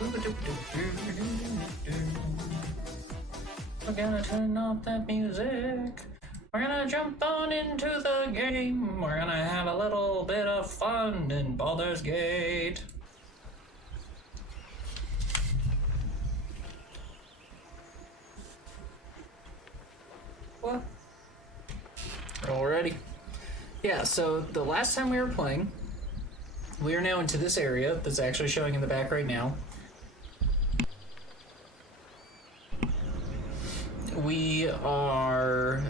We're gonna turn off that music. We're gonna jump on into the game. We're gonna have a little bit of fun in Baldur's Gate. What? Alrighty. Yeah, so the last time we were playing, we are now into this area that's actually showing in the back right now. We are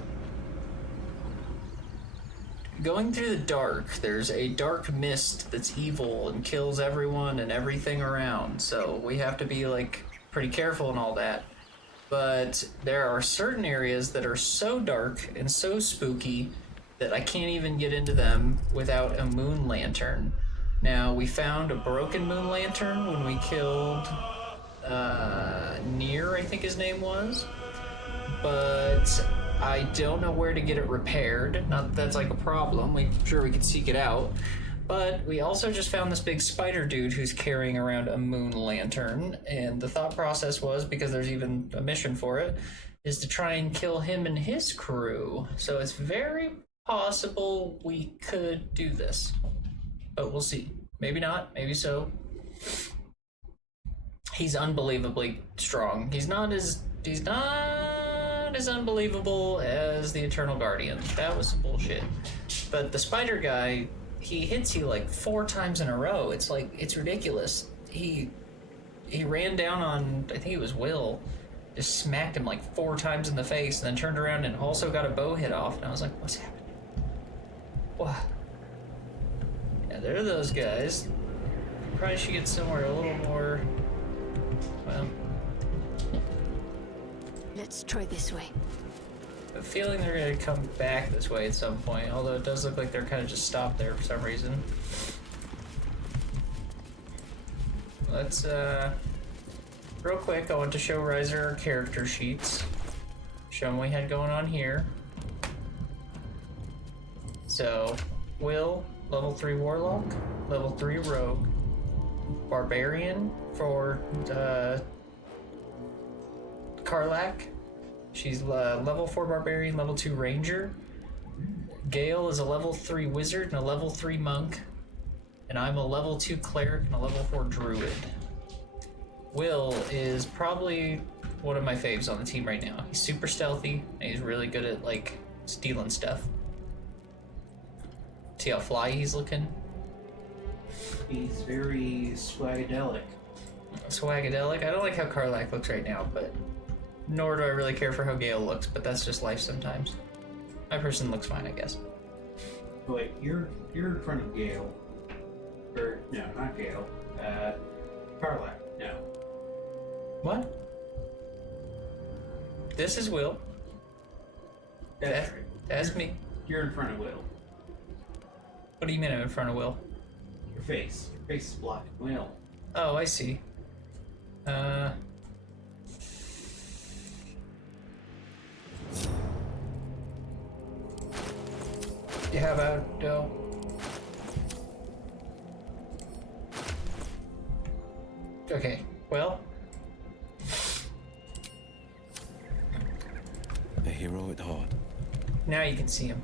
going through the dark. There's a dark mist that's evil and kills everyone and everything around, so we have to be like pretty careful and all that. But there are certain areas that are so dark and so spooky that I can't even get into them without a moon lantern. Now, we found a broken moon lantern when we killed Nier, I think his name was, but I don't know where to get it repaired. Not that that's like a problem, I'm sure we could seek it out. But we also just found this big spider dude who's carrying around a moon lantern, and the thought process was, because there's even a mission for it, is to try and kill him and his crew. So it's very possible we could do this, but we'll see. Maybe not, maybe so. He's unbelievably strong. He's not as unbelievable as the Eternal Guardian. That was some bullshit. But the spider guy, he hits you like 4 times in a row. It's like, it's ridiculous. He ran down on, I think it was Will, just smacked him like 4 times in the face, and then turned around and also got a bow hit off. And I was like, what's happening? What? Yeah, there are those guys. Probably should get somewhere a little more, well, let's try this way. I have a feeling they're gonna come back this way at some point, although it does look like they're kind of just stopped there for some reason. Let's, real quick, I want to show Riser our character sheets. Show them what we had going on here. So, Will, level 3 Warlock, level 3 Rogue, Barbarian for, Karlak. She's level 4 Barbarian, level 2 Ranger. Gale is a level 3 Wizard and a level 3 Monk. And I'm a level 2 Cleric and a level 4 Druid. Will is probably one of my faves on the team right now. He's super stealthy, and he's really good at, like, stealing stuff. See how fly he's looking? He's very swagadelic. Swagadelic? I don't like how Karlak looks right now, but nor do I really care for how Gale looks, but that's just life sometimes. My person looks fine, I guess. Wait, you're in front of Gale. Or, no, not Gale. Karlak, no. What? This is Will. That's right. That's me. You're in front of Will. What do you mean I'm in front of Will? Your face. Your face is blocking Will. Oh, I see. Yeah, how about, no. Okay, well. A hero at heart. Now you can see him.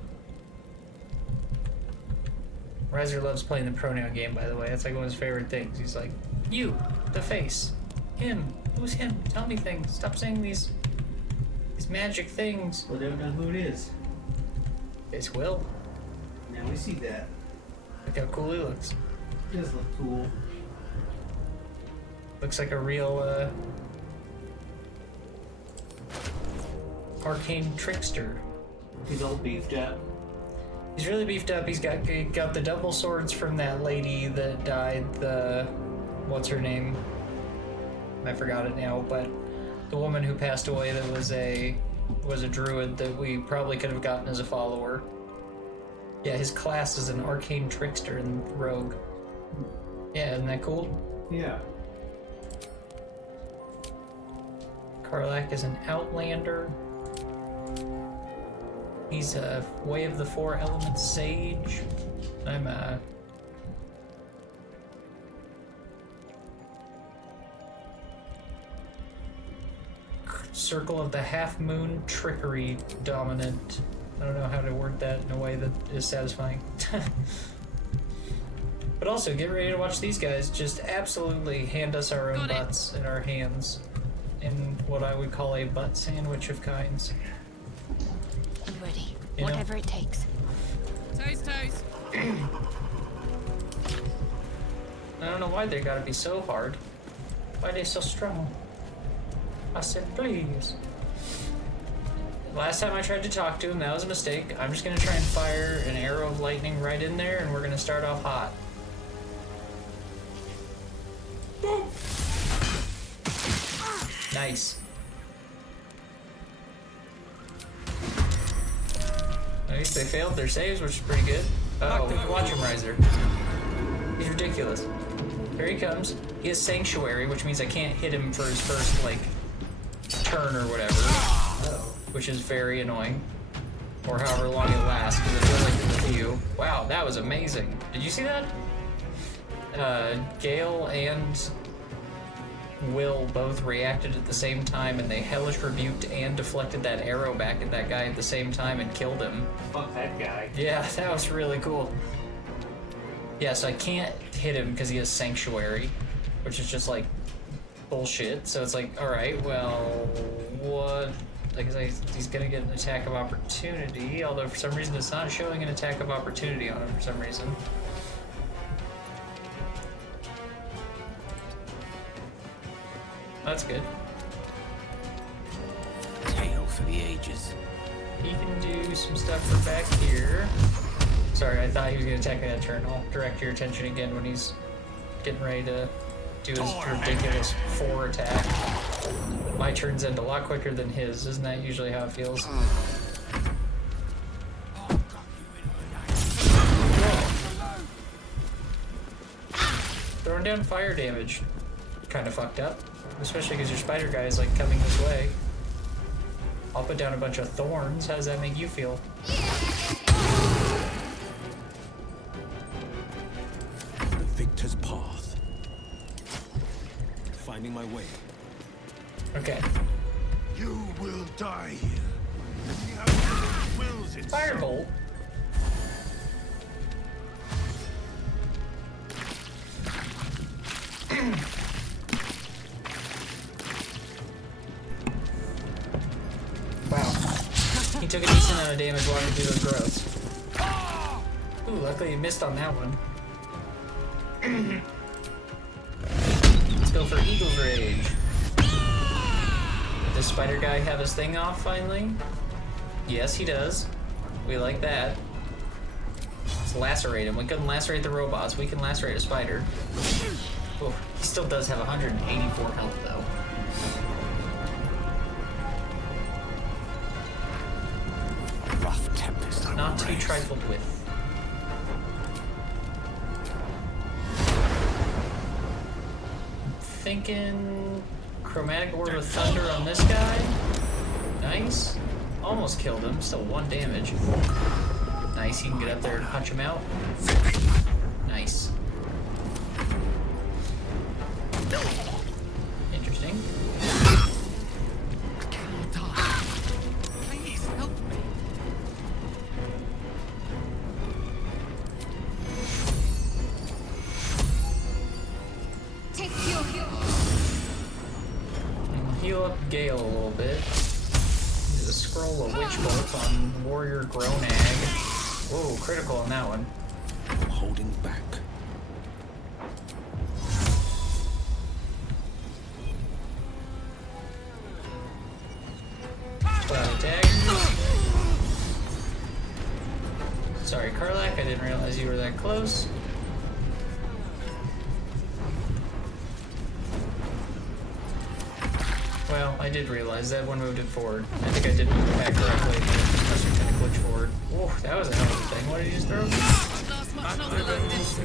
Riser loves playing the pronoun game, by the way. That's like one of his favorite things. He's like, you, the face, him, who's him? Tell me things. Stop saying these magic things. Well, don't know who it is. It's Will. Now we see that. Look how cool he looks. He does look cool. Looks like a real, arcane trickster. He's all beefed up. He's really beefed up. He got the double swords from that lady that died, the... what's her name? I forgot it now, but the woman who passed away that was a druid that we probably could have gotten as a follower. Yeah, his class is an arcane trickster and rogue. Yeah, isn't that cool? Yeah. Karlak is an outlander. He's a Way of the Four Elements sage. I'm a... circle of the half moon trickery dominant. I don't know how to word that in a way that is satisfying. But also, get ready to watch these guys just absolutely hand us our own butts in our hands in what I would call a butt sandwich of kinds. I'm ready. You know? Whatever it takes. Toast. I don't know why they gotta be so hard. Why they so strong? I said, please. Last time I tried to talk to him, that was a mistake. I'm just gonna try and fire an arrow of lightning right in there, and we're gonna start off hot. Nice. At least they failed their saves, which is pretty good. Uh-oh, watch him, Riser. He's ridiculous. Here he comes. He has Sanctuary, which means I can't hit him for his first, like, turn or whatever. Which is very annoying. Or however long it lasts, because it feels like there's a few. Wow, that was amazing. Did you see that? Gale and Will both reacted at the same time, and they hellish rebuked and deflected that arrow back at that guy at the same time and killed him. Fuck that guy. Yeah, that was really cool. Yeah, so I can't hit him because he has Sanctuary, which is just like bullshit. So it's like, alright, well, what? Like, he's gonna get an attack of opportunity, although for some reason it's not showing an attack of opportunity on him for some reason. That's good. Tale for the ages. He can do some stuff for back here. Sorry, I thought he was gonna attack me that turn. I'll direct your attention again when he's getting ready to do his ridiculous 4 attack. My turns end a lot quicker than his. Isn't that usually how it feels? Throwing down fire damage. Kind of fucked up. Especially because your spider guy is like coming this way. I'll put down a bunch of thorns. How does that make you feel? The victor's path. Finding my way. Okay. You will die here. The outcome wills it. Firebolt. Wow. He took a decent amount of damage walking through those growths. Ooh, luckily he missed on that one. Let's go for Eagle's Rage. Does Spider Guy have his thing off finally? Yes, he does. We like that. Let's lacerate him. We couldn't lacerate the robots. We can lacerate a spider. Oh, he still does have 184 health though. Rough tempest. Not to be trifled with. Thinking Chromatic Orb of Thunder on this guy. Nice. Almost killed him. Still 1 damage. Nice. You can get up there and punch him out. Nice. Interesting. Please help me. Take your Heal up Gale a little bit. Use a scroll of Witch Bolt on Warrior Gronag. Whoa, critical on that one. I'm holding back. Cloud attack. Sorry, Karlak, I didn't realize you were that close. Well, I did realize that one moved it forward. I think I did move it back correctly. Must have kind of glitched forward. Whoa, that was a hell of a thing. What did you just throw? Last much longer like this.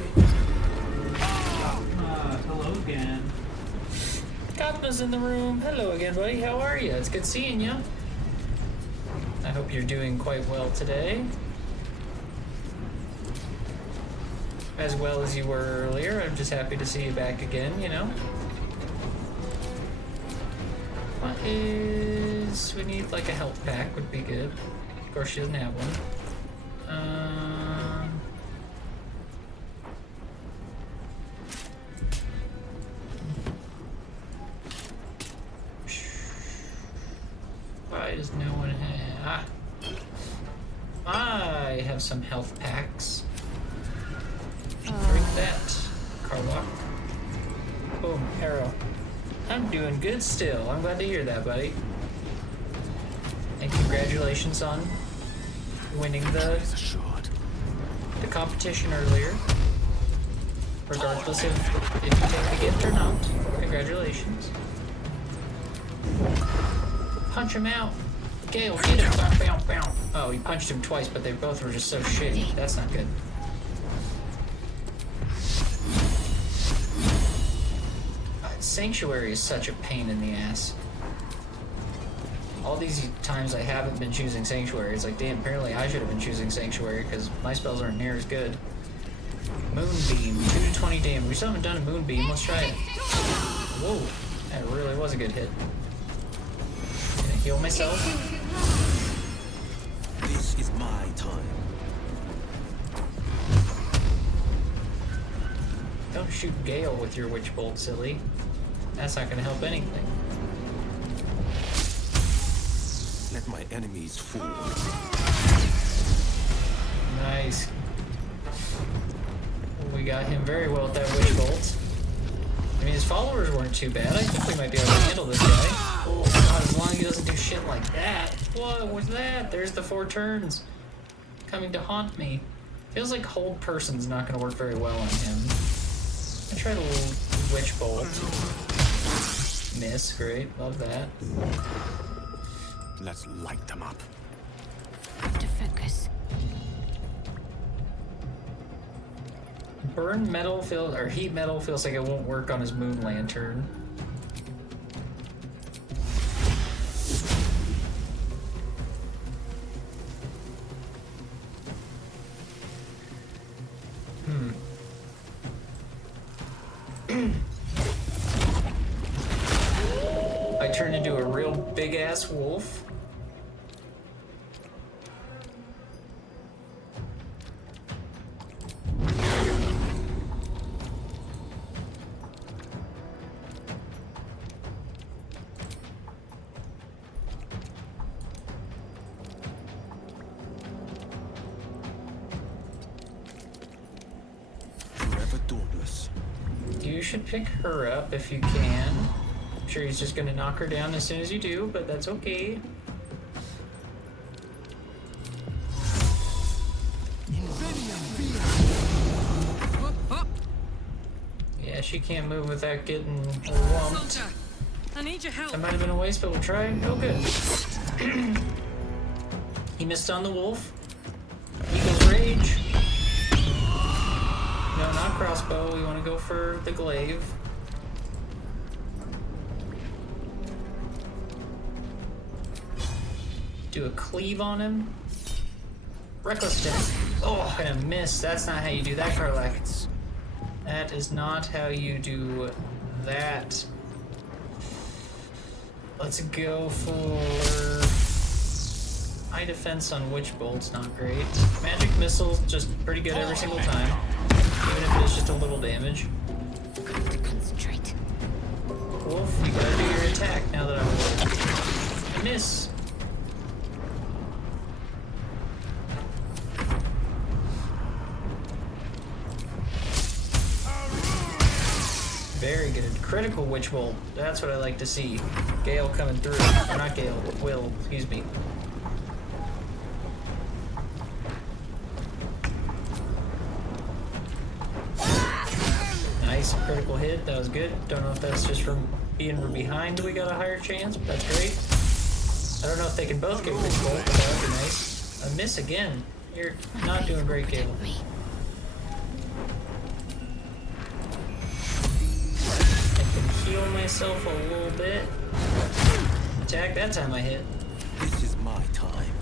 Hello again. Kappa's in the room. Hello again, buddy. How are you? It's good seeing you. I hope you're doing quite well today. As well as you were earlier. I'm just happy to see you back again, you know. What is... guess we need like a health pack would be good. Of course, she doesn't have one. Why does no one have? I have some health packs. Drink that. Carlock. Boom, arrow. I'm doing good still. I'm glad to hear that, buddy. And congratulations on winning the competition earlier. Regardless of if you take the gift or not. Congratulations. Punch him out. Gale, get him. Bow, bow, bow. Oh, he punched him twice, but they both were just so shitty. That's not good. Sanctuary is such a pain in the ass. All these times I haven't been choosing Sanctuary, it's like, damn, apparently I should have been choosing Sanctuary because my spells aren't near as good. Moonbeam, 2 to 20 damage. We still haven't done a Moonbeam, let's try it. Whoa, that really was a good hit. Gonna heal myself. This is my time. Don't shoot Gale with your Witch Bolt, silly. That's not gonna help anything. Let my enemies fall. Nice. We got him very well with that Witch Bolt. I mean, his followers weren't too bad. I think we might be able to handle this guy. Oh god, as long as he doesn't do shit like that. What was that? There's the 4 turns. Coming to haunt me. Feels like Hold Person's not gonna work very well on him. I tried a little Witch Bolt. Miss, great, love that. Let's light them up. To focus. Burn metal feels, or heat metal feels like it won't work on his moon lantern. I turned into a real big ass wolf. Forever dauntless. You should pick her up if you can. I'm sure he's just gonna knock her down as soon as you do, but that's okay. Yeah, she can't move without getting lumped. Soldier, I need your help. That might have been a waste, but we'll try. Oh, good. He missed on the wolf. Eagle's Rage. No, not crossbow. We want to go for the glaive. Do a cleave on him. Reckless death. Oh, and a miss. That's not how you do that, Karlak. That is not how you do that. Let's go for high defense on Witch Bolt's not great. Magic missiles just pretty good every single time, even if it's just a little damage. Got to concentrate. Wolf, you gotta do your attack now that I'm awake. I miss. Very good. Critical Witch Bolt. That's what I like to see. Gale coming through. Or not Gale, Will, excuse me. Nice critical hit. That was good. Don't know if that's just from being behind we got a higher chance, but that's great. I don't know if they can both get Witch Bolt, but that would be nice. A miss again. You're not doing great, Gale. Me. Heal myself a little bit. Attack, that time I hit. This is my time.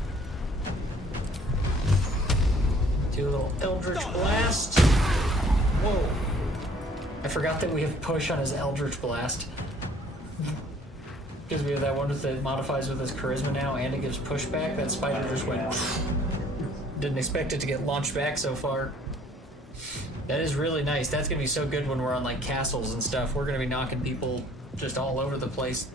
Do a little Eldritch Blast. Whoa. I forgot that we have push on his Eldritch Blast. Because we have that one that modifies with his charisma now, and it gives pushback. That spider just went. Didn't expect it to get launched back so far. That is really nice. That's gonna be so good when we're on like castles and stuff. We're gonna be knocking people just all over the place.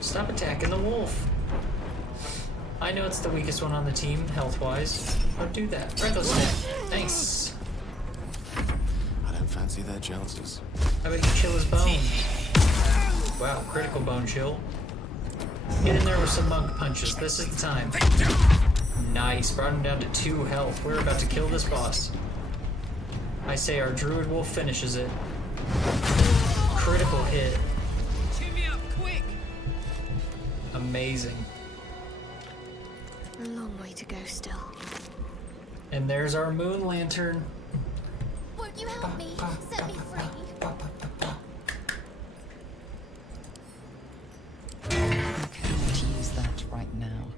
Stop attacking the wolf. I know it's the weakest one on the team, health-wise. Don't do that. Retro snap. Nice. I don't fancy their chances. How about you chill his bone? Wow, critical bone chill. Get in there with some monk punches. This is the time. Nice. Brought him down to 2 health. We're about to kill this boss. I say our druid wolf finishes it. Critical hit. Cheer me up, quick! Amazing. A long way to go still. And there's our moon lantern. Won't you help me? Set me free. Can't use that right now.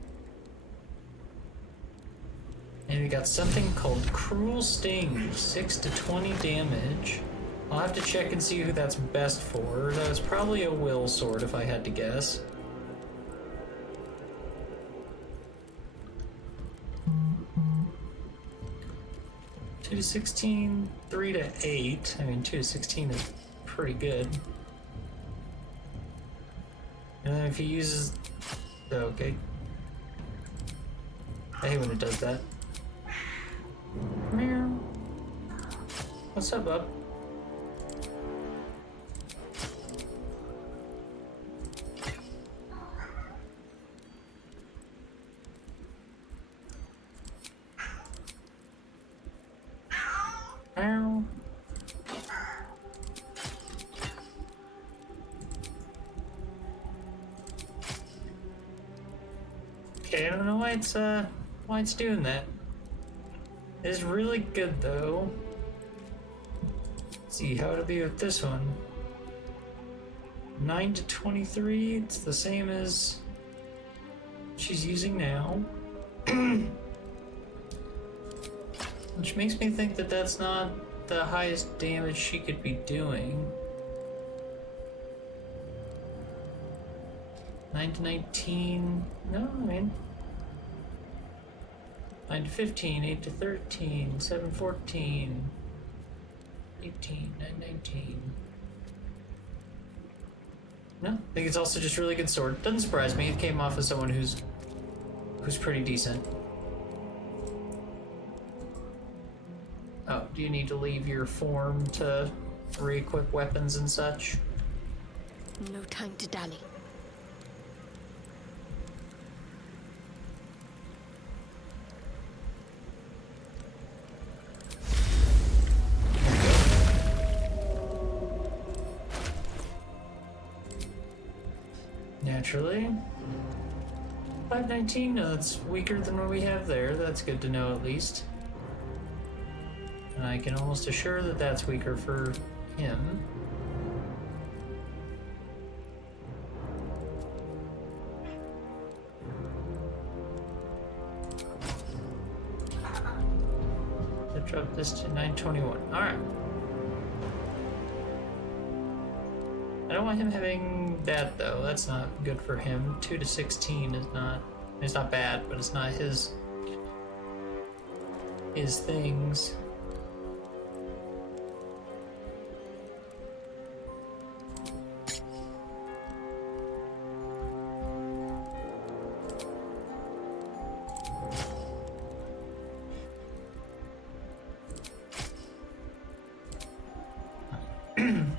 And we got something called Cruel Sting, 6 to 20 damage. I'll have to check and see who that's best for. That's probably a will sword if I had to guess. Two to 16, 3 to 8. I mean, 2 to 16 is pretty good. And then if he uses... Okay. I hate when it does that. Meow. What's up, bub? Meow. Okay, I don't know why it's doing that. It's really good though. Let's see how it'll be with this one. 9 to 23, it's the same as she's using now. Which makes me think that that's not the highest damage she could be doing. 9 to 19, no, I mean 9 to 15, 8 to 13, 7 14, 18, 9 19. No, I think it's also just really good sword. Doesn't surprise me. It came off as someone who's pretty decent. Oh, do you need to leave your form to re-equip weapons and such? No time to dally. Naturally. 519, no, that's weaker than what we have there. That's good to know at least. And I can almost assure that that's weaker for him. Let's drop this to 921. Alright. I don't want him having that though. That's not good for him. 2 to 16 is not. It's not bad, but it's not his things.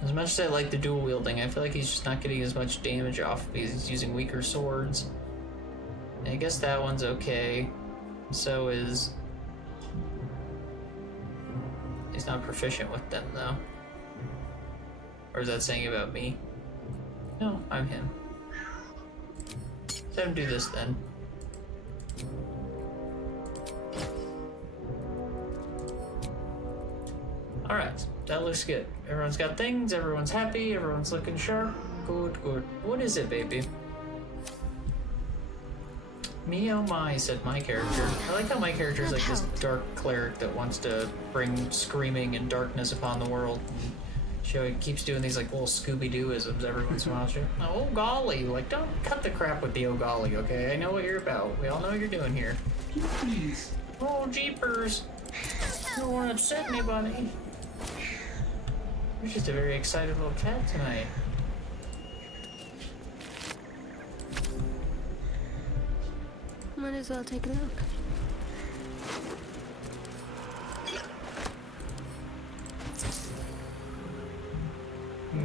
As much as I like the dual wielding, I feel like he's just not getting as much damage off because he's using weaker swords. And I guess that one's okay. So is... He's not proficient with them though. Or is that saying about me? No, I'm him. Let him do this then. Alright, that looks good. Everyone's got things, everyone's happy, everyone's looking sharp. Good, good. What is it, baby? Me oh my, said my character. I like how my character is like this dark cleric that wants to bring screaming and darkness upon the world. And she keeps doing these like little Scooby-Doo-isms every once in a while. She, oh golly, like don't cut the crap with the oh golly, okay? I know what you're about. We all know what you're doing here. Please. Oh jeepers! You don't want to upset anybody. You're just a very excited little cat tonight. Might as well take a look.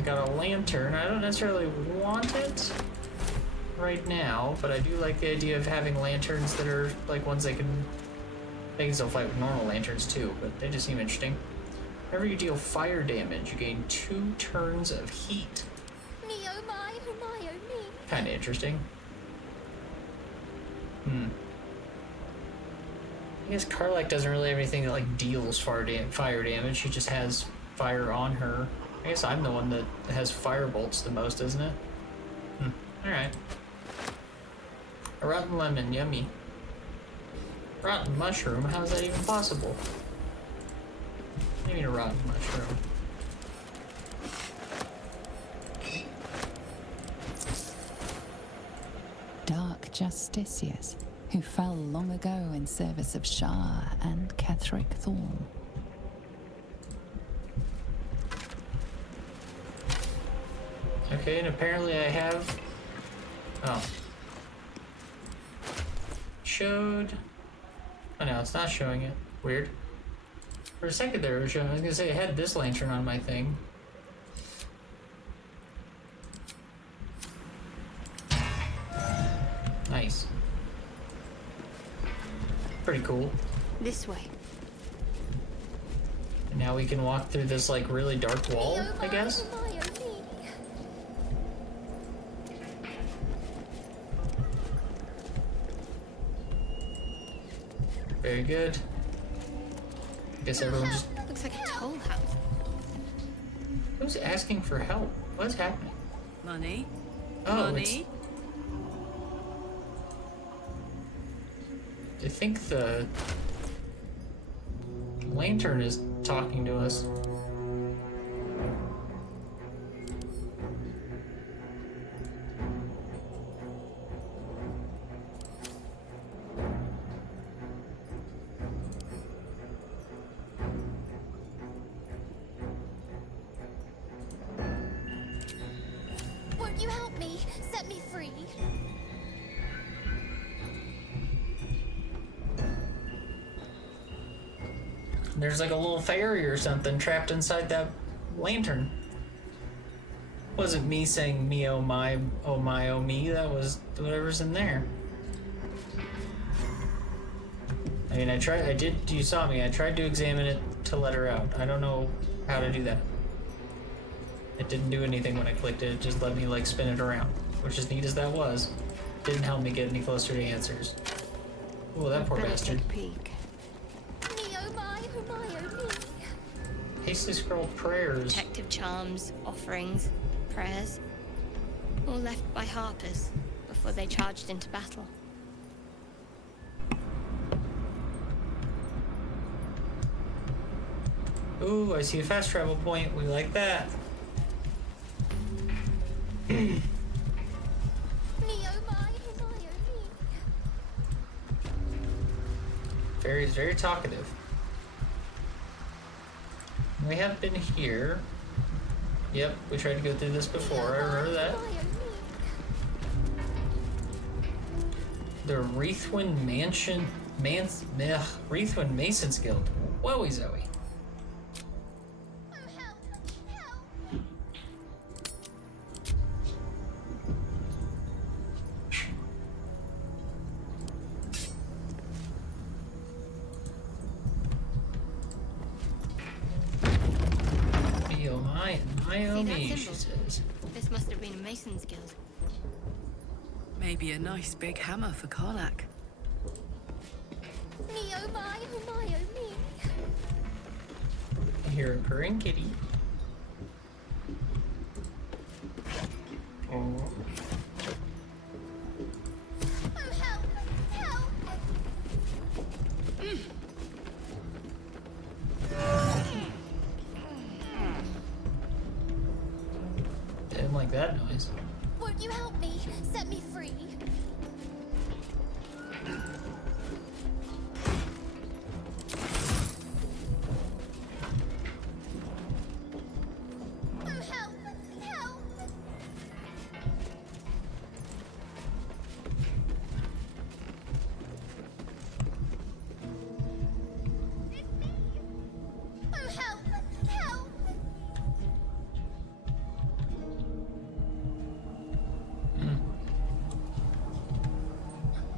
Got a lantern. I don't necessarily want it right now, but I do like the idea of having lanterns that are like ones they can still fight with normal lanterns too, but they just seem interesting. Whenever you deal fire damage, you gain 2 turns of heat. Me oh my, oh my, oh me. Kinda interesting. I guess Karlach doesn't really have anything that like deals fire damage. She just has fire on her. I guess I'm the one that has fire bolts the most, isn't it? Alright. A rotten lemon, yummy. Rotten mushroom? How is that even possible? What do you mean a rotten mushroom? Dark justiciars who fell long ago in service of Shar and Ketheric Thorn. Okay, and apparently I have... Oh. Showed... Oh no, it's not showing it. Weird. For a second there it was showing. I was gonna say I had this lantern on my thing. Nice. Pretty cool. This way. And now we can walk through this like really dark wall, Me oh I my, guess. oh my, oh me. Very good. Guess everyone just... Looks like a toll house. Who's asking for help? What's happening? Money? Oh, Money? I think the lantern is talking to us. Won't you help me? Set me free. There's like a little fairy or something trapped inside that lantern. Wasn't me saying me oh my, oh my, oh me. That was whatever's in there. I mean, you saw me. I tried to examine it to let her out. I don't know how to do that. It didn't do anything when I clicked it. It just let me like spin it around, which as neat as that was, didn't help me get any closer to answers. Oh, that poor Better bastard. take a peek. Me oh my, oh my, oh me. Hastily scroll prayers. Protective charms, offerings, prayers. All left by harpers before they charged into battle. Ooh, I see a fast travel point. We like that. Me oh my, oh my, oh me. Fairy's very talkative. We have been here. Yep, we tried to go through this before. I remember that. The Wreathwind Wreathwind Masons Guild. Whoa, Zoe. Naomi, she says. This must have been a Mason's Guild. Maybe a nice big hammer for Karlach. Me oh my, oh my, oh me. I hear a purring kitty. Oh. Oh help, like that noise. Won't you help me? Set me free. Oh, help! Help! It's me! Oh, help! Help!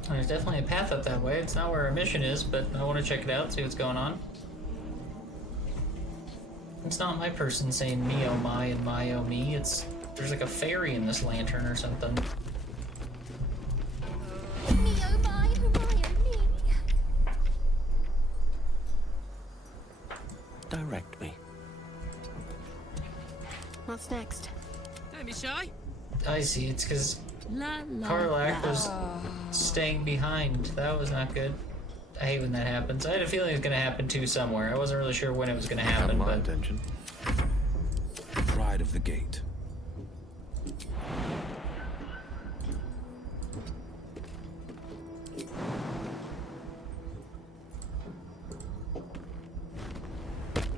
There's definitely a path up that way. It's not where our mission is, but I want to check it out, see what's going on. It's not my person saying me oh my and my oh me. There's like a fairy in this lantern or something. Me oh my, oh my, oh me. Direct me. What's next? Don't be shy. I see, it's because La la. Karlak was staying behind. That was not good. I hate when that happens. I had a feeling it was going to happen too somewhere. I wasn't really sure when it was going to Have happen, my but attention. Pride of the gate.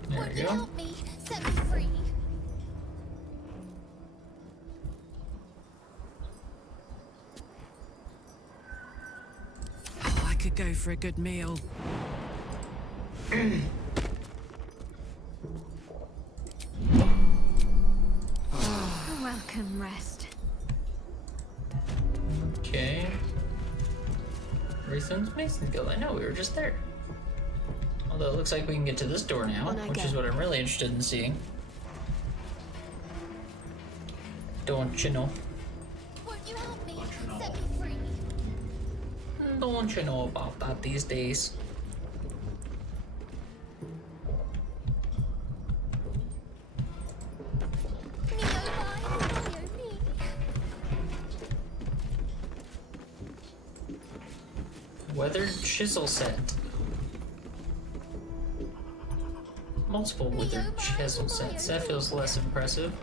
there Won't we you go. help me? Set me free. Oh, I could go for a good meal. Welcome, rest. Okay. Raytheon's Mason Guild. I know, we were just there. Although it looks like we can get to this door now, On I which go. is what I'm really interested in seeing. Don't you know? Won't you help me? Don't you know? Set me free. Don't you know about that these days? Me oh my, oh my, oh me. Weathered chisel set. Multiple withered chisel sets. That feels less impressive.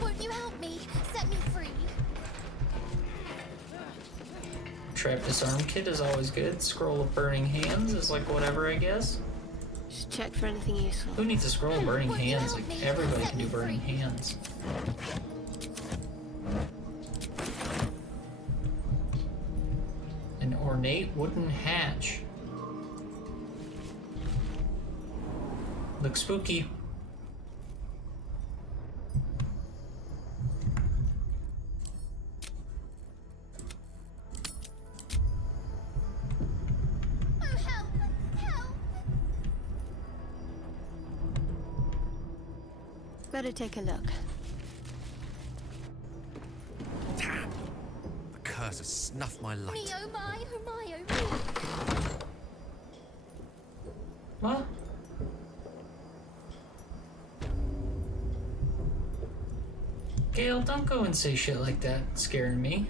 Won't you help me? Set me free. Trap disarm kit is always good. Scroll of burning hands is like whatever, I guess. Just check for anything useful. Who needs a scroll of burning Won't you hands? help Like me? everybody Set can do me burning free. hands. An ornate wooden hatch. Looks spooky. Oh, help! Help! Better take a look. Damn! The curse has snuffed my Me light. oh my, oh my, oh me. What? Gale, don't go and say shit like that. It's scaring me.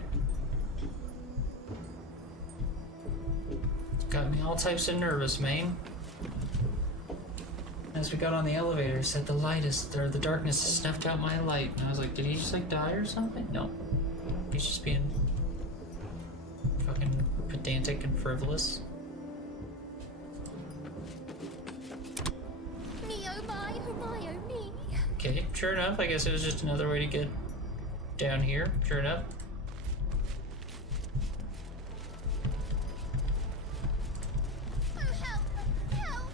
Got me all types of nervous, man. As we got on the elevator, it said the darkness has snuffed out my light. And I was like, did he just like die or something? No. He's just being fucking pedantic and frivolous. Me oh my, oh my, oh me. Okay, sure enough, I guess it was just another way to get down here. Sure enough. Oh, help! Help!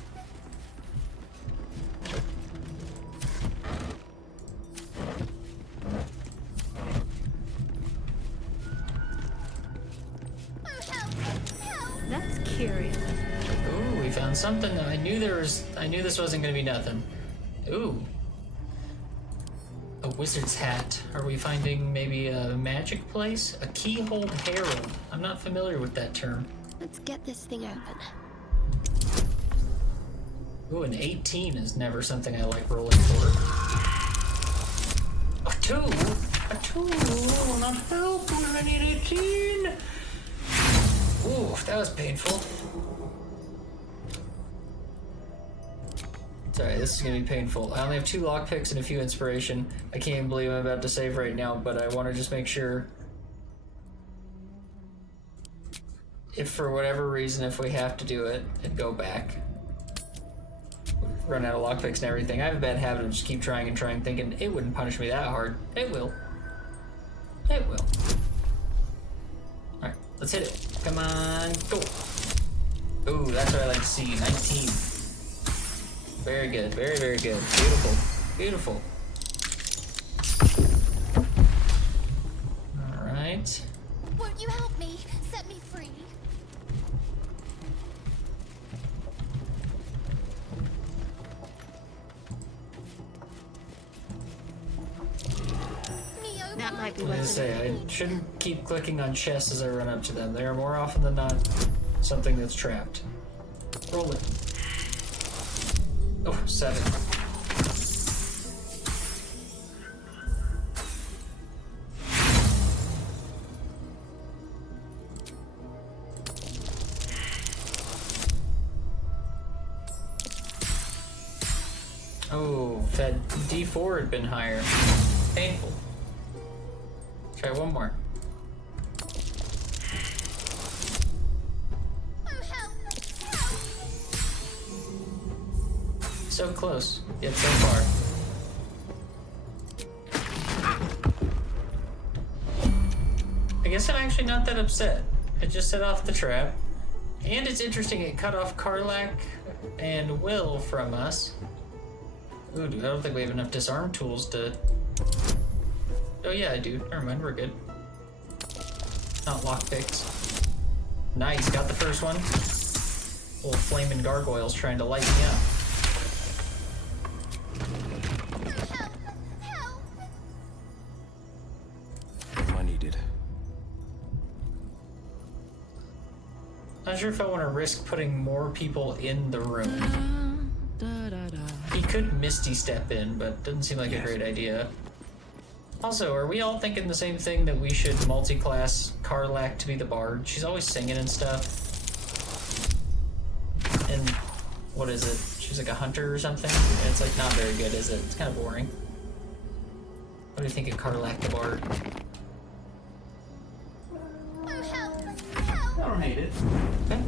Oh, help! Help! That's curious. Ooh, we found something. I knew this wasn't gonna be nothing. Ooh. A wizard's hat. Are we finding maybe a magic place? A keyhole herald. I'm not familiar with that term. Let's get this thing open. Ooh, an 18 is never something I like rolling for. A 2? A 2 will not help when I need 18. Ooh, that was painful. Sorry, this is gonna be painful. I only have 2 lockpicks and a few inspiration. I can't even believe I'm about to save right now, but I want to just make sure. If for whatever reason, if we have to do it and go back, run out of lockpicks and everything, I have a bad habit of just keep trying and trying, thinking it wouldn't punish me that hard. It will. It will. Alright, let's hit it. Come on, go. Ooh, that's what I like to see. 19. Very good. Very, very good. Beautiful. Beautiful. Alright. Won't you help me? Set me free. That might be I was gonna say, I shouldn't keep clicking on chests as I run up to them. They are more often than not something that's trapped. Roll it. Oh, 7. Oh, if that D4 had been higher. Painful. Try one more. So close, yet so far. I guess I'm actually not that upset. It just set off the trap. And it's interesting, it cut off Karlak and Will from us. Ooh, dude, I don't think we have enough disarm tools to... Oh yeah, I do. Never mind, we're good. Not lockpicks. Nice, got the first one. Little flaming gargoyles trying to light me up. I needed. Not sure if I want to risk putting more people in the room. He could Misty step in, but doesn't seem like a great idea. Also, are we all thinking the same thing, that we should multi-class Karlak to be the bard? She's always singing and stuff. And what is it? She's like a hunter or something? And it's like not very good, is it? It's kind of boring. What do you think of Karlak the bard? I don't hate it. Okay.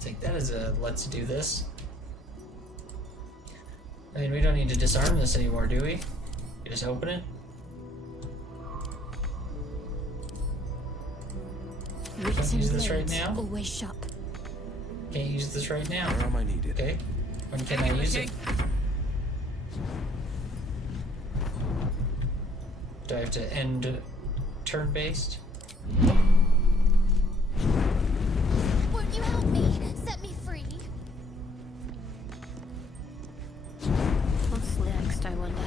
Take that as a let's do this. I mean, we don't need to disarm this anymore, do we? You just open it? Can't use this right now? Always sharp. Can't use this right now. Where am I needed? Okay. When can I use it? Do I have to end turn-based? Won't you help me? Set me free. What's next, I wonder?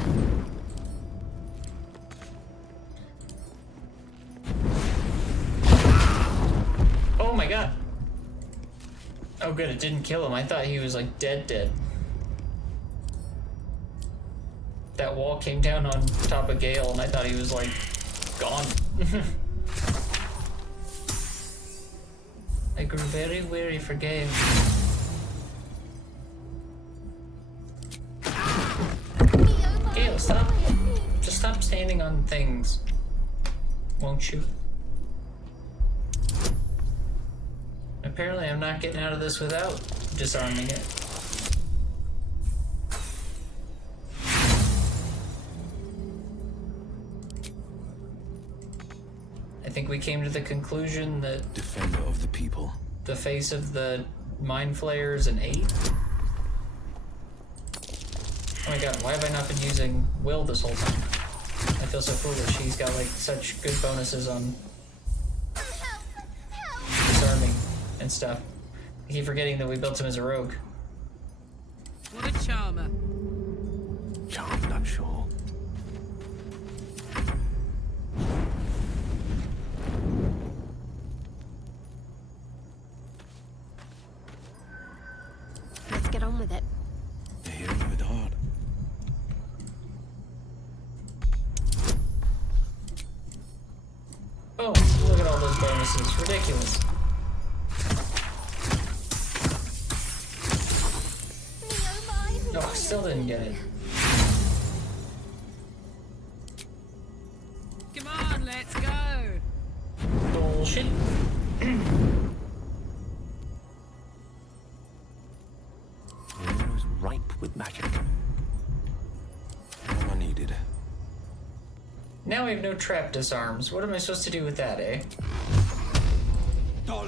Oh my god! Oh good, it didn't kill him. I thought he was like dead. That wall came down on top of Gale and I thought he was like gone. I grew very weary for Gale. Gale, stop. Just stop standing on things. Won't you? Apparently I'm not getting out of this without disarming it. I think we came to the conclusion that Defender of the people. the face of the mind flayer is an 8. Oh my god, why have I not been using Will this whole time? I feel so foolish. He's got like such good bonuses on disarming and stuff. I keep forgetting that we built him as a rogue. What a charmer. Charmed, I'm sure. Oh, look at all those bonuses. Ridiculous. No, I still didn't get it. Come on, let's go. Bullshit. The air is ripe with magic. All I needed. Now we have no trap disarms. What am I supposed to do with that, eh? Oh,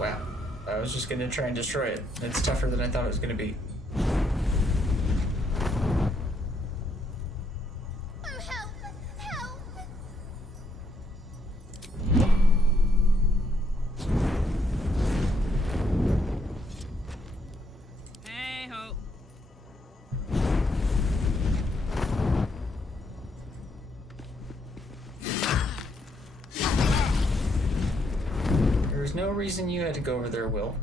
wow. I was just gonna try and destroy it. It's tougher than I thought it was gonna be. Oh, help! Help! Hey ho. There's no reason you had to go over there, Will.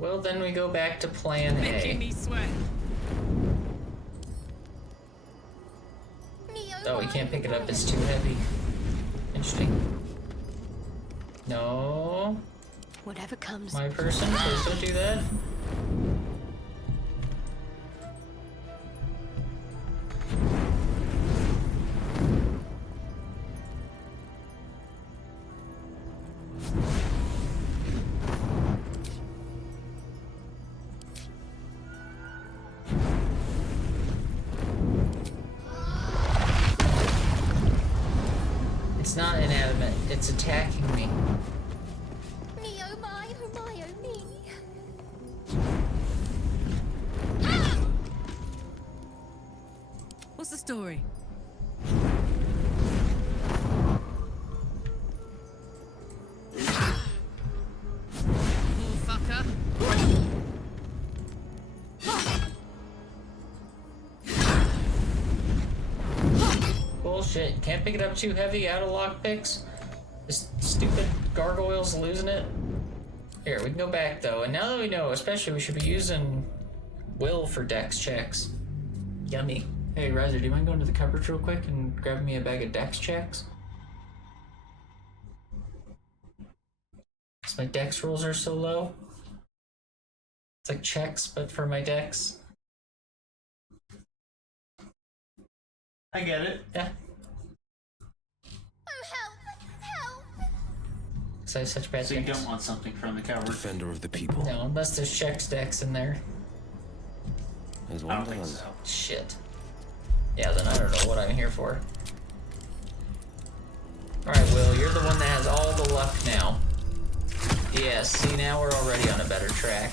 Well, then we go back to plan Making A. me sweat. Oh, we can't pick it up, it's too heavy. Interesting. No. Whatever comes. My person, please don't do that. It's not inanimate, it's attacking me. Me, oh my, oh my, oh me. What's the story? Little fucker. Bullshit, can't pick it up too heavy out of lockpicks? This stupid gargoyle's losing it. Here, we can go back though, and now that we know, especially we should be using Will for dex checks. Yummy. Hey, Riser, do you mind going to the cupboard real quick and grabbing me a bag of dex checks? Because my dex rolls are so low. It's like checks, but for my dex. I get it. Yeah, Oh, help! Help! because I have such bad So you dex. don't want something from the cupboard? Defender of the people. No, unless there's checks dex in there. There's I one don't think done. so. Shit. Yeah, then I don't know what I'm here for. Alright, Will, you're the one that has all the luck now. Yes, see, now we're already on a better track.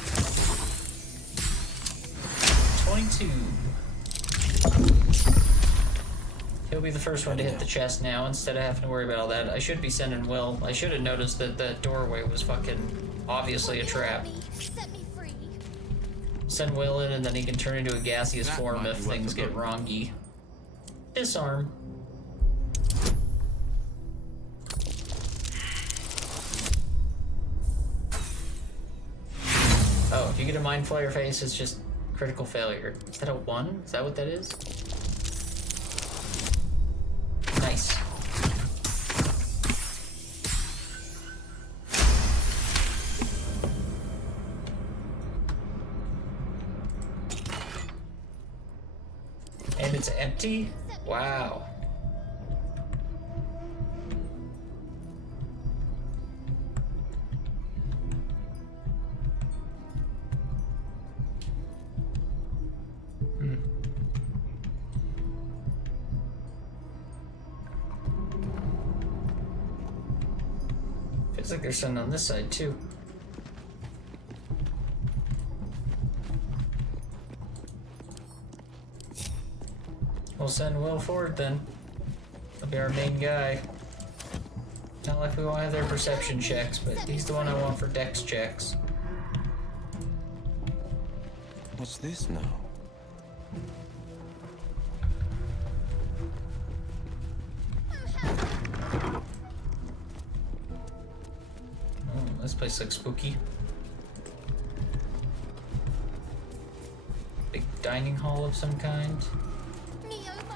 22. He'll be the first one to hit the chest now instead of having to worry about all that. I should be sending Will. I should have noticed that that doorway was fucking obviously a trap. Set me free. Send Will in and then he can turn into a gaseous That form might if be worth things a get look. wrongy. Disarm. Oh, if you get a mind flare face, it's just critical failure. Is that a 1? Is that what that is? Nice. And it's empty? Wow. Feels like there's something on this side too. We'll send Will forward then. He'll be our main guy. Not like we won't have their perception checks, but he's the one I want for dex checks. What's this now? Oh, this place looks spooky. dining hall of some kind. Me, oh my,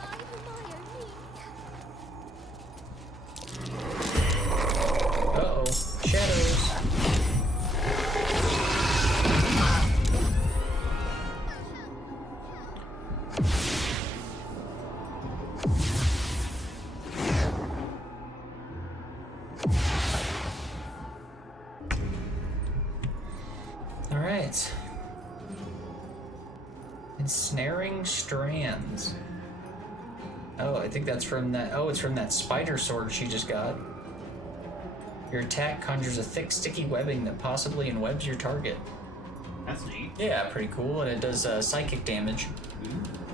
Uh-oh. Shadows. Alright. Ensnaring strands. Oh, I think that's from that. Oh, it's from that spider sword she just got. Your attack conjures a thick, sticky webbing that possibly enwebs your target. That's neat. Yeah, pretty cool, and it does psychic damage.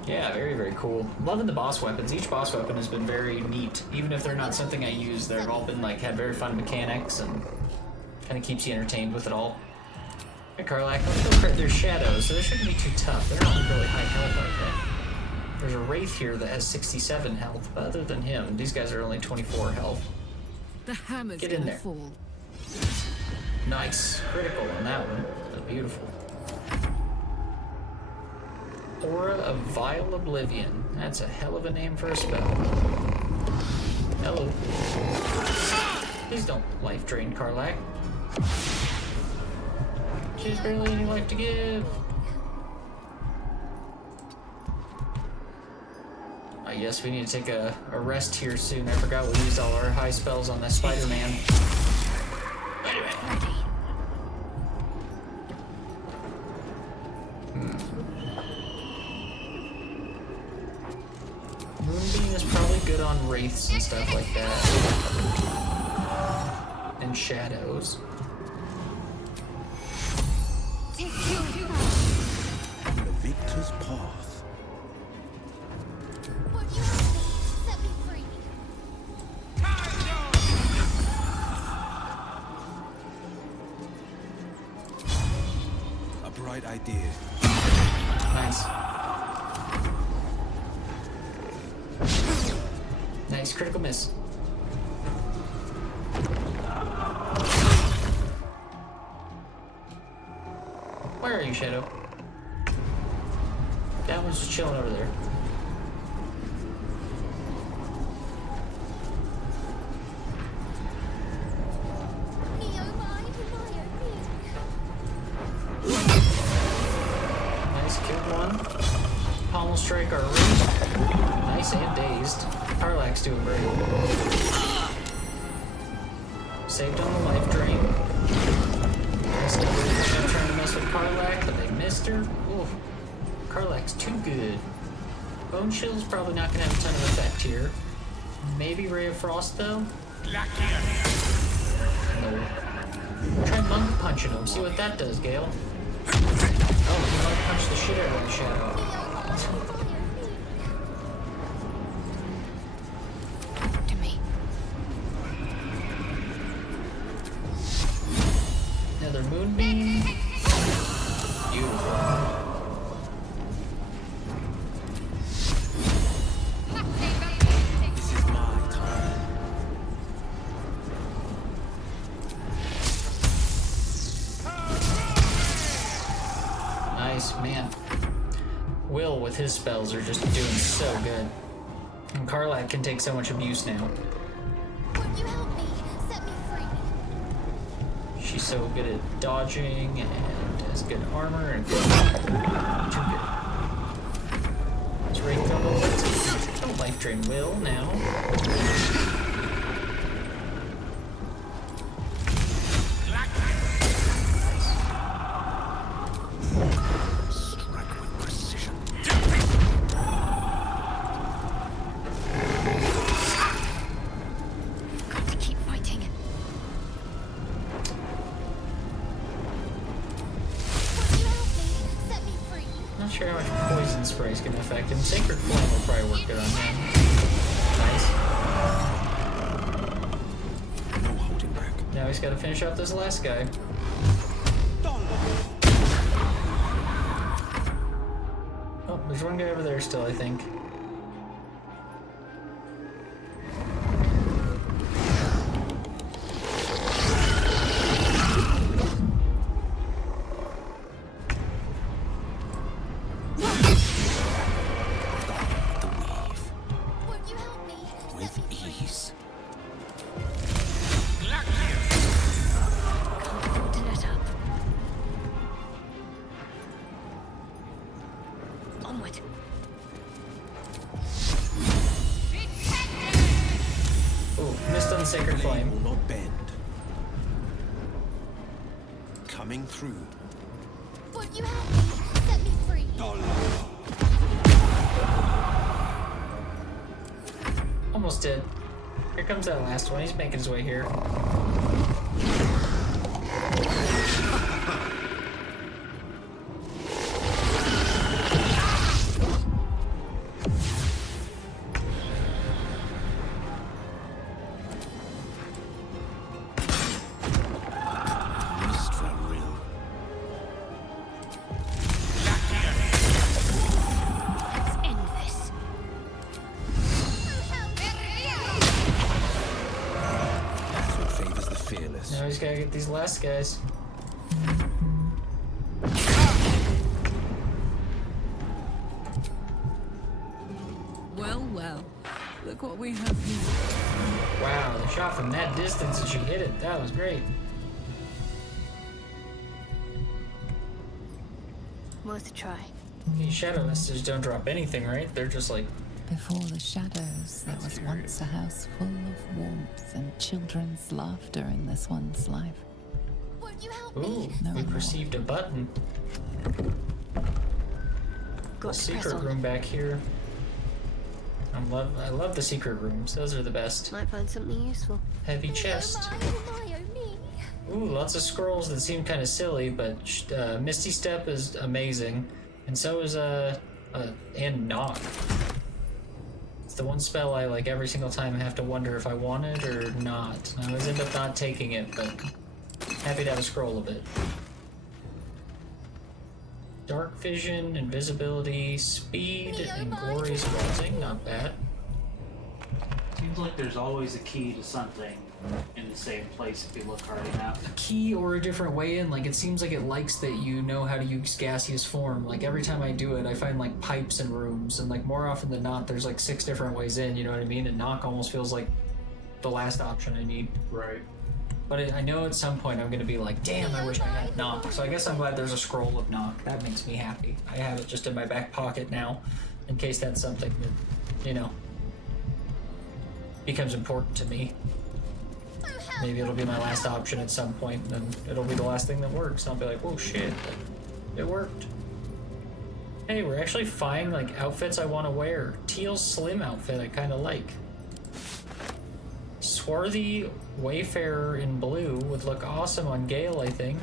Yeah, very, very cool. Loving the boss weapons. Each boss weapon has been very neat. Even if they're not something I use, they've all been like had very fun mechanics and kind of keeps you entertained with it all. Hey, Karlak, let's go crit. There's shadows, so they shouldn't be too tough. They're not really high health like that. There's a wraith here that has 67 health, but other than him, these guys are only 24 health. The hammer's Get in gonna there. fall. Nice. Critical on that one. That's beautiful. Aura of Vile Oblivion. That's a hell of a name for a spell. Hello. Please don't life drain Karlak. She's barely any life to give. Yes, we need to take a rest here soon. I forgot we used all our high spells on that Spider-Man. Spider-Man. Moonbeam is probably good on wraiths and stuff like that. And shadows. The victor's path. A bright idea. Nice. Nice critical miss. Where are you, Shadow? That one's just chilling over there. Nice, killed one. Pommel strike our wrist. Nice and dazed. Karlak's doing great. Saved on the life drain. I'm trying to mess with Karlak, but they missed her. Ooh. Karlak's too good. Bone Chill's probably not going to have a ton of effect here. Maybe Ray of Frost, though? No. Try Monk punching him. See what that does, Gale. Oh, he might punch the shit out of the Shadow. To me. Another Moonbeam. Beautiful. This is my time. Nice, man. Will with his spells are just doing so good. And Karlak can take so much abuse now. Would you help me? Set me free. She's so good at dodging and has good armor and good. Too good. Is Wraith going to don't life drain Will now. Strike with precision. Got to keep fighting. Would you help me? Set me free. Not sure how much poison spray is going to affect him. Sacred Flame will probably work good on him. Nice. No holding back. Now he's got to finish off this last guy. Oh, there's one guy over there still, I think. Onward. Ooh, missed on the Sacred Blade Flame. will not bend. Coming through. Won't you help me? Set me free. Almost did. Here comes that last one. He's making his way here. Must for real. Let's end this. That's what favors the fearless. Now he's gotta get these last guys. Well, well. Look what we have here. Wow, the shot from that distance and she hit it. That was great. Worth a try. These shadow messages don't drop anything, right? They're just like, Before the shadows, there was once a house full of warmth and children's laughter in this one's life. Won't you help ooh, me? No we more. perceived a button. Got to press Secret on. room back here. I love the secret rooms. Those are the best. Might find something useful. Heavy chest. Oh my, oh me. Ooh, lots of scrolls that seem kind of silly, but Misty Step is amazing, and so is and Knock. It's the one spell I like every single time. I have to wonder if I want it or not. I always end up not taking it, but happy to have a scroll of it. Dark vision, invisibility, speed, and glorious rising. Not bad. Seems like there's always a key to something in the same place if you look hard enough. A key or a different way in. Like, it seems like it likes that you know how to use gaseous form. Like, every time I do it, I find like pipes and rooms, and like more often than not, there's like 6 different ways in. You know what I mean? And Knock almost feels like the last option I need. Right. But I know at some point I'm gonna be like, damn, I wish I had Knock. So I guess I'm glad there's a scroll of Knock. That makes me happy. I have it just in my back pocket now, in case that's something that, you know, becomes important to me. Maybe it'll be my last option at some point, and then it'll be the last thing that works. And I'll be like, oh shit, it worked. Hey, we're actually finding like outfits I want to wear. Teal slim outfit I kind of like. Swarthy Wayfarer in blue would look awesome on Gale, I think.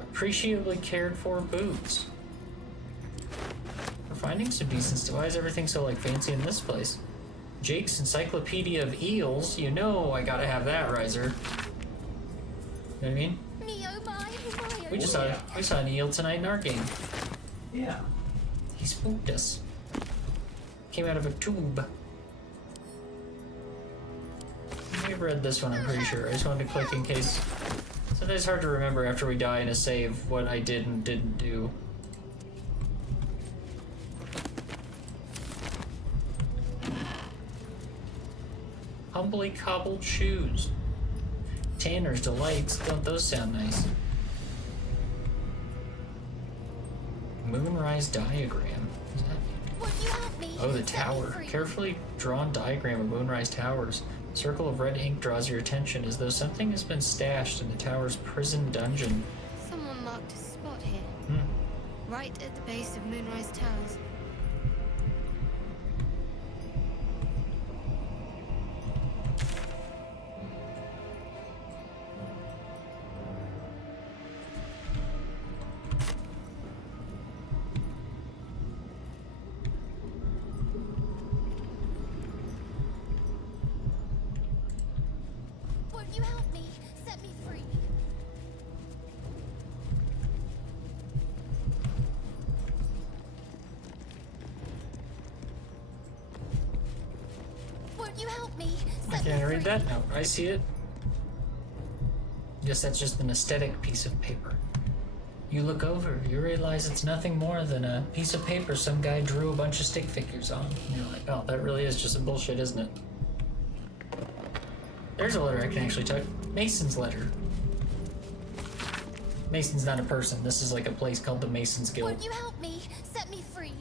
Appreciably cared for boots. We're finding some decent stuff. Why is everything so like fancy in this place? Jake's Encyclopedia of Eels. You know I gotta have that, Riser. You know what I mean? Me, oh my, oh my, oh We saw an eel tonight in our game. Yeah. He spooked us. Came out of a tube. We've read this one, I'm pretty sure. I just wanted to click in case. Sometimes it's hard to remember after we die in a save what I did and didn't do. Humbly cobbled shoes. Tanner's Delights. Don't those sound nice? Moonrise diagram. Is that... Won't you help me? Oh, the Set me tower. free. Carefully drawn diagram of Moonrise Towers. Circle of red ink draws your attention as though something has been stashed in the tower's prison dungeon. Someone marked a spot here. Right at the base of Moonrise Towers. Won't you help me? Set me free. Won't you help me? Set Can I me read free. that? No, I see it. Guess that's just an aesthetic piece of paper. You look over, you realize it's nothing more than a piece of paper some guy drew a bunch of stick figures on. And you're like, oh, that really is just some bullshit, isn't it? There's a letter I can actually tuck. Mason's letter. Mason's not a person. This is like a place called the Masons Guild. Won't you help me? Set me free.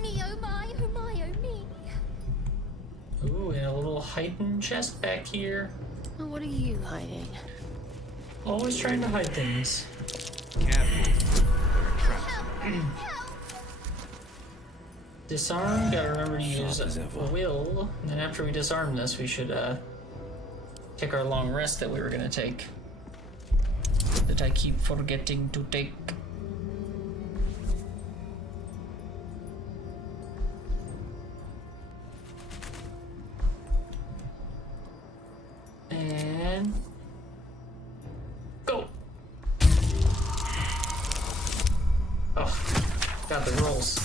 Me oh my oh my oh me. Ooh, and a little hidden chest back here. Oh, what are you hiding? Always trying to hide things. Disarm, gotta remember to use as ever. will. And then after we disarm this, we should take our long rest that we were gonna take. That I keep forgetting to take. And go. Oh, got the rolls.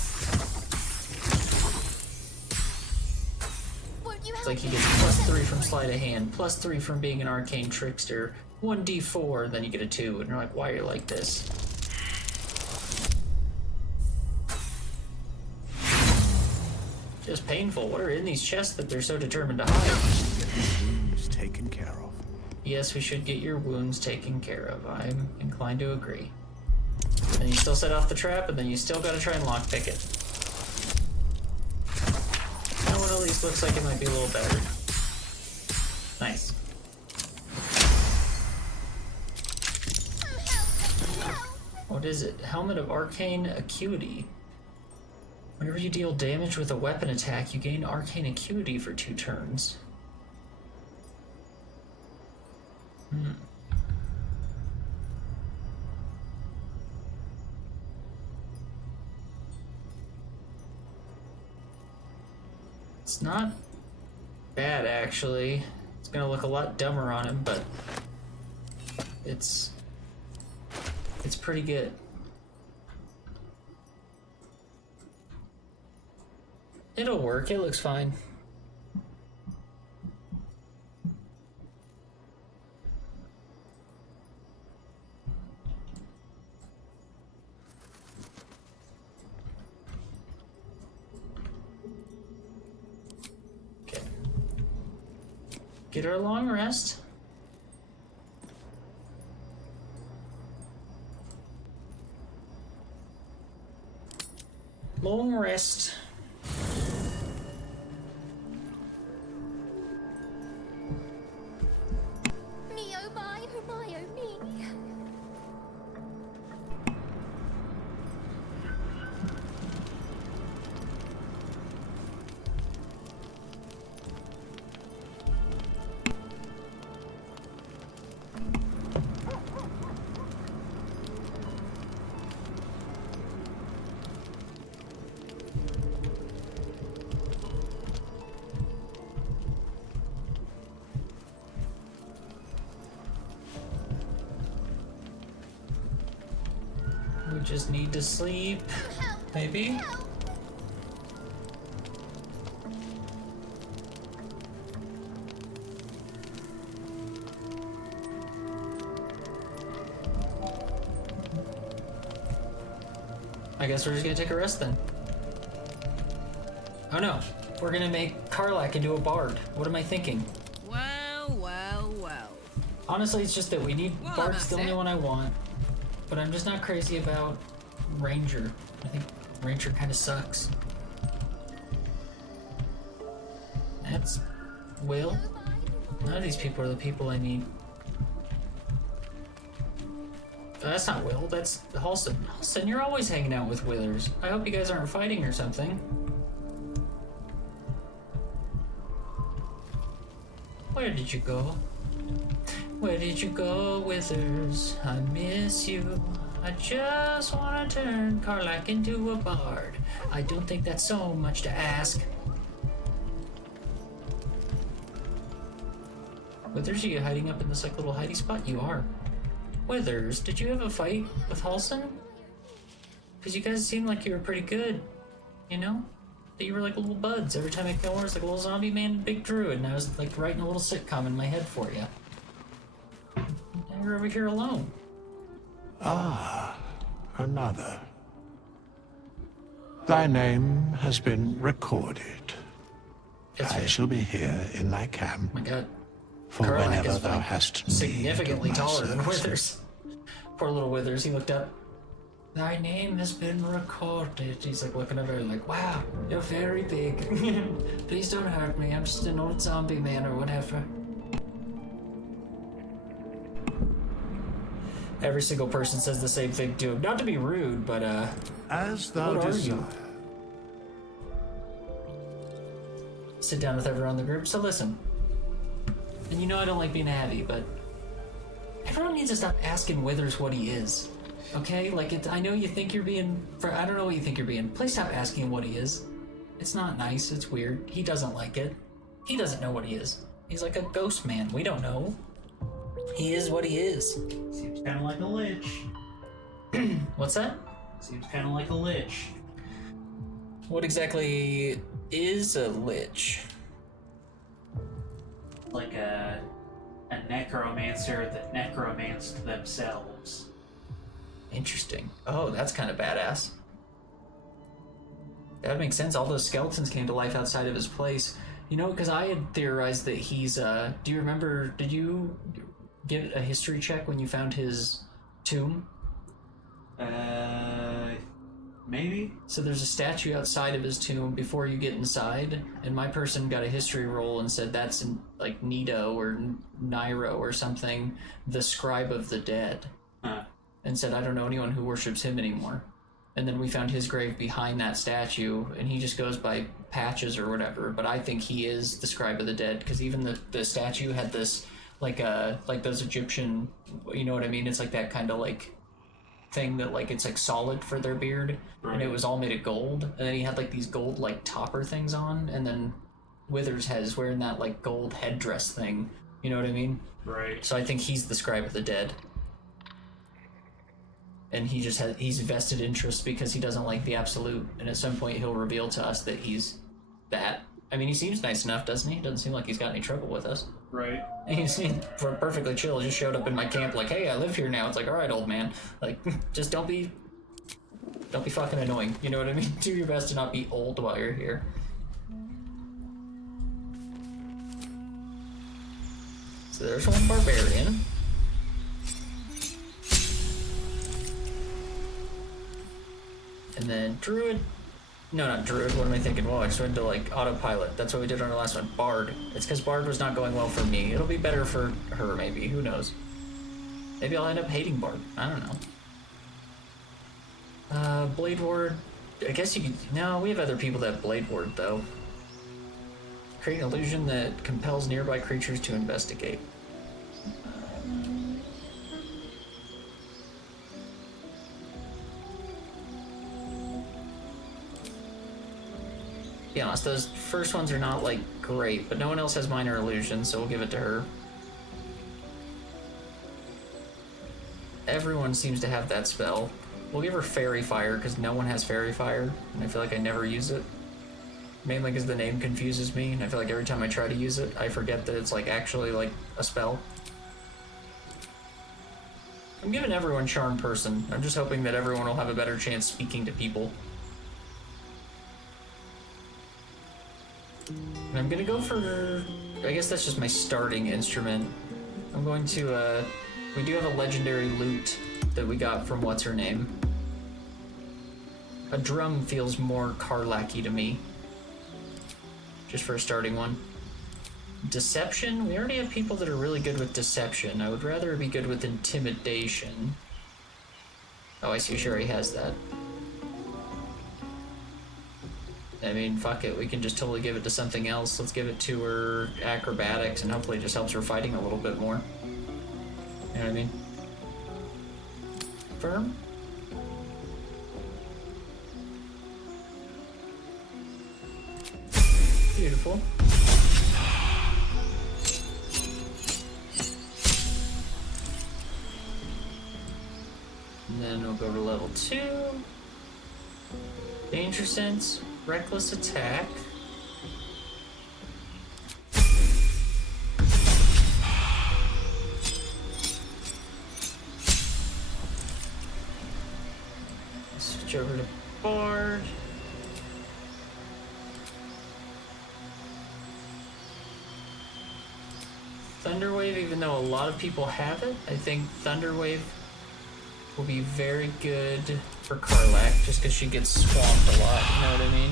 Won't you It's help like he me? gets +3 from sleight of hand, +3 from being an arcane trickster, 1d4, and then you get a 2, and you're like, why are you like this? Just painful. What are in these chests that they're so determined to hide? Wounds taken care of. Yes, we should get your wounds taken care of. I'm inclined to agree. And you still set off the trap, and then you still gotta try and lockpick it. That one at least looks like it might be a little better. Nice. What is it? Helmet of Arcane Acuity. Whenever you deal damage with a weapon attack, you gain Arcane Acuity for 2 turns. It's not bad, actually. It's gonna look a lot dumber on him, but it's pretty good. It'll work. It looks fine. Okay. Get her a long rest. Long rest. Me oh my oh my oh me. We just need to sleep. Maybe? I guess we're just gonna take a rest then. Oh no, we're gonna make Karlak into a bard. What am I thinking? Well, well, well. Honestly, it's just that we need Well, Bard's that's the only it. one I want. But I'm just not crazy about Ranger. I think Ranger kind of sucks. That's Will. None of these people are the people I need. That's not Will, that's Halston. Halston, you're always hanging out with Withers. I hope you guys aren't fighting or something. Where did you go? Where did you go, Withers? I miss you. I just wanna turn Karlak into a bard. I don't think that's so much to ask. Withers, are you hiding up in this like little hidey spot? You are. Withers, did you have a fight with Halston? Because you guys seem like you were pretty good, you know? that you were like little buds. Every time I came over, it's like a little zombie man and big druid, and I was like writing a little sitcom in my head for you. Now you're over here alone. Ah, another. Thy name has been recorded. I shall be here in thy camp Oh my god. for Karlak whenever is thou like hast need significantly of my taller than services. Withers. Poor little Withers, he looked up. Thy name has been recorded. He's like looking over like, wow, you're very big. Please don't hurt me. I'm just an old zombie man or whatever. Every single person says the same thing to him. Not to be rude, but As thou What are desire. you? Sit down with everyone in the group. So listen. And you know I don't like being heavy, but everyone needs to stop asking Withers what he is. Okay? Like, I know you think you're being... I don't know what you think you're being. Please stop asking him what he is. It's not nice. It's weird. He doesn't like it. He doesn't know what he is. He's like a ghost man. We don't know. He is what he is. Seems kind of like a lich. What's that? Seems kind of like a lich. What exactly is a lich? Like a necromancer that necromanced themselves. Interesting. Oh, that's kind of badass. That would make sense. All those skeletons came to life outside of his place. You know, because I had theorized that he's, do you remember, did you get a history check when you found his tomb? Maybe? So there's a statue outside of his tomb before you get inside, and my person got a history roll and said that's like Nito or Nairo or something, the scribe of the dead. Huh. And said, I don't know anyone who worships him anymore. And then we found his grave behind that statue, and he just goes by Patches or whatever, but I think he is the scribe of the dead, because even the statue had this, like those Egyptian, you know what I mean? It's like that kind of like thing that like it's like solid for their beard, Right. and it was all made of gold, and then he had like these gold like topper things on, and then Withers is wearing that like gold headdress thing, you know what I mean? Right. So I think he's the scribe of the dead. And he's vested interest because he doesn't like the absolute, and at some point he'll reveal to us that he's that. I mean, he seems nice enough, doesn't he? Doesn't seem like he's got any trouble with us. Right. And he seemed perfectly chill. Just showed up in my camp like, hey, I live here now. It's like, all right, old man. Like, just don't be fucking annoying. You know what I mean? Do your best to not be old while you're here. So there's one barbarian. And then Druid. No, not Druid. What am I thinking? Well, I just went to like autopilot. That's what we did on our last one. Bard. It's because Bard was not going well for me. It'll be better for her, maybe. Who knows? Maybe I'll end up hating Bard. I don't know. Blade Ward. I guess you could. No, we have other people that have Blade Ward, though. Create an illusion that compels nearby creatures to investigate. Be honest, those first ones are not like great, but no one else has minor illusion, so we'll give it to her. Everyone seems to have that spell. We'll give her Fairy Fire because no one has Fairy Fire, and I feel like I never use it. Mainly because the name confuses me, and I feel like every time I try to use it, I forget that it's like actually like a spell. I'm giving everyone Charm Person. I'm just hoping that everyone will have a better chance speaking to people. And I'm gonna go for, I guess that's just my starting instrument. I'm going to, we do have a legendary lute that we got from what's her name. A drum feels more Karlak-y to me. Just for a starting one. Deception? We already have people that are really good with deception. I would rather be good with intimidation. Oh, I see, she already has that. I mean, fuck it, we can just totally give it to something else. Let's give it to her acrobatics, and hopefully it just helps her fighting a little bit more. You know what I mean? Firm? Beautiful. And then we'll go to level 2. Danger Sense. reckless attack. Switch over to Bard. Thunderwave, even though a lot of people have it, I think Thunderwave will be very good for Karlach, just because she gets swamped a lot, you know what I mean?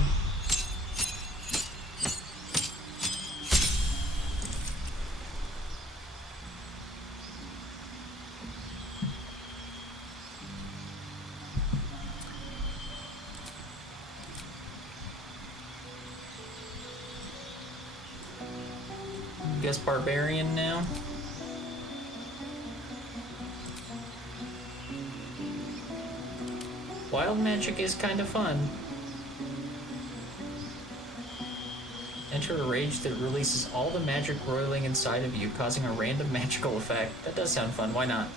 Guess Barbarian now. Wild magic is kind of fun. Enter a rage that releases all the magic roiling inside of you, causing a random magical effect. That does sound fun, why not?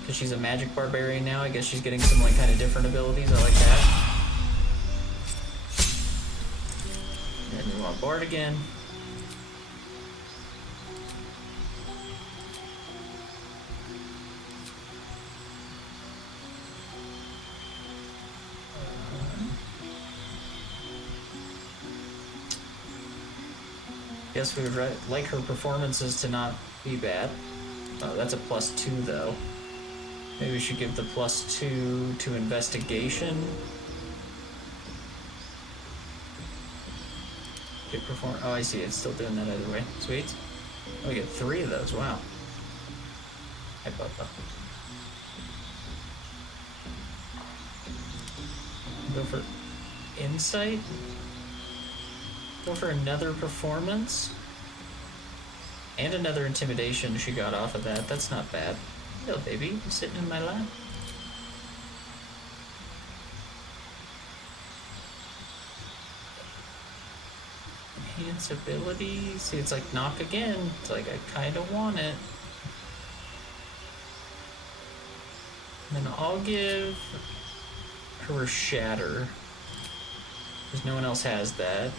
Because she's a magic barbarian now, I guess she's getting some like kind of different abilities, I like that. And we want Bard again. Guess we would like her performances to not be bad. Oh, that's a +2 though. Maybe we should give the +2 to investigation. Oh, I see. It's still doing that either way. Sweet. Oh, we get 3 of those. Wow. Hi, Bubba. Go for insight. Go for another performance. And another intimidation she got off of that. That's not bad. Hello, baby. You sitting in my lap? Enhance ability. See, it's like knock again. It's like I kind of want it. And then I'll give her shatter, because no one else has that.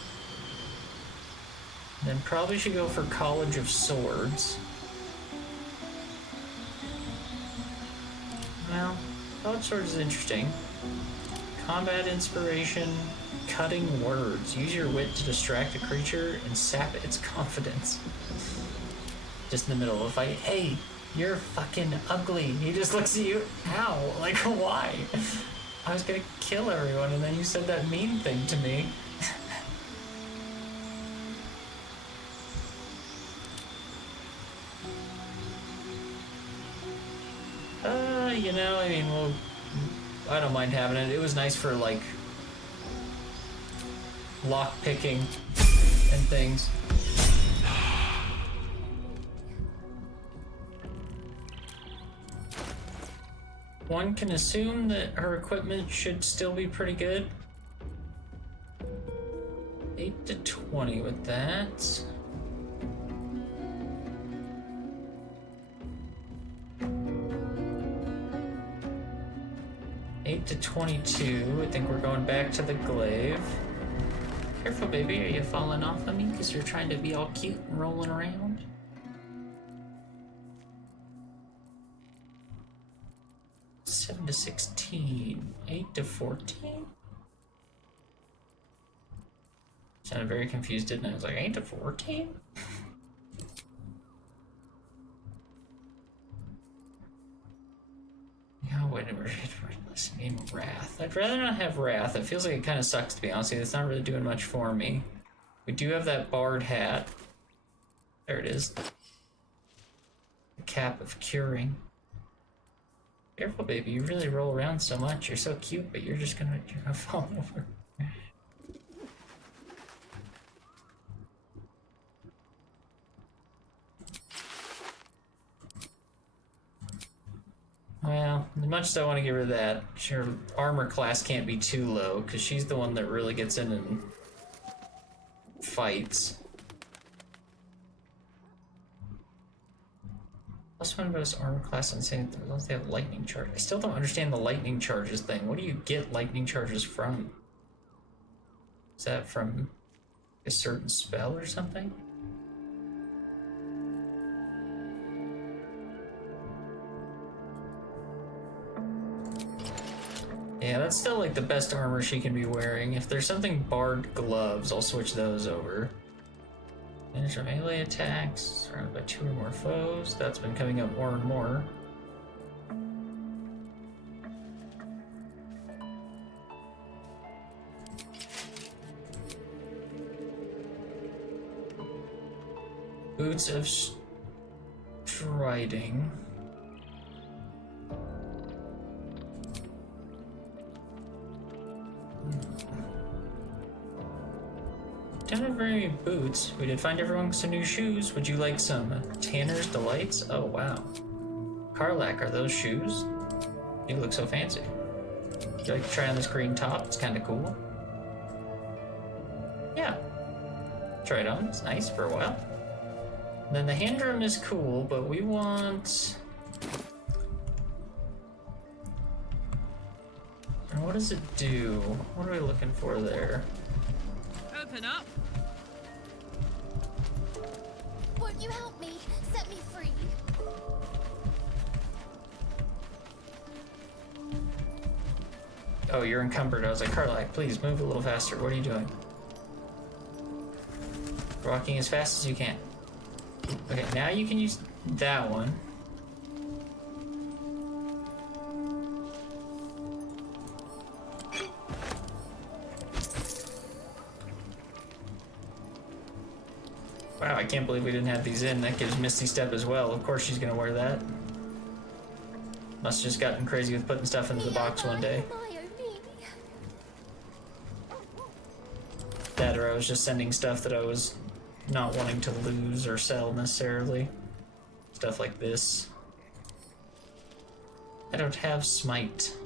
Then probably should go for College of Swords. Well, College of Swords is interesting. Combat inspiration, cutting words. Use your wit to distract a creature and sap its confidence. Just in the middle of a fight. Hey, you're fucking ugly. He just looks at you. How? Like, why? I was gonna kill everyone and then you said that mean thing to me. You know, I mean, well, I don't mind having it. It was nice for, like, lock picking and things. One can assume that her equipment should still be pretty good. 8 to 20 with that. To 22. I think we're going back to the glaive. Careful, baby. Are you falling off of me because you're trying to be all cute and rolling around? Seven to 16. 8 to 14. Sounded very confused, didn't I? I was like, 8 to 14? Yeah, whatever. Name Wrath. I'd rather not have Wrath. It feels like it kind of sucks, to be honest with you. It's not really doing much for me. We do have that Bard hat. There it is. The Cap of Curing. Careful, baby. You really roll around so much. You're so cute, but you're gonna fall over. Well, as much as I want to get rid of that, her armor class can't be too low, because she's the one that really gets in and fights. one bonus armor class and saying they have lightning charge. I still don't understand the lightning charges thing. What do you get lightning charges from? Is that from a certain spell or something? Yeah, that's still like the best armor she can be wearing. If there's something barred gloves, I'll switch those over. Manage our melee attacks, surrounded by 2 or more foes. That's been coming up more and more. Boots of striding. Don't have very many boots. We did find everyone some new shoes. Would you like some Tanner's Delights? Oh, wow. Karlak, are those shoes? You look so fancy. Would you like to try on this green top? It's kind of cool. Yeah. Try it on. It's nice for a while. And then the hand drum is cool, but we want... And what does it do? What are we looking for there? Open up. Won't you help me? Set me free. Oh, you're encumbered. I was like, Karlak, please move a little faster. What are you doing? Walking as fast as you can. Okay, now you can use that one. Wow, I can't believe we didn't have these in. That gives Misty Step as well. Of course she's gonna wear that. Must have just gotten crazy with putting stuff into the box one day. That or I was just sending stuff that I was not wanting to lose or sell necessarily. Stuff like this. I don't have Smite.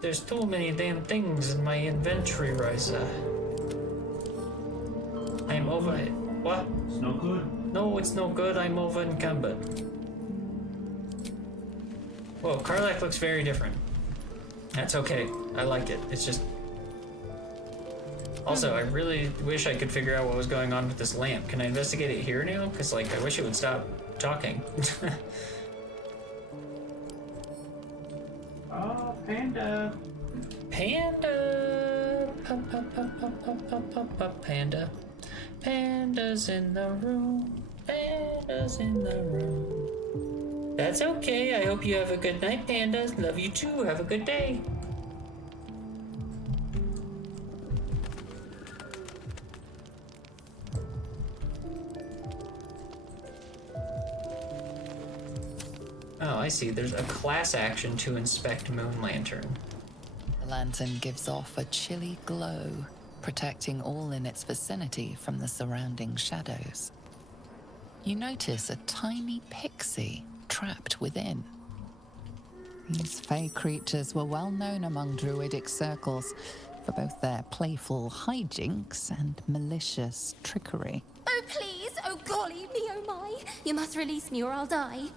There's too many damn things in my inventory, Ryza. I'm over it. What? It's no good. No, it's no good. I'm over encumbered. Whoa, Karlak looks very different. That's okay. I like it. It's just... Also, I really wish I could figure out what was going on with this lamp. Can I investigate it here now? Because, like, I wish it would stop talking. Oh, panda. Panda. Panda. Panda's in the room. Panda's in the room. That's okay. I hope you have a good night, pandas. Love you too. Have a good day. Oh, I see. There's a class action to inspect Moon Lantern. The lantern gives off a chilly glow, protecting all in its vicinity from the surrounding shadows. You notice a tiny pixie trapped within. These fey creatures were well known among druidic circles for both their playful hijinks and malicious trickery. Oh, please! Oh, golly me, oh my! You must release me or I'll die.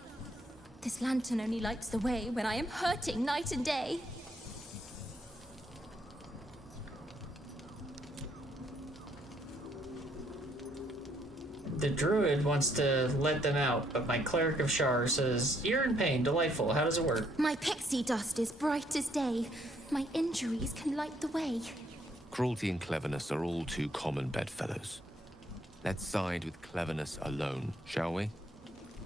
This lantern only lights the way when I am hurting night and day. The druid wants to let them out, but my cleric of Shar says, "You're in pain, delightful. How does it work?" My pixie dust is bright as day. My injuries can light the way. Cruelty and cleverness are all too common bedfellows. Let's side with cleverness alone, shall we?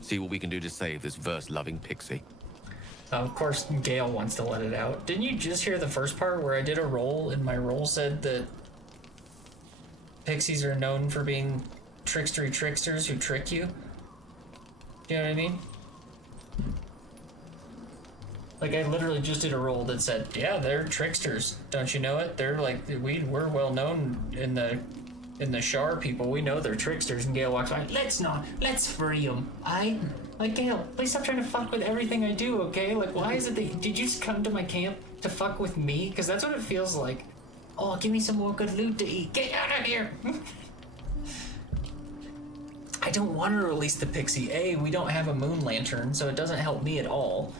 See what we can do to save this verse-loving pixie. Of course, Gale wants to let it out. Didn't you just hear the first part where I did a roll and my roll said that pixies are known for being trickstery tricksters who trick you? Do you know what I mean? Like, I literally just did a roll that said, yeah, they're tricksters. Don't you know it? They're like, we're well known in the And the Shar people, we know they're tricksters, and Gale walks by. Let's free them. Like, Gale, please stop trying to fuck with everything I do, okay? Like, why is it that, did you just come to my camp to fuck with me? Because that's what it feels like. Oh, give me some more good loot to eat. Get out of here! I don't want to release the pixie. A, we don't have a moon lantern, so it doesn't help me at all.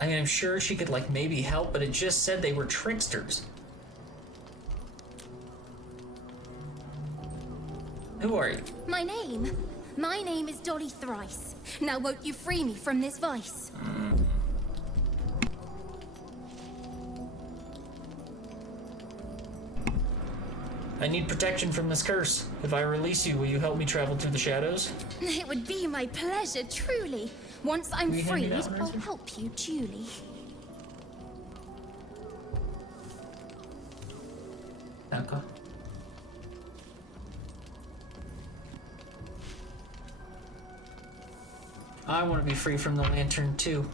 I mean, I'm sure she could, like, maybe help, but it just said they were tricksters. Who are you? My name is Dolly Thrice. Now won't you free me from this vice? I need protection from this curse. If I release you, will you help me travel through the shadows? It would be my pleasure, truly. Once I'm Will you hand me freed, that one, I'll Razor? help you duly. Okay. I want to be free from the lantern too.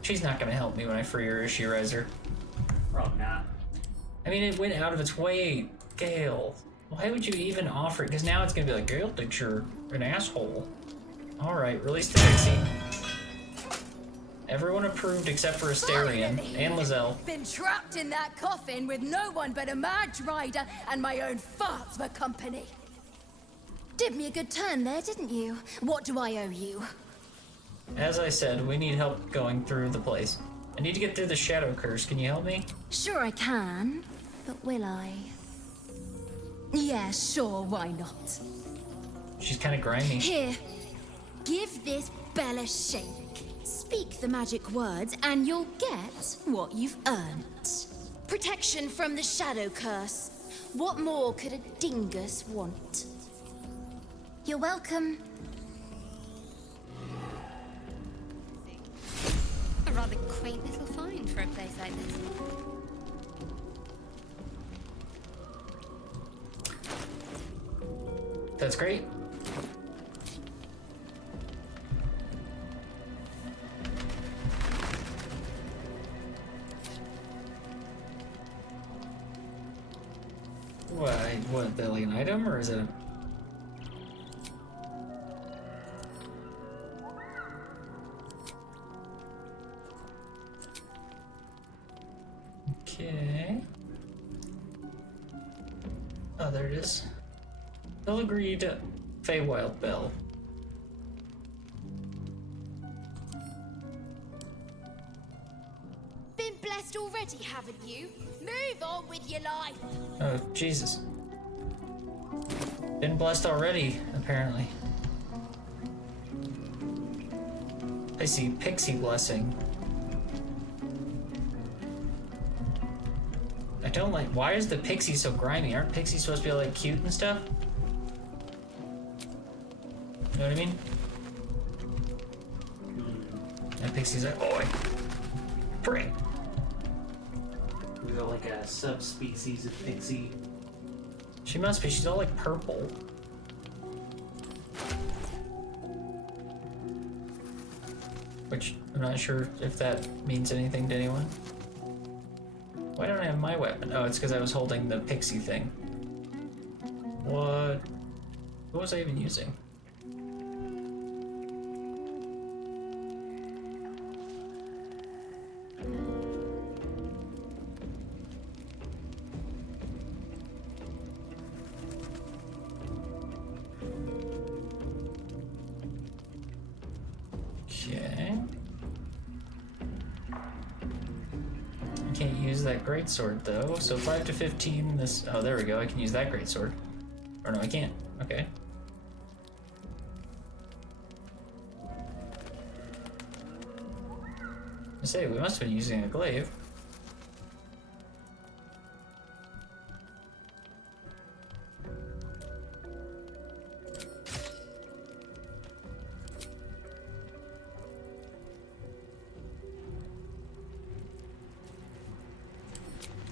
She's not gonna help me when I free her, is she, Riser? Probably not. I mean, it went out of its way, Gale. Why would you even offer it? Because now it's gonna be like, Gale thinks you're an asshole. Alright, release the pixie. Everyone approved except for Asterion and Lizelle. Been trapped in that coffin with no one but a Mad Rider and my own farts for company. Did me a good turn there, didn't you? What do I owe you? As I said, we need help going through the place. I need to get through the shadow curse. Can you help me? Sure I can, but will I? Yeah, sure, why not? She's kind of grimy. Here, give this bell a shake. Speak the magic words and you'll get what you've earned. Protection from the shadow curse. What more could a dingus want? You're welcome. A rather quaint little find for a place like this. That's great. What, the like an item, or is it a... Okay. Oh, there it is. Filigree Feywild Bell. Been blessed already, haven't you? Move on with your life. Oh, Jesus. Been blessed already, apparently. I see Pixie Blessing. I don't like... Why is the pixie so grimy? Aren't pixies supposed to be like cute and stuff? You know what I mean? And pixie's like, boy. Pray. We got like a subspecies of pixie. She must be. She's all like purple. Which, I'm not sure if that means anything to anyone. Why don't I have my weapon? Oh, it's because I was holding the pixie thing. What was I even using? Okay. I can't use that greatsword though. So 5 to 15. This. Oh, there we go. I can use that greatsword. Or no, I can't. Okay. I say we must have been using a glaive.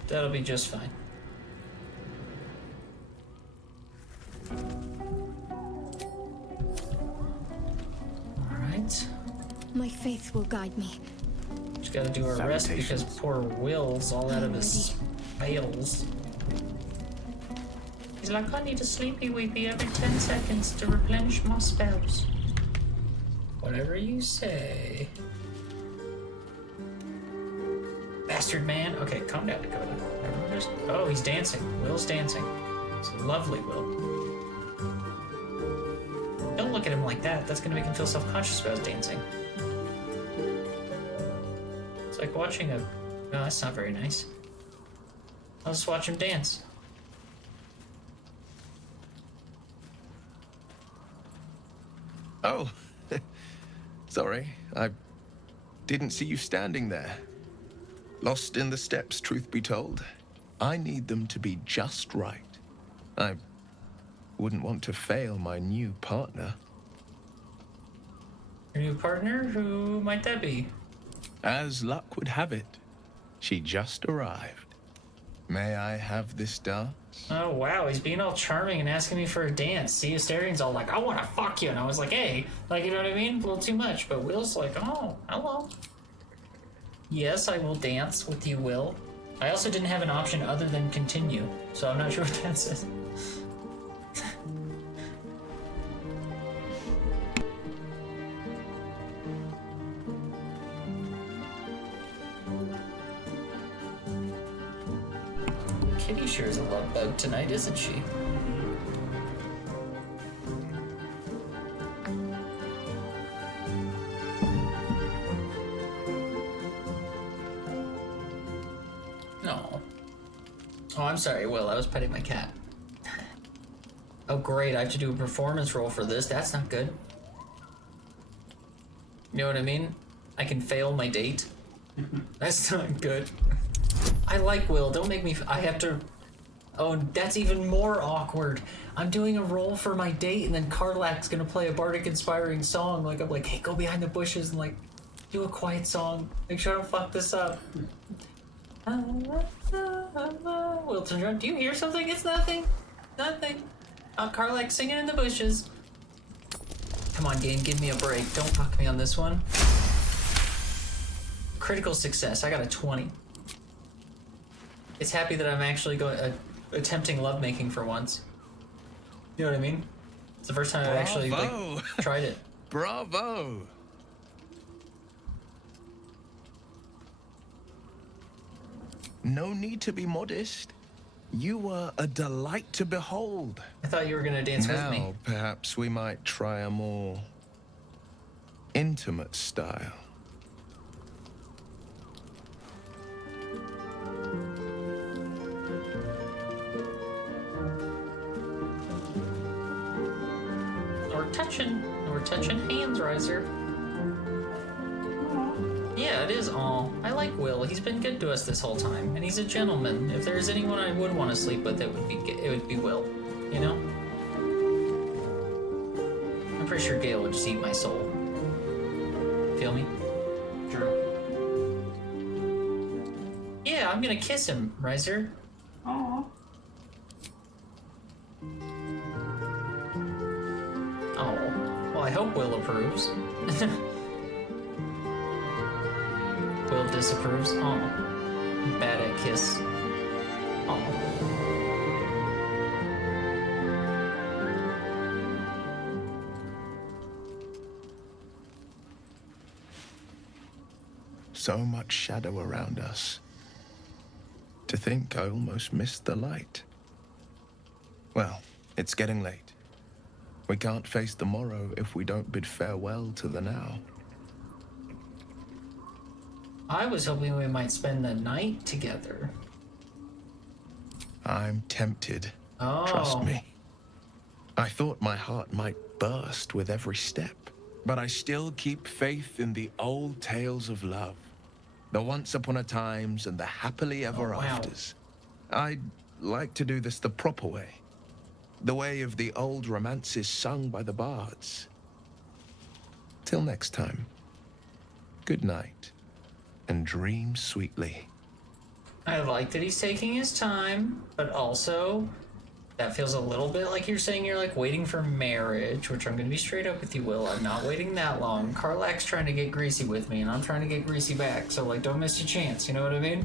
That'll be just fine. Alright. My faith will guide me. Just gotta do our rest because Salutations. poor Will's all out of his fails. He's like, I need a sleepy weepy every 10 seconds to replenish my spells. Whatever you say. Bastard man. Okay, calm down, Dakota. Everyone just... Oh, he's dancing. Will's dancing. It's lovely, Will. Don't look at him like that. That's gonna make him feel self-conscious about his dancing. It's like watching a... No, that's not very nice. I'll just watch him dance. Oh, sorry. I didn't see you standing there. Lost in the steps, truth be told. I need them to be just right. I wouldn't want to fail my new partner. Your new partner? Who might that be? As luck would have it, she just arrived. May I have this dance? Oh, wow, he's being all charming and asking me for a dance. See, Asterian's all like, I want to fuck you. And I was like, hey, like, you know what I mean? A little too much. But Will's like, oh, hello. Yes, I will dance with you, Will. I also didn't have an option other than continue. So I'm not sure what that says. Kitty sure is a love bug tonight, isn't she? No. Oh, I'm sorry, Will. I was petting my cat. Oh, great. I have to do a performance roll for this. That's not good. You know what I mean? I can fail my date. That's not good. I like Will. Don't make me... I have to... Oh, that's even more awkward. I'm doing a roll for my date, and then Karlak's gonna play a bardic inspiring song. Like, I'm like, hey, go behind the bushes and, like, do a quiet song. Make sure I don't fuck this up. Will turns around. Do you hear something? It's nothing. Nothing. Karlak singing in the bushes. Come on, game. Give me a break. Don't fuck me on this one. Critical success. I got a 20. It's happy that I'm actually attempting lovemaking for once. You know what I mean? It's the first time I've actually tried it. Bravo! No need to be modest. You were a delight to behold. I thought you were gonna dance with me. Now, perhaps we might try a more intimate style. We're touching hands, Riser. Yeah, it is all. I like Will. He's been good to us this whole time, and he's a gentleman. If there's anyone I would want to sleep with, it would be Will. You know? I'm pretty sure Gale would just eat my soul. Feel me? Sure. Yeah, I'm gonna kiss him, Riser. Aww. Oh, well, I hope Will approves. Will disapproves. Oh, bad at kiss. Oh. So much shadow around us. To think I almost missed the light. Well, it's getting late. We can't face the morrow if we don't bid farewell to the now. I was hoping we might spend the night together. I'm tempted. Oh. Trust me. I thought my heart might burst with every step, but I still keep faith in the old tales of love. The once upon a times and the happily ever afters. I'd like to do this the proper way. The way of the old romances sung by the bards. Till next time, good night, and dream sweetly. I like that he's taking his time, but also that feels a little bit like you're saying you're like waiting for marriage, which I'm gonna be straight up with you, Will. I'm not waiting that long. Karlak's trying to get greasy with me, and I'm trying to get greasy back, so like don't miss your chance, you know what I mean?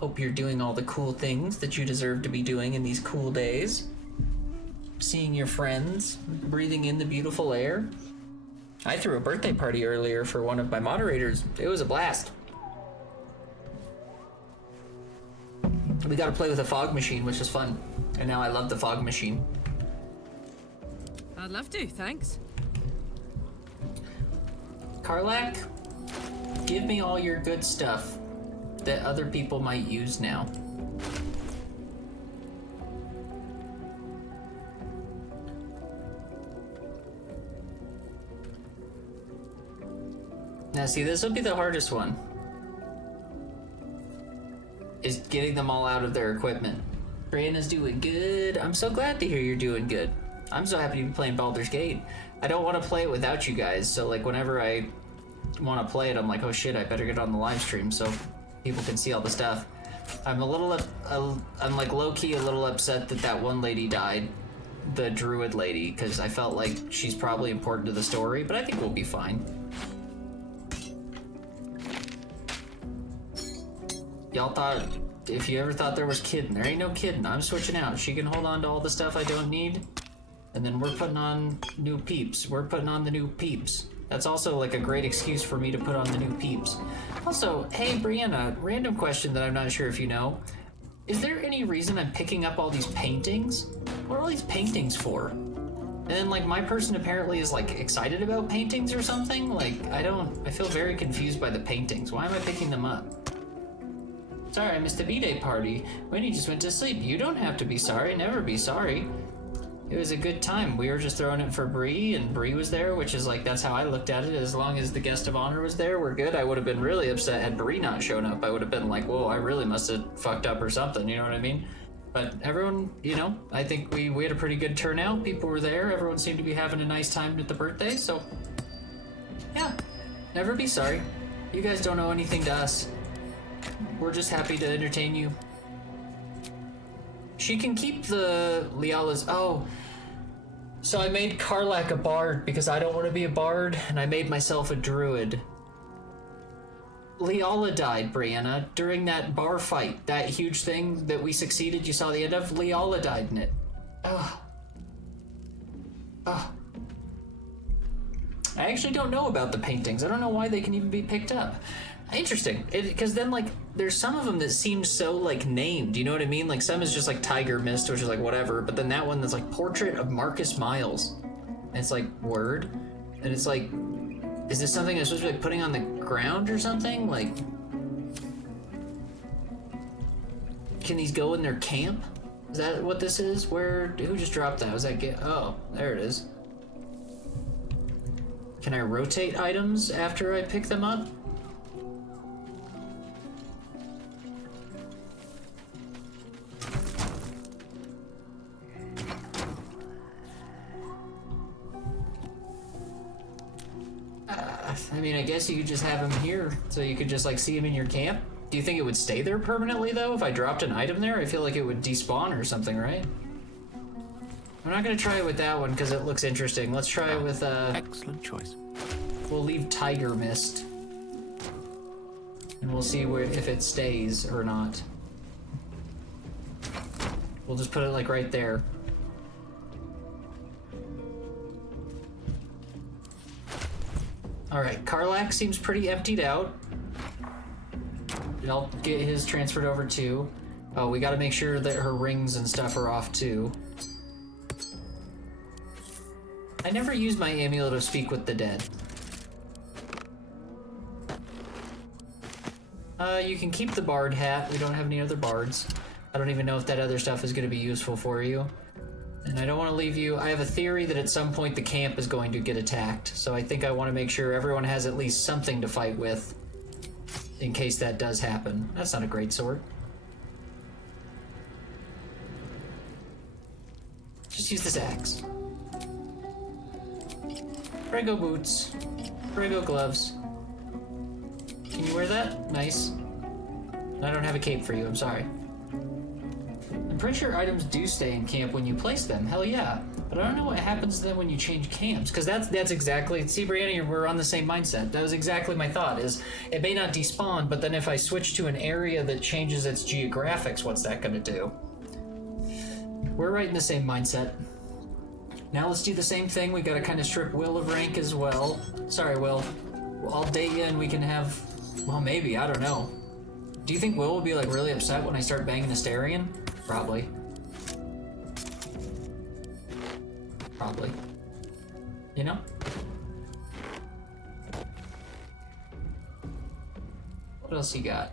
Hope you're doing all the cool things that you deserve to be doing in these cool days. Seeing your friends, breathing in the beautiful air. I threw a birthday party earlier for one of my moderators. It was a blast. We got to play with a fog machine, which is fun. And now I love the fog machine. I'd love to, thanks. Karlak, give me all your good stuff that other people might use now. Now see, this will be the hardest one. Is getting them all out of their equipment. Brianna's doing good. I'm so glad to hear you're doing good. I'm so happy to be playing Baldur's Gate. I don't want to play it without you guys, so like whenever I want to play it, I'm like, oh shit, I better get on the live stream so people can see all the stuff. I'm a little, I'm like low-key a little upset that that one lady died, the druid lady, because I felt like she's probably important to the story, but I think we'll be fine. Y'all thought, if you ever thought there was kidding, there ain't no kidding. I'm switching out. She can hold on to all the stuff I don't need, and then we're putting on new peeps. We're putting on the new peeps. That's also like a great excuse for me to put on the new peeps. Also, hey Brianna, random question that I'm not sure if you know. Is there any reason I'm picking up all these paintings? What are all these paintings for? And then like my person apparently is like excited about paintings or something? Like I feel very confused by the paintings. Why am I picking them up? Sorry, I missed the B-Day party. Winnie just went to sleep. You don't have to be sorry. Never be sorry. It was a good time. We were just throwing it for Bree, and Bree was there, which is like, that's how I looked at it. As long as the guest of honor was there, we're good. I would have been really upset had Bree not shown up. I would have been like, whoa, I really must have fucked up or something, you know what I mean? But everyone, you know, I think we had a pretty good turnout. People were there. Everyone seemed to be having a nice time at the birthday, so yeah, never be sorry. You guys don't owe anything to us. We're just happy to entertain you. She can keep the Liala's. Oh, so I made Karlak a bard because I don't want to be a bard, and I made myself a druid. Liala died, Brianna, during that bar fight, that huge thing that we succeeded. You saw the end of. Liala died in it. Oh. Oh. I actually don't know about the paintings. I don't know why they can even be picked up. Interesting, because then like there's some of them that seem so like named, you know what I mean? Like some is just like Tiger Mist, which is like whatever, but then that one that's like Portrait of Marcus Miles, and it's like word, and it's like, is this something I'm supposed to be like putting on the ground or something? Like, can these go in their camp? Is that what this is? Who just dropped that? Was that oh, there it is. Can I rotate items after I pick them up? I mean, I guess you could just have him here, so you could just like see him in your camp. Do you think it would stay there permanently though? If I dropped an item there, I feel like it would despawn or something, right? I'm not gonna try it with that one because it looks interesting. Let's try it with excellent choice. We'll leave Tiger Mist, and we'll see if it stays or not. We'll just put it like right there. Alright, Karlak seems pretty emptied out. I'll get his transferred over too. Oh, we gotta make sure that her rings and stuff are off too. I never used my amulet of Speak with the Dead. You can keep the bard hat. We don't have any other bards. I don't even know if that other stuff is gonna be useful for you. And I don't want to leave you. I have a theory that at some point the camp is going to get attacked, so I think I want to make sure everyone has at least something to fight with in case that does happen. That's not a great sword. Just use this axe. Prego boots. Prego gloves. Can you wear that? Nice. I don't have a cape for you, I'm sorry. pretty sure items do stay in camp when you place them. Hell yeah. But I don't know what happens then when you change camps, because that's exactly. See, Brianna, we're on the same mindset. That was exactly my thought. Is it may not despawn, but then if I switch to an area that changes its geographics, what's that going to do? We're right in the same mindset. Now let's do the same thing. We got to kind of strip Will of rank as well. Sorry, Will. I'll date you and we can have. Well, maybe, I don't know. Do you think Will will be like really upset when I start banging Astarion? Probably. Probably. You know? What else you got?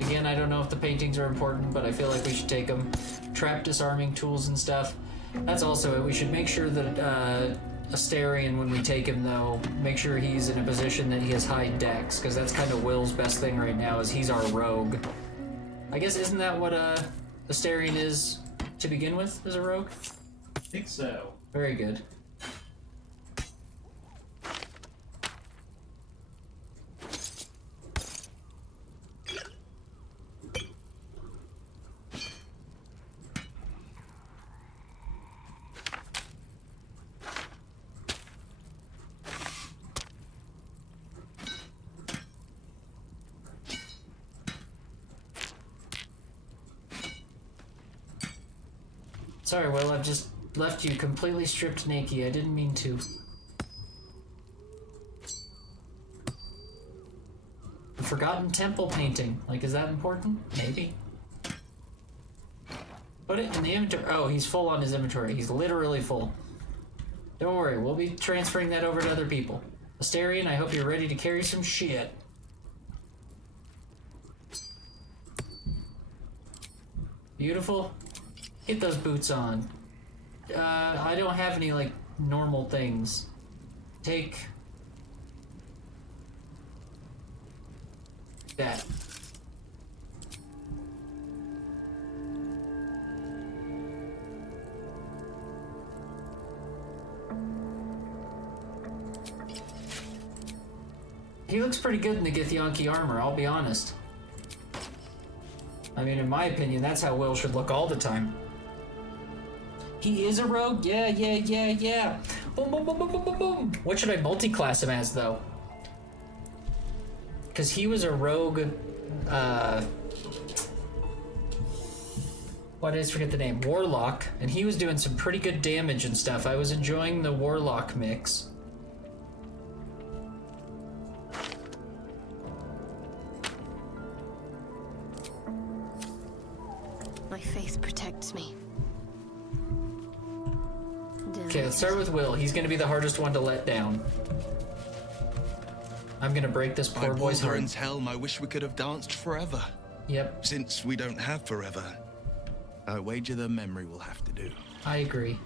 Again, I don't know if the paintings are important, but I feel like we should take them. Trap disarming tools and stuff. That's also it. We should make sure that Astarion, when we take him though, make sure he's in a position that he has high dex, because that's kind of Will's best thing right now, is he's our rogue. I guess, isn't that what Astarion is to begin with, as a rogue? I think so. Very good. Sorry, Will, I've just left you completely stripped naked. I didn't mean to. A forgotten temple painting. Like, is that important? Maybe. Put it in the inventory. Oh, he's full on his inventory. He's literally full. Don't worry, we'll be transferring that over to other people. Astarion, I hope you're ready to carry some shit. Beautiful. Get those boots on. I don't have any, like, normal things. Take... that. He looks pretty good in the Githyanki armor, I'll be honest. I mean, in my opinion, that's how Will should look all the time. He is a rogue? Yeah. Boom, boom, boom, boom, boom, boom, boom. What should I multi-class him as, though? Because he was a rogue, forget the name, Warlock, and he was doing some pretty good damage and stuff. I was enjoying the Warlock mix. My faith protects me. Okay, let's start with Will. He's gonna be the hardest one to let down. I'm gonna break this poor boy's heart. Baldur's helm, I wish we could have danced forever. Yep. Since we don't have forever, I wager the memory will have to do. I agree.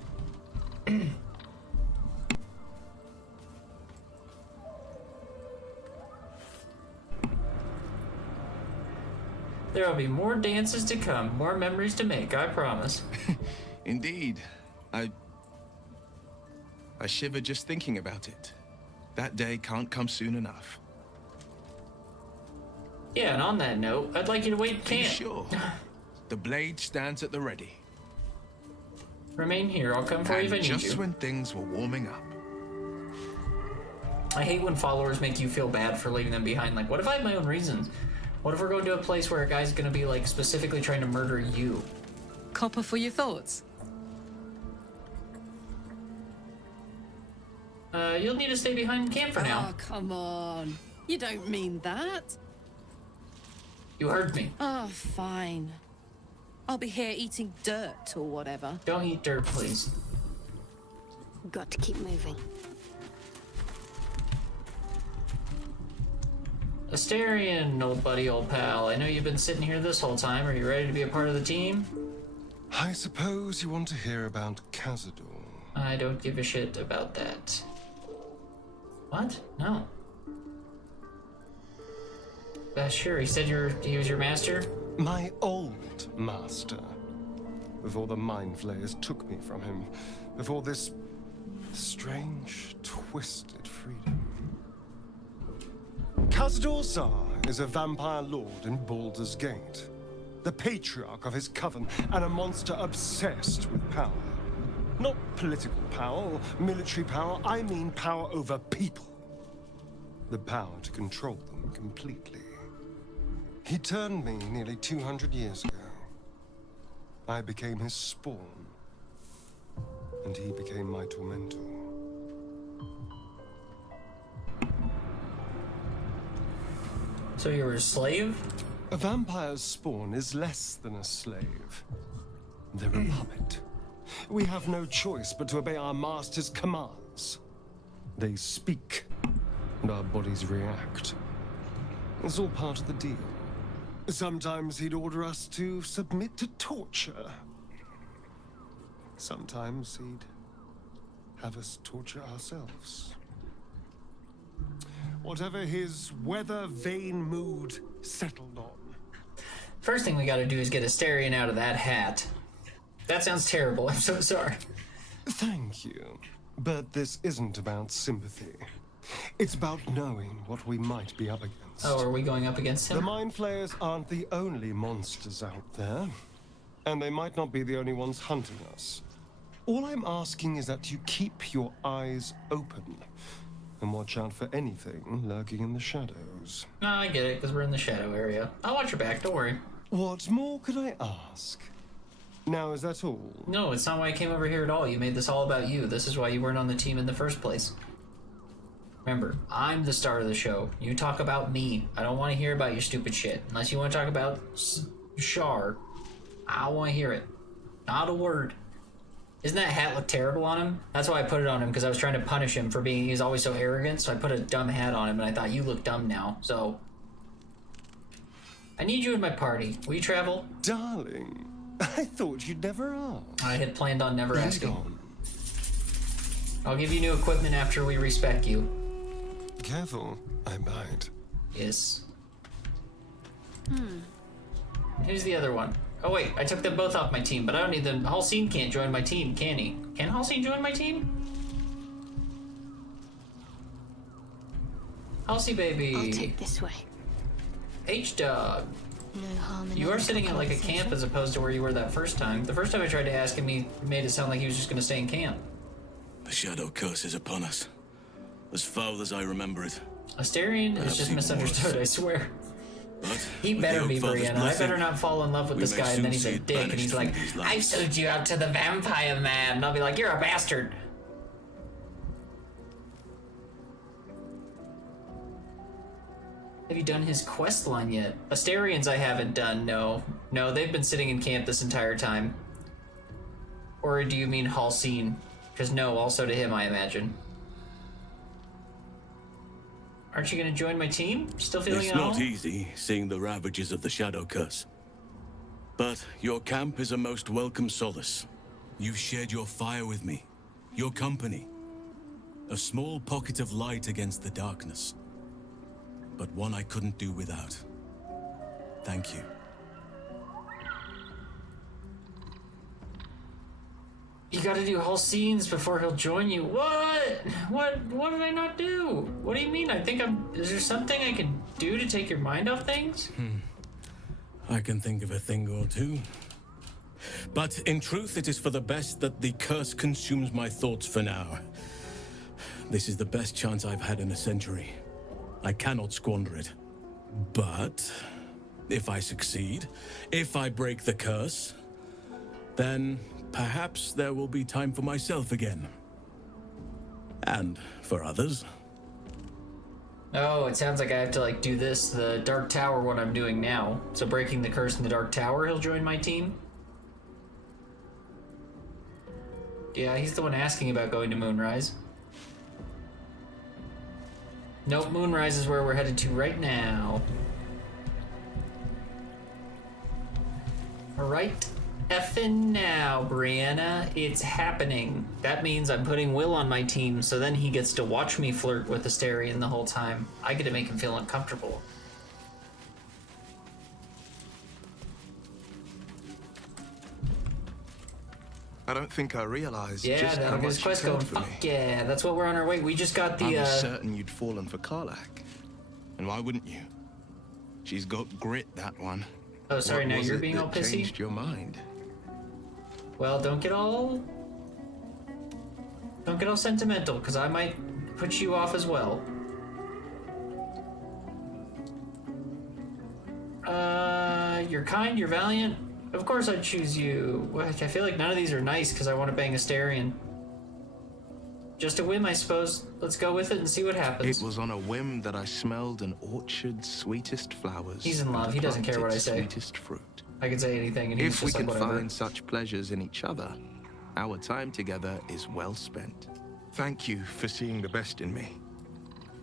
There will be more dances to come, more memories to make, I promise. Indeed. I shiver just thinking about it. That day can't come soon enough. Yeah, and on that note, I'd like you to wait in Be camp. sure. The blade stands at the ready. Remain here, I'll come for you if I need you. Just when things were warming up. I hate when followers make you feel bad for leaving them behind. Like, what if I have my own reasons? What if we're going to a place where a guy's gonna be, like, specifically trying to murder you? Copper for your thoughts. You'll need to stay behind camp for now. Oh, come on. You don't mean that. You heard me. Oh, fine. I'll be here eating dirt or whatever. Don't eat dirt, please. Got to keep moving. Astarion, old buddy, old pal. I know you've been sitting here this whole time. Are you ready to be a part of the team? I suppose you want to hear about Cazador. I don't give a shit about that. What? No. Sure, he said he was your master? My old master. Before the Mind Flayers took me from him. Before this strange, twisted freedom. Cazador Zar is a vampire lord in Baldur's Gate. The patriarch of his coven, and a monster obsessed with power. Not political power or military power, I mean power over people. The power to control them completely. He turned me nearly 200 years ago. I became his spawn, and he became my tormentor. So you were a slave? A vampire's spawn is less than a slave. They're a puppet. We have no choice but to obey our master's commands. They speak, and our bodies react. It's all part of the deal. Sometimes he'd order us to submit to torture. Sometimes he'd have us torture ourselves. Whatever his weather-vane mood settled on. First thing we gotta do is get Asterion out of that hat. That sounds terrible, I'm so sorry. Thank you. But this isn't about sympathy. It's about knowing what we might be up against. Oh, are we going up against him? The Mind Flayers aren't the only monsters out there. And they might not be the only ones hunting us. All I'm asking is that you keep your eyes open. And watch out for anything lurking in the shadows. No, I get it, because we're in the shadow area. I'll watch your back, don't worry. What more could I ask? Now, is that all? No, it's not why I came over here at all. You made this all about you. This is why you weren't on the team in the first place. Remember, I'm the star of the show. You talk about me. I don't want to hear about your stupid shit. Unless you want to talk about Shar. I don't want to hear it. Not a word. Doesn't that hat look terrible on him? That's why I put it on him, because I was trying to punish him for being, he's always so arrogant, so I put a dumb hat on him, and I thought, you look dumb now, so... I need you in my party. Will you travel? Darling, I thought you'd never ask. I had planned on never asking. On. I'll give you new equipment after we respec you. Careful, I bite. Yes. Who's the other one? Oh wait, I took them both off my team, but I don't need them. Halcyon can't join my team, can he? Can Halcyon join my team? Halcyon baby. I'll take this way. H-Dog. No harm in You are a sitting at like a conversation. camp as opposed to where you were that first time. The first time I tried to ask him, he made it sound like he was just going to stay in camp. The shadow curse is upon us. As foul as I remember it. Asterion is Perhaps just even misunderstood, worse. I swear. But He with better the be Oak Father's Brianna. I blessing, better not fall in love with we this may guy and then he's soon a see it dick and banished he's from like, these I've lands. sold you out to the vampire man. And I'll be like, you're a bastard. Have you done his quest line yet? Asterions I haven't done, no. No, they've been sitting in camp this entire time. Or do you mean Halcyon? Because no, also to him, I imagine. Aren't you going to join my team? Still feeling It's at not home? easy seeing the ravages of the shadow curse. But your camp is a most welcome solace. You've shared your fire with me, your company. A small pocket of light against the darkness. But one I couldn't do without. Thank you. You gotta do whole scenes before he'll join you. What? What did I not do? What do you mean? I think is there something I can do to take your mind off things? I can think of a thing or two. But in truth, it is for the best that the curse consumes my thoughts for now. This is the best chance I've had in a century. I cannot squander it. But if I succeed, if I break the curse, then perhaps there will be time for myself again. And for others. Oh, it sounds like I have to like do this, the Dark Tower, what I'm doing now. So breaking the curse in the Dark Tower, he'll join my team? Yeah, he's the one asking about going to Moonrise. Nope, Moonrise is where we're headed to right now. Right effing now, Brianna. It's happening. That means I'm putting Will on my team, so then he gets to watch me flirt with Asterion the whole time. I get to make him feel uncomfortable. I don't think I realized Yeah, just how that'll get much his quest you going. cared for me. Fuck yeah, that's what we're on our way. We just got I the, was certain you'd fallen for Karlak. And why wouldn't you? She's got grit, that one. Oh, sorry, What now was you're it being that all pissy? changed your mind? Well, don't get all sentimental, because I might put you off as well. You're kind, you're valiant. Of course I'd choose you. Well, I feel like none of these are nice because I want to bang Astarion. Just a whim, I suppose. Let's go with it and see what happens. It was on a whim that I smelled an orchard's sweetest flowers. He's in love. He doesn't care what I say. Sweetest fruit. I can say anything, and he's If we just like, can whatever. find such pleasures in each other, our time together is well spent. Thank you for seeing the best in me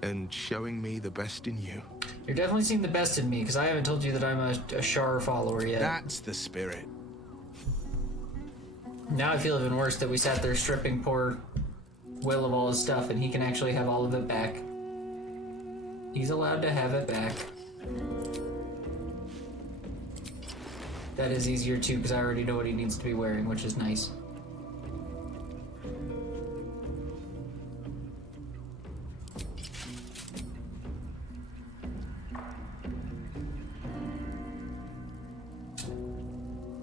and showing me the best in you. You're definitely seeing the best in me, because I haven't told you that I'm a Shar follower yet. That's the spirit. Now I feel even worse that we sat there stripping poor Will of all his stuff, and he can actually have all of it back. He's allowed to have it back. That is easier too, because I already know what he needs to be wearing, which is nice.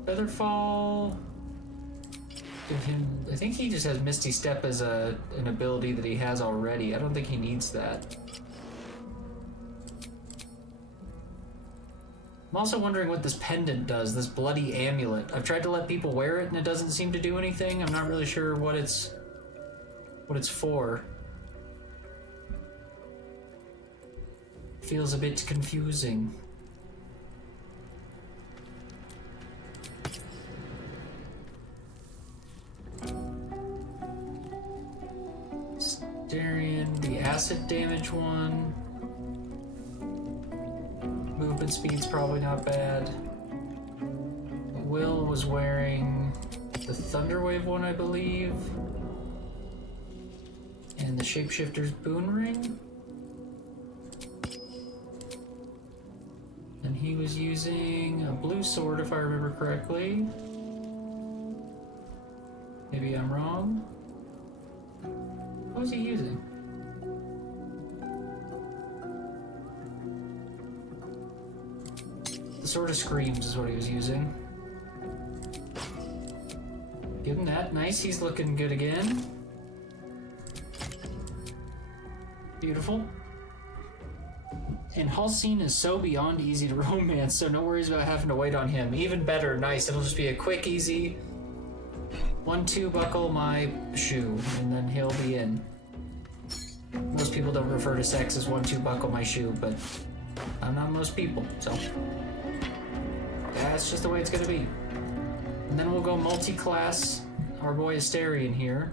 Featherfall. Give him. I think he just has Misty Step as an ability that he has already. I don't think he needs that. I'm also wondering what this pendant does, this bloody amulet. I've tried to let people wear it and it doesn't seem to do anything. I'm not really sure what it's for. Feels a bit confusing. Darian, the acid damage one. Movement speed's probably not bad. Will was wearing the Thunderwave one, I believe. And the Shapeshifter's Boon Ring. And he was using a blue sword, if I remember correctly. Maybe I'm wrong. What was he using? The Sword of Screams is what he was using. Give him that. Nice, he's looking good again. Beautiful. And Halcyon is so beyond easy to romance, so no worries about having to wait on him. Even better, nice. It'll just be a quick, easy 1-2 buckle my shoe, and then he'll be in. Most people don't refer to sex as 1-2 buckle my shoe, but I'm not most people, so that's just the way it's gonna be. And then we'll go multi-class our boy Astarion here.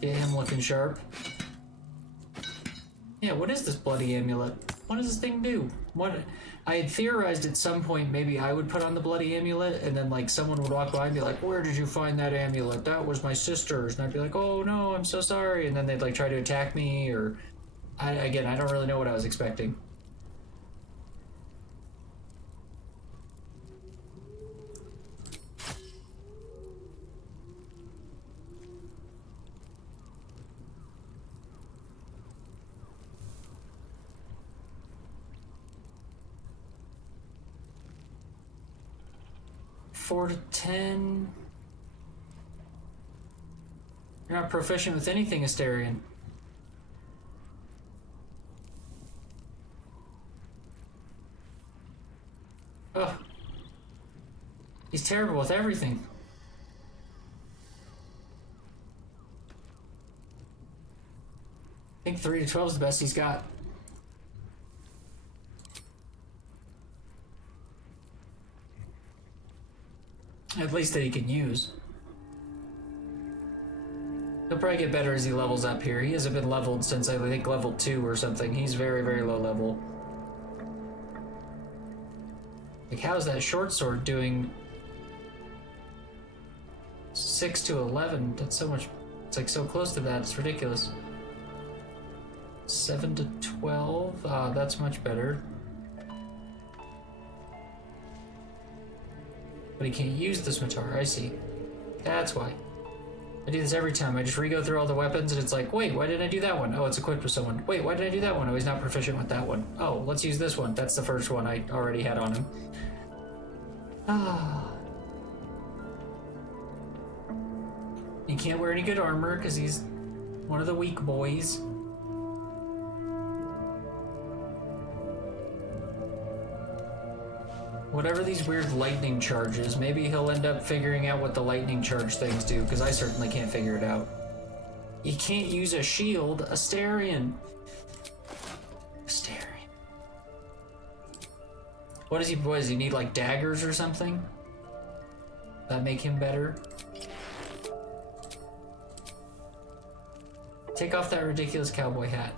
Get him looking sharp. Yeah, what is this bloody amulet? What does this thing do? What? I had theorized at some point maybe I would put on the bloody amulet, and then like someone would walk by and be like, "Where did you find that amulet? That was my sister's." And I'd be like, "Oh no, I'm so sorry." And then they'd like try to attack me, or I don't really know what I was expecting. Four to 10. You're not proficient with anything, Astarion. Ugh. He's terrible with everything. I think 3 to 12 is the best he's got. At least that he can use. He'll probably get better as he levels up here. He hasn't been leveled since I think level 2 or something. He's very, very low level. Like, how's that short sword doing 6 to 11? That's so much. It's like so close to that. It's ridiculous. 7 to 12. Ah, that's much better. But he can't use the scimitar, I see. That's why. I do this every time. I just re-go through all the weapons and it's like, wait, why did I do that one? Oh, it's equipped with someone. Wait, why did I do that one? Oh, he's not proficient with that one. Oh, let's use this one. That's the first one I already had on him. Ah. He can't wear any good armor because he's one of the weak boys. Whatever these weird lightning charges, maybe he'll end up figuring out what the lightning charge things do, because I certainly can't figure it out. He can't use a shield, Astarion. Astarion. What does he need, like daggers or something? That make him better? Take off that ridiculous cowboy hat.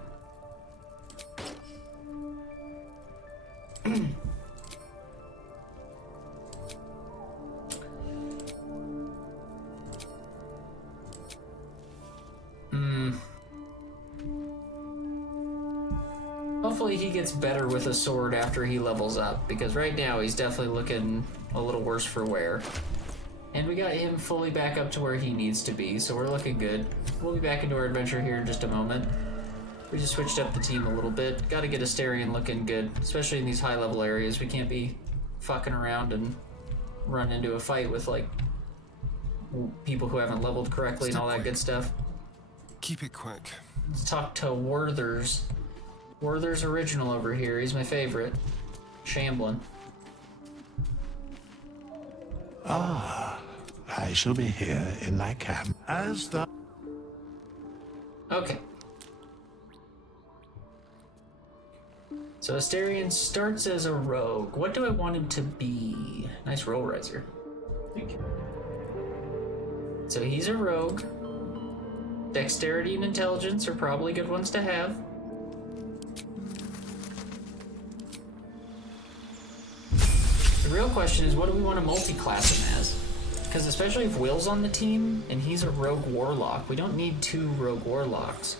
Hopefully he gets better with a sword after he levels up, because right now he's definitely looking a little worse for wear. And we got him fully back up to where he needs to be, so we're looking good. We'll be back into our adventure here in just a moment. We just switched up the team a little bit. Gotta get Astarion looking good, especially in these high level areas. We can't be fucking around and run into a fight with like people who haven't leveled correctly and all that good stuff. Keep it quick. Let's talk to Werther's. Werther's original over here. He's my favorite. Shamblin. Ah, I shall be here in my camp as the... Okay. So Astarion starts as a rogue. What do I want him to be? Nice roll riser. Thank you. So he's a rogue. Dexterity and intelligence are probably good ones to have. The real question is, what do we want to multi-class him as? Because especially if Will's on the team and he's a rogue warlock, we don't need 2 rogue warlocks.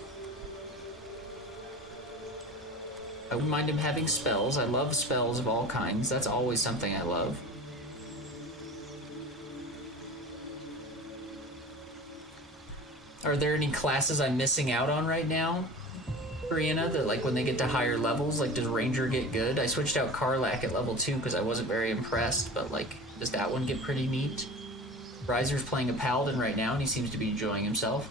I wouldn't mind him having spells. I love spells of all kinds. That's always something I love. Are there any classes I'm missing out on right now, Brianna, that like when they get to higher levels, like does Ranger get good? I switched out Karlach at level 2 because I wasn't very impressed, but like, does that one get pretty neat? Riser's playing a paladin right now and he seems to be enjoying himself.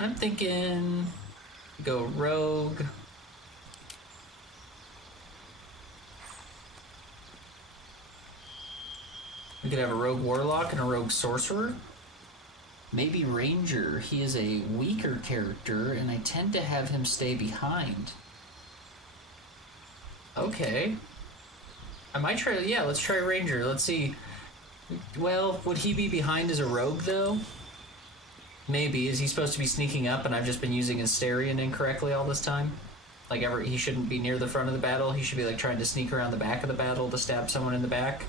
I'm thinking go rogue. We could have a rogue warlock and a rogue sorcerer. Maybe ranger. He is a weaker character and I tend to have him stay behind. Okay. I might try, yeah, let's try ranger. Let's see. Well, would he be behind as a rogue though? Maybe. Is he supposed to be sneaking up and I've just been using Astarion incorrectly all this time? Like he shouldn't be near the front of the battle. He should be like trying to sneak around the back of the battle to stab someone in the back.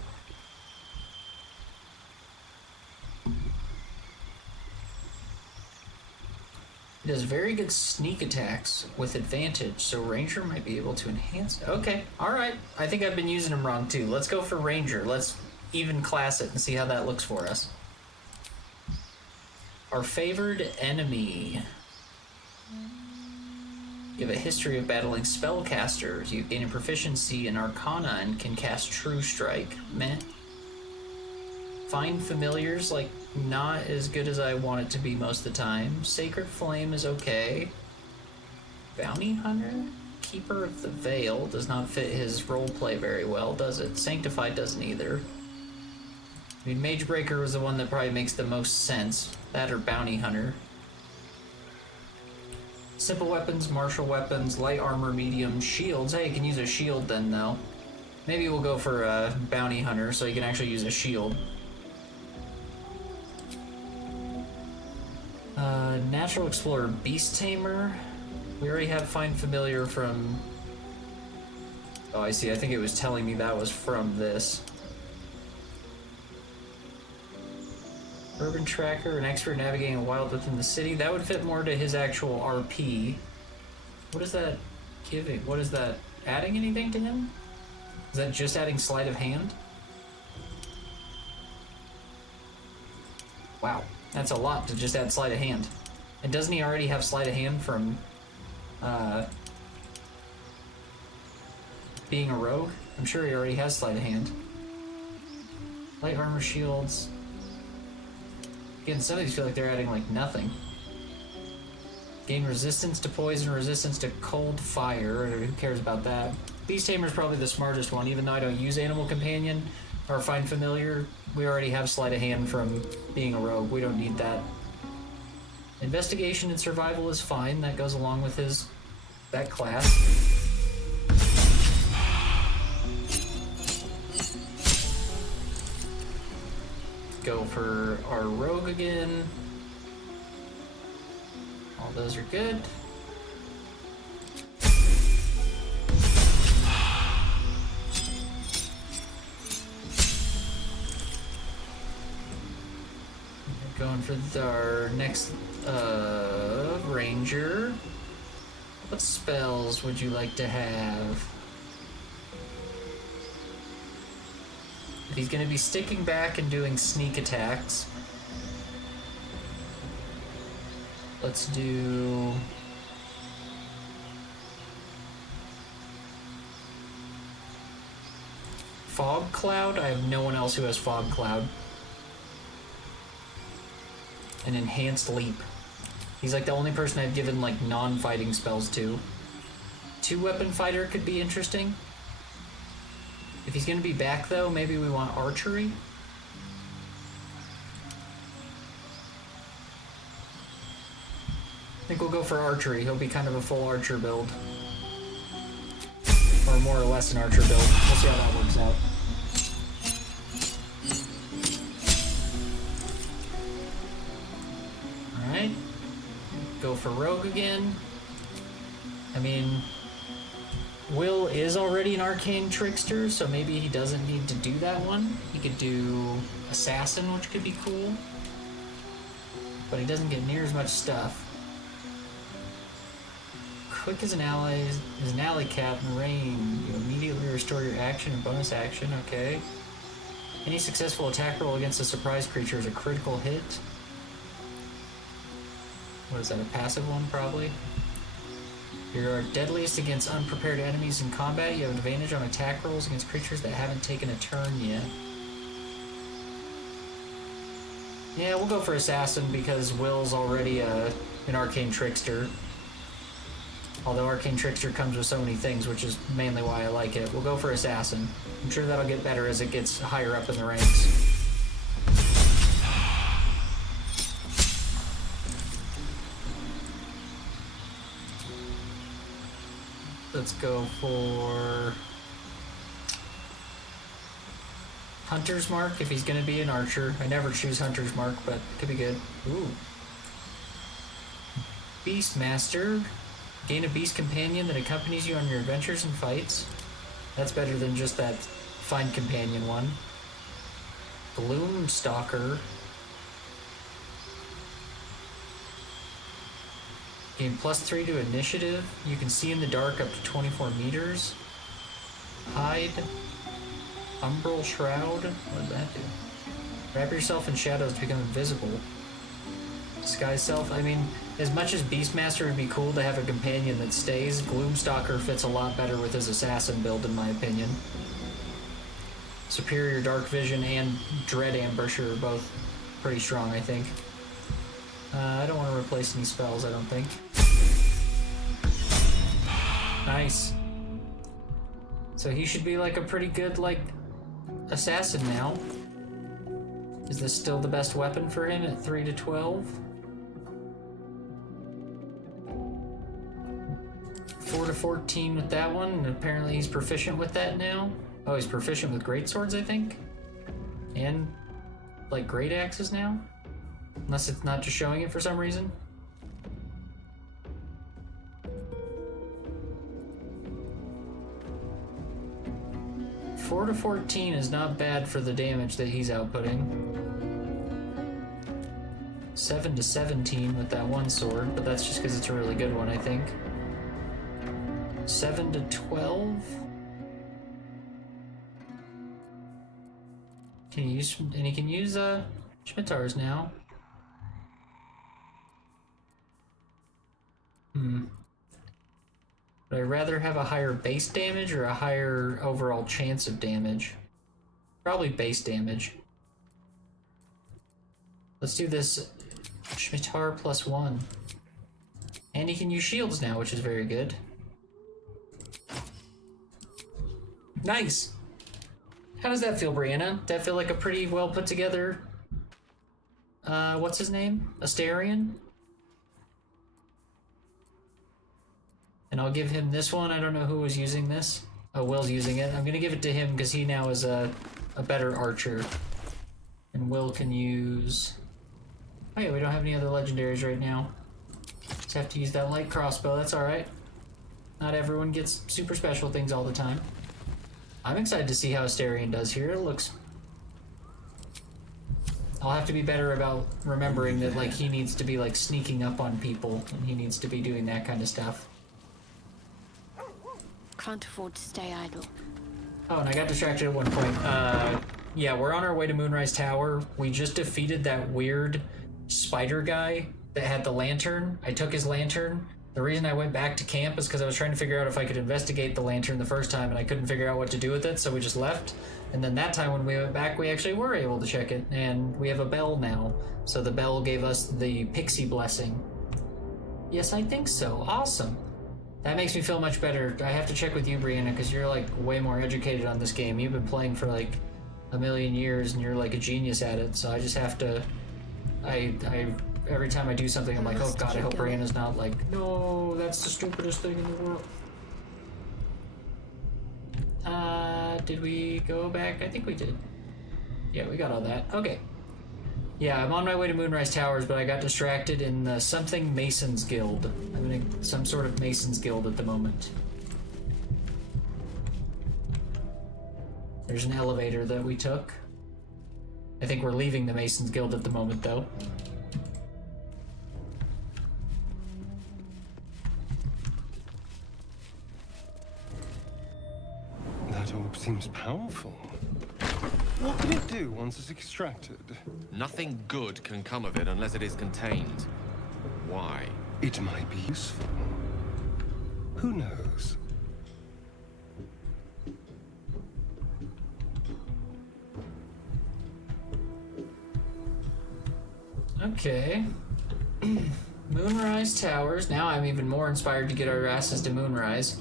He does very good sneak attacks with advantage, so Ranger might be able to enhance it. Okay, alright. I think I've been using him wrong too. Let's go for Ranger. Let's even class it and see how that looks for us. Our favored enemy. You have a history of battling spellcasters. You gain a proficiency in Arcana and can cast True Strike. Meh. Find familiars, like, not as good as I want it to be most of the time. Sacred Flame is okay. Bounty Hunter? Keeper of the Veil does not fit his roleplay very well, does it? Sanctified doesn't either. I mean, Magebreaker was the one that probably makes the most sense. That or Bounty Hunter. Simple weapons, martial weapons, light armor, medium, shields. Hey, you can use a shield then, though. Maybe we'll go for a Bounty Hunter so you can actually use a shield. Natural Explorer, Beast Tamer. We already have Find Familiar from... Oh, I see. I think it was telling me that was from this. Urban Tracker, an expert navigating the wild within the city. That would fit more to his actual RP. What is that giving? What is that? Adding anything to him? Is that just adding Sleight of Hand? Wow, that's a lot to just add Sleight of Hand. And doesn't he already have Sleight of Hand from being a rogue? I'm sure he already has Sleight of Hand. Light armor shields. Again, some of these feel like they're adding like nothing. Gain resistance to poison, resistance to cold fire. Who cares about that? Beast Tamer is probably the smartest one, even though I don't use Animal Companion or Find Familiar. We already have Sleight of Hand from being a rogue. We don't need that. Investigation and survival is fine. That goes along with that class. Go for our rogue again. All those are good. Going for our next ranger. What spells would you like to have? If he's going to be sticking back and doing sneak attacks, let's do... Fog Cloud? I have no one else who has Fog Cloud. An Enhanced Leap. He's like the only person I've given like non-fighting spells to. 2-weapon fighter could be interesting. If he's gonna be back though, maybe we want archery. I think we'll go for archery. He'll be kind of a full archer build. Or more or less an archer build. We'll see how that works out. Alright. Go for rogue again. I mean, Will is already an arcane trickster, so maybe he doesn't need to do that one. He could do assassin, which could be cool. But he doesn't get near as much stuff. Quick as an ally, is an alley cat in rain. You immediately restore your action and bonus action, okay. Any successful attack roll against a surprise creature is a critical hit. What is that, a passive one, probably? You're deadliest against unprepared enemies in combat. You have advantage on attack rolls against creatures that haven't taken a turn yet. Yeah, we'll go for Assassin because Will's already an Arcane Trickster. Although Arcane Trickster comes with so many things, which is mainly why I like it. We'll go for Assassin. I'm sure that'll get better as it gets higher up in the ranks. Let's go for Hunter's Mark if he's going to be an archer. I never choose Hunter's Mark, but it could be good. Ooh. Beastmaster. Gain a beast companion that accompanies you on your adventures and fights. That's better than just that Find Companion one. Gloomstalker. Gain +3 to initiative. You can see in the dark up to 24 meters. Hide. Umbral Shroud. What does that do? Wrap yourself in shadows to become invisible. Disguise self. I mean, as much as Beastmaster would be cool to have a companion that stays, Gloomstalker fits a lot better with his assassin build, in my opinion. Superior Dark Vision and Dread Ambusher are both pretty strong, I think. I don't want to replace any spells, I don't think. Nice. So he should be like a pretty good, like, assassin now. Is this still the best weapon for him at 3 to 12? 4 to 14 with that one, and apparently he's proficient with that now. Oh, he's proficient with greatswords, I think? And, like, great axes now? Unless it's not just showing it for some reason. 4 to 14 is not bad for the damage that he's outputting. 7 to 17 with that one sword, but that's just because it's a really good one, I think. 7 to 12? Can you use, and he can use Schmittars now. Would I rather have a higher base damage or a higher overall chance of damage? Probably base damage. Let's do this Schmittar +1. And he can use shields now, which is very good. Nice! How does that feel, Brianna? Does that feel like a pretty well put together... what's his name? Astarion? And I'll give him this one. I don't know who was using this. Oh, Will's using it. I'm gonna give it to him because he now is a better archer. And Will can use... Oh yeah, we don't have any other legendaries right now. Just have to use that light crossbow, that's alright. Not everyone gets super special things all the time. I'm excited to see how Astarion does here. It looks... I'll have to be better about remembering that, like, he needs to be, like, sneaking up on people, and he needs to be doing that kind of stuff. Can't afford to stay idle. Oh, and I got distracted at one point. Yeah, we're on our way to Moonrise Tower. We just defeated that weird spider guy that had the lantern. I took his lantern. The reason I went back to camp is because I was trying to figure out if I could investigate the lantern the first time, and I couldn't figure out what to do with it, so we just left. And then that time when we went back, we actually were able to check it, and we have a bell now. So the bell gave us the pixie blessing. Yes, I think so. Awesome. That makes me feel much better. I have to check with you, Brianna, because you're, like, way more educated on this game. You've been playing for, like, a million years, and you're, like, a genius at it, so I just have to... Every time I do something, I'm like, oh god, I hope Brianna's not like, no, that's the stupidest thing in the world. Did we go back? I think we did. Yeah, we got all that. Okay. Yeah, I'm on my way to Moonrise Towers, but I got distracted in the something Mason's Guild. I'm in some sort of Mason's Guild at the moment. There's an elevator that we took. I think we're leaving the Mason's Guild at the moment, though. That orb seems powerful. What can it do once it's extracted? Nothing good can come of it unless it is contained. Why? It might be useful. Who knows? Okay. Moonrise Towers. Now I'm even more inspired to get our asses to Moonrise.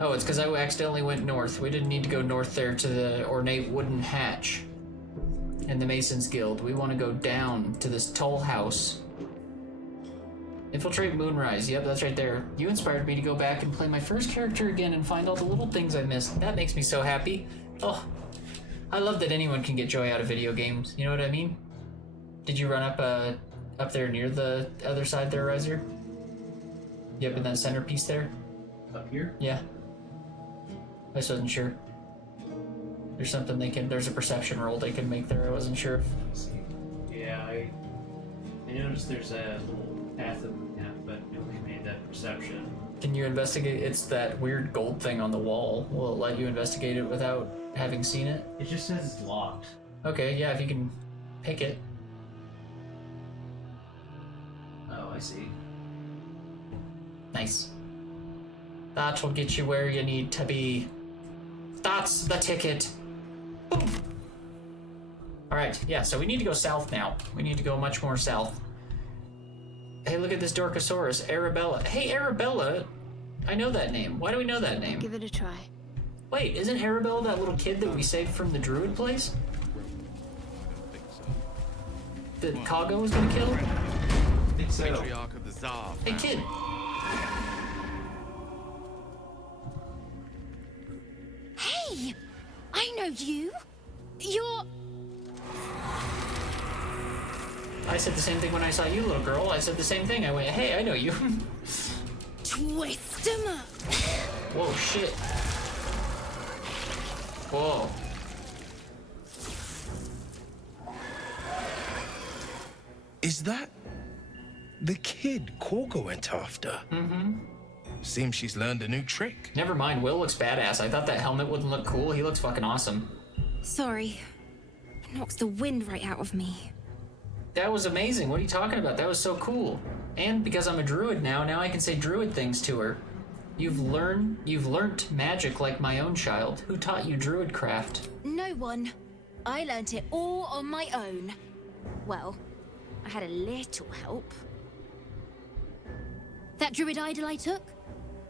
Oh, it's because I accidentally went north. We didn't need to go north there to the ornate wooden hatch in the Mason's Guild. We want to go down to this toll house. Infiltrate Moonrise. Yep, that's right there. You inspired me to go back and play my first character again and find all the little things I missed. That makes me so happy. Oh, I love that anyone can get joy out of video games. You know what I mean? Did you run up there near the other side there, Riser? Yep, in that centerpiece there? Up here? Yeah. I just wasn't sure. There's something there's a perception roll they can make there, I wasn't sure. Let's see. Yeah, I noticed there's a little path that we have, but nobody made that perception. Can you investigate? It's that weird gold thing on the wall. Will it let you investigate it without having seen it? It just says it's locked. Okay, yeah, if you can pick it. Oh, I see. Nice. That will get you where you need to be. That's the ticket. Boom. All right, yeah, so we need to go south now. We need to go much more south. Hey, look at this Dorcosaurus, Arabella. Hey, Arabella, I know that name. Why do we know that name? Give it a try. Wait, isn't Arabella that little kid that we saved from the druid place? That Kago was gonna kill? I think so. Patriarch of the Tsar. Hey, kid. Hey! I know you! You're... I said the same thing when I saw you, little girl. I said the same thing. I went, hey, I know you. Twist 'em up! Whoa, shit. Whoa. Is that the kid Korga went after? Mm-hmm. Seems she's learned a new trick. Never mind, Will looks badass. I thought that helmet wouldn't look cool. He looks fucking awesome. Sorry. It knocks the wind right out of me. That was amazing. What are you talking about? That was so cool. And because I'm a druid now I can say druid things to her. You've learnt magic like my own child. Who taught you druid craft? No one. I learnt it all on my own. Well, I had a little help. That druid idol I took,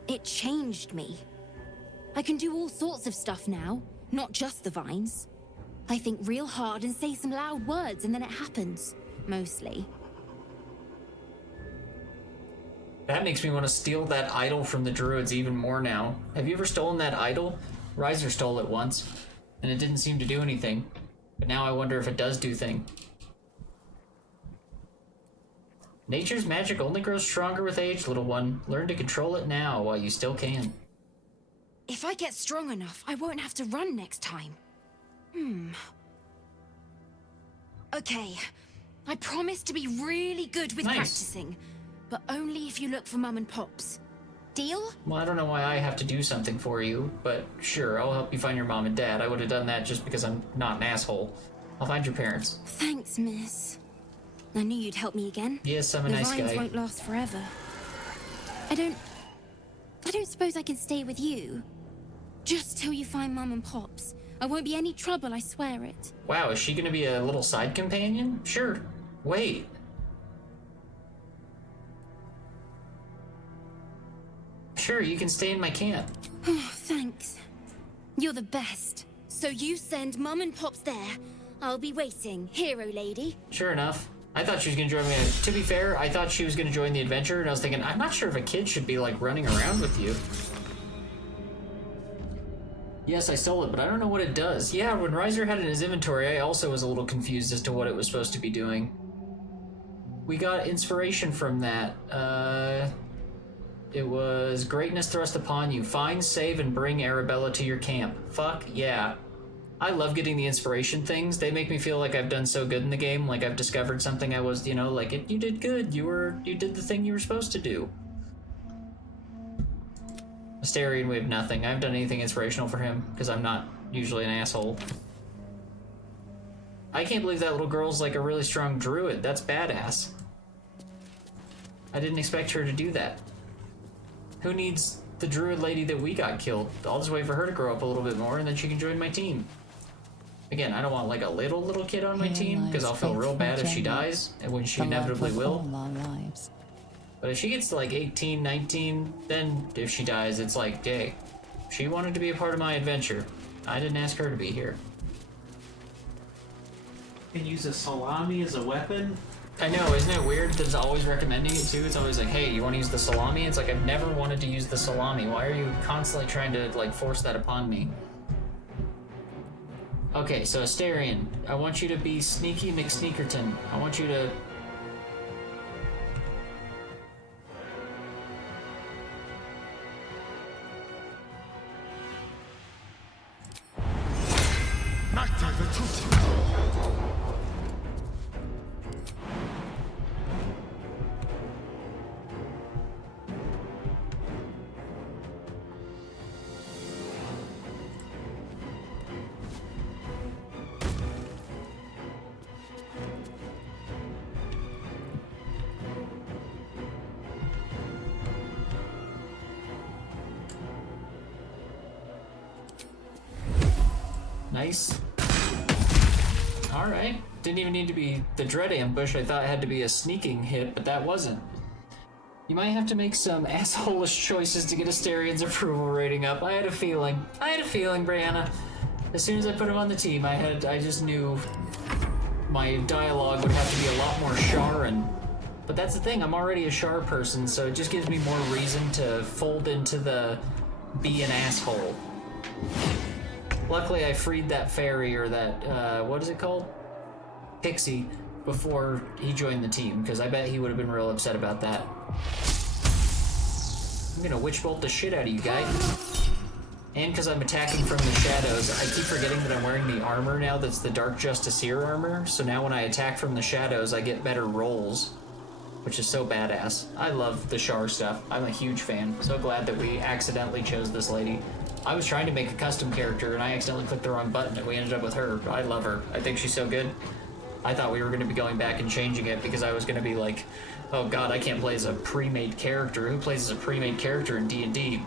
it changed me. I can do all sorts of stuff now, not just the vines. I think real hard and say some loud words and then it happens, mostly. That makes me want to steal that idol from the druids even more now. Have you ever stolen that idol? Riser stole it once, and it didn't seem to do anything. But now I wonder if it does do thing. Nature's magic only grows stronger with age, little one. Learn to control it now while you still can. If I get strong enough, I won't have to run next time. Okay, I promise to be really good with practicing, but only if you look for Mum and Pops. Deal? Well, I don't know why I have to do something for you, but sure, I'll help you find your mom and dad. I would have done that just because I'm not an asshole. I'll find your parents. Thanks, miss. I knew you'd help me again. Yes, I'm a nice guy. The vines won't last forever. I don't suppose I can stay with you. Just till you find Mum and Pops. I won't be any trouble, I swear it. Wow, is she gonna be a little side companion? Sure. Wait. Sure, you can stay in my camp. Oh, thanks. You're the best. So you send Mum and Pops there. I'll be waiting, hero lady. Sure enough. I thought she was gonna join me. To be fair, I thought she was gonna join the adventure, and I was thinking, I'm not sure if a kid should be, like, running around with you. Yes, I stole it, but I don't know what it does. Yeah, when Riser had it in his inventory, I also was a little confused as to what it was supposed to be doing. We got inspiration from that. It was greatness thrust upon you. Find, save, and bring Arabella to your camp. Fuck yeah. I love getting the inspiration things. They make me feel like I've done so good in the game, like I've discovered something I was, you know, like you did good. You did the thing you were supposed to do. Asterion, we have nothing. I haven't done anything inspirational for him because I'm not usually an asshole. I can't believe that little girl's like a really strong druid. That's badass. I didn't expect her to do that. Who needs the druid lady that we got killed? I'll just wait for her to grow up a little bit more and then she can join my team. Again, I don't want like a little kid on my team because I'll feel real bad if she dies, and when she inevitably will. But if she gets to like 18, 19, then if she dies, it's like, hey, she wanted to be a part of my adventure. I didn't ask her to be here. Can use a salami as a weapon? I know, isn't it weird that it's always recommending it too? It's always like, hey, you want to use the salami? It's like, I've never wanted to use the salami. Why are you constantly trying to like force that upon me? Okay, so Asterion, I want you to be Sneaky McSneakerton. I want you to... Nice. Alright. Didn't even need to be the dread ambush. I thought it had to be a sneaking hit, but that wasn't. You might have to make some asshole-ish choices to get Asterion's approval rating up. I had a feeling. Brianna. As soon as I put him on the team, I just knew my dialogue would have to be a lot more shar and... But that's the thing, I'm already a shar person, so it just gives me more reason to fold into the be an asshole. Luckily, I freed that fairy, or that, what is it called? Pixie, before he joined the team, because I bet he would have been real upset about that. I'm gonna witch bolt the shit out of you, guy. And because I'm attacking from the shadows, I keep forgetting that I'm wearing the armor now that's the Dark Justiciar armor, so now when I attack from the shadows, I get better rolls, which is so badass. I love the Shar stuff. I'm a huge fan. So glad that we accidentally chose this lady. I was trying to make a custom character, and I accidentally clicked the wrong button, and we ended up with her. I love her. I think she's so good. I thought we were going to be going back and changing it because I was going to be like, oh god, I can't play as a pre-made character. Who plays as a pre-made character in D&D?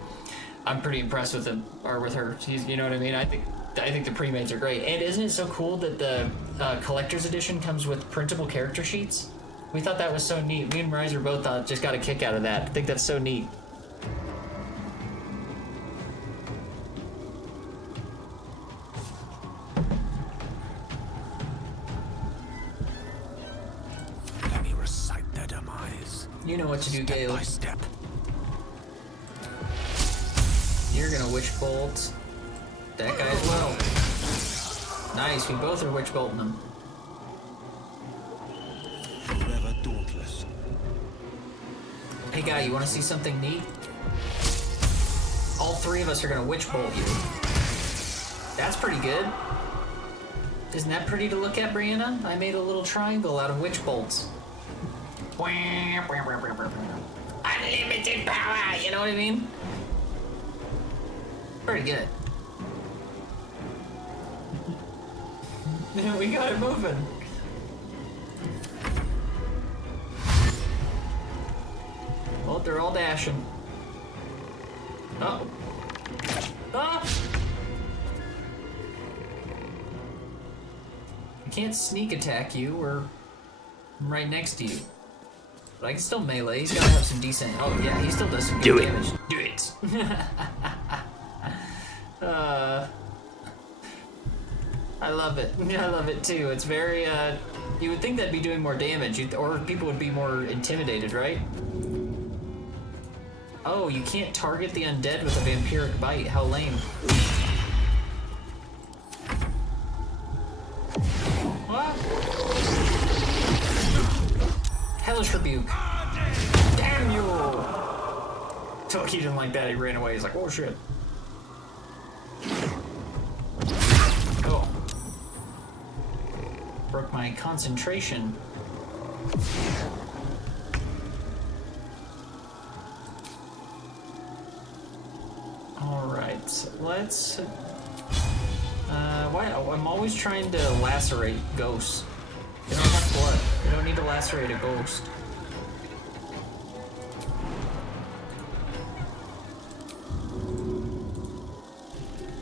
I'm pretty impressed with him, or with her. You know what I mean? I think the pre-mades are great. And isn't it so cool that the collector's edition comes with printable character sheets? We thought that was so neat. Me and Riser both just got a kick out of that. I think that's so neat. Let me recite their demise. You know what to do, Gale. By step. You're gonna witch bolt that guy as well. Nice, we both are witch bolting him. Forever dauntless. Hey guy, you wanna see something neat? All three of us are gonna witch bolt you. That's pretty good. Isn't that pretty to look at, Brianna? I made a little triangle out of witch bolts. Unlimited power, you know what I mean? Pretty good. We got it moving. Well, they're all dashing. Oh. Ah! I can't sneak attack you, or I'm right next to you. But I can still melee. He's gotta have some decent. Oh yeah, he still does some good damage. Do it. I love it. I love it too. It's very, you would think that'd be doing more damage, or people would be more intimidated, right? Oh, you can't target the undead with a vampiric bite. How lame. What? Hellish Rebuke. Damn you! Toki didn't like that. He ran away. He's like, oh shit. Oh. Broke my concentration. Alright, let's... I'm always trying to lacerate ghosts. They don't have blood. They don't need to lacerate a ghost.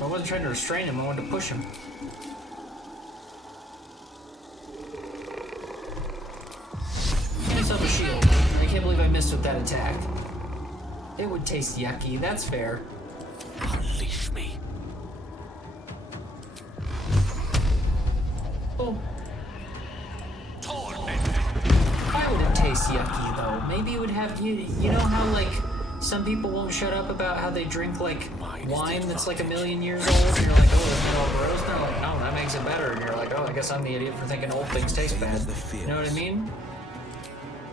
I wasn't trying to restrain him, I wanted to push him. Myself a shield. I can't believe I missed with that attack. It would taste yucky, that's fair. Unleash me. Oh. Why would it taste yucky though? Maybe it would have you know how like some people won't shut up about how they drink like wine that's like 1,000,000 years old and you're like, oh, isn't it all gross? And they're like, no, that makes it better. And you're like, oh, I guess I'm the idiot for thinking old things taste bad. You know what I mean?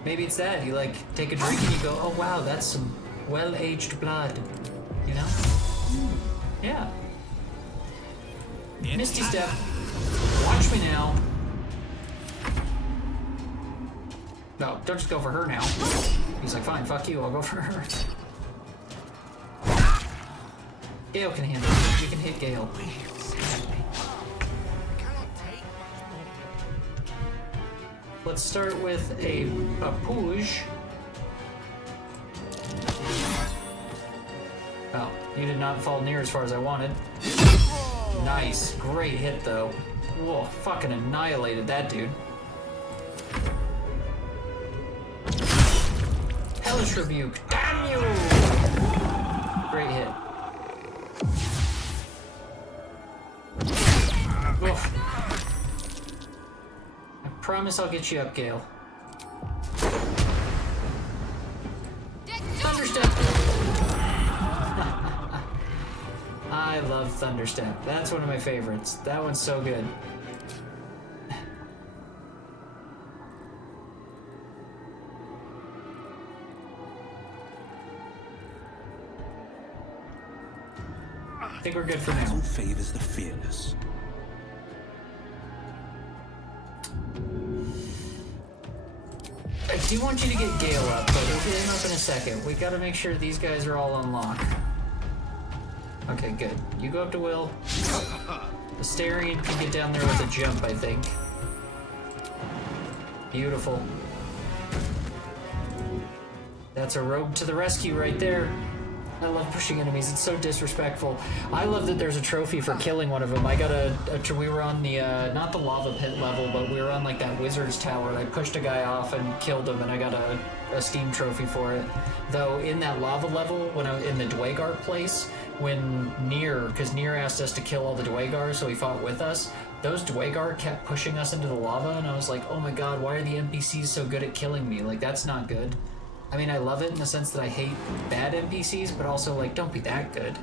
Maybe it's that. You like take a drink and you go, oh wow, that's some well-aged blood. You know? Yeah. Misty Step. Watch me now. No, don't just go for her now. He's like, fine, fuck you, I'll go for her. Gale can handle it. You can hit Gale. Let's start with a push. Oh, you did not fall near as far as I wanted. Nice, great hit though. Whoa, fucking annihilated that dude. Hellish Rebuke, damn you! Great hit. Oof. I promise I'll get you up, Gale. Thunderstep! I love Thunderstep. That's one of my favorites. That one's so good. think we're good for now. Battle favors the fearless. I do want you to get Gale up, but we'll get him up in a second. We gotta make sure these guys are all unlocked. Okay, good. You go up to Will. The Starian can get down there with a jump, I think. Beautiful. That's a rogue to the rescue right there. I love pushing enemies. It's so disrespectful. I love that there's a trophy for killing one of them. I got we were on the, not the lava pit level, but we were on like that wizard's tower. I pushed a guy off and killed him, and I got a steam trophy for it. Though in that lava level, when I was in the Dwagar place, when because Nier asked us to kill all the Dwagar, so he fought with us, those Dwagar kept pushing us into the lava, and I was like, oh my god, why are the NPCs so good at killing me? Like, that's not good. I mean, I love it in the sense that I hate bad NPCs, but also, like, don't be that good.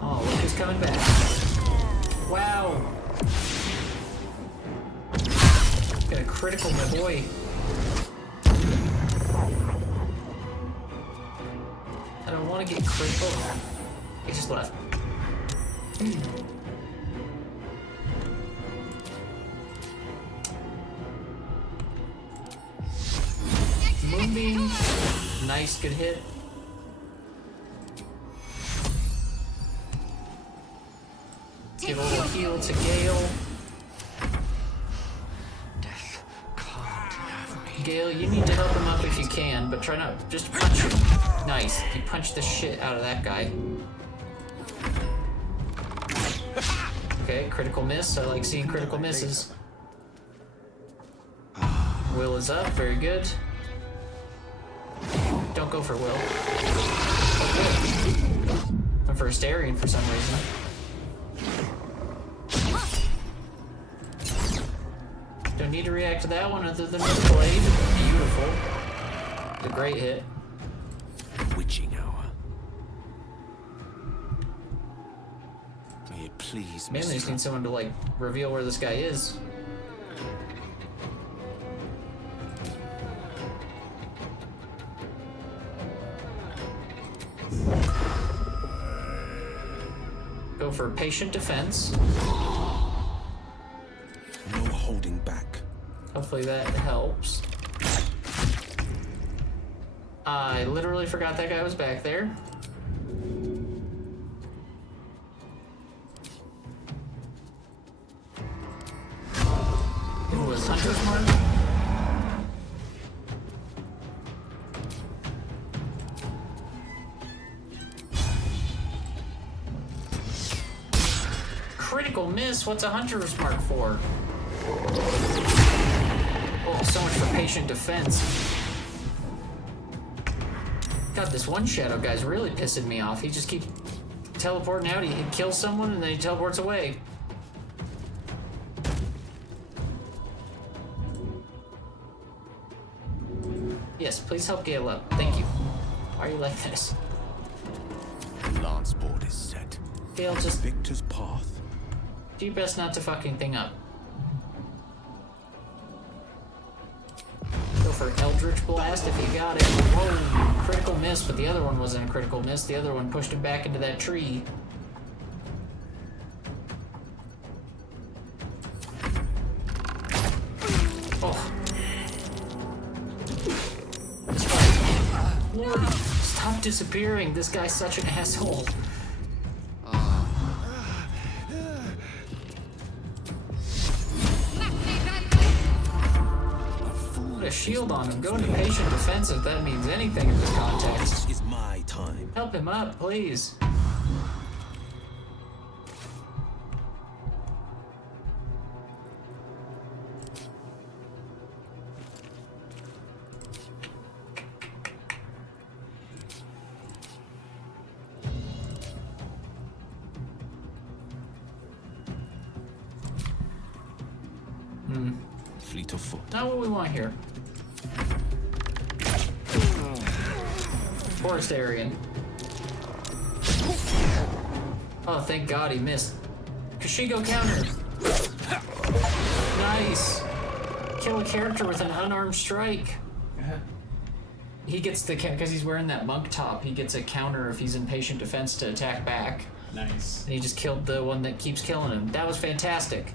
Oh, look who's coming back. Wow. Got a critical, my boy. I don't want to get critical. He just left. Moonbeam. Nice, good hit. Give a little heal to Gale. Gale, you need to help him up if you can, but try not just punch him. Nice. You punched the shit out of that guy. Okay, critical miss. I like seeing critical misses. Will is up, very good. Don't go for Will. Okay. I'm for Astarion for some reason. Don't need to react to that one other than the blade. Beautiful. It's a great hit. Witching hour. May it please, Mainly just need someone to, like, reveal where this guy is. Go for patient defense. No holding back. Hopefully that helps. I literally forgot that guy was back there. It was Hunter's Mark. Critical miss? What's a Hunter's Mark for? Oh, so much for patient defense. God, this one shadow guy's really pissing me off. He just keeps teleporting out. He kills someone and then he teleports away. Yes, please help Gale up. Thank you. Why are you like this? The lance board is set. Gale, just Victor's path. do your best not to fucking thing up. Go for Eldritch Blast if you got it. Whoa, critical miss, but the other one wasn't a critical miss. The other one pushed him back into that tree. Oh. This guy. Lord, stop disappearing. This guy's such an asshole. Put a shield on him. Go into patient defense if that means anything in this context. This is my time. Help him up, please. Fleet of foot. Not what we want here. Forest Aryan. Oh, thank God he missed. Kashigo counter. Nice. Kill a character with an unarmed strike. he gets the because he's wearing that monk top. He gets a counter if he's in patient defense to attack back. Nice. And he just killed the one that keeps killing him. That was fantastic.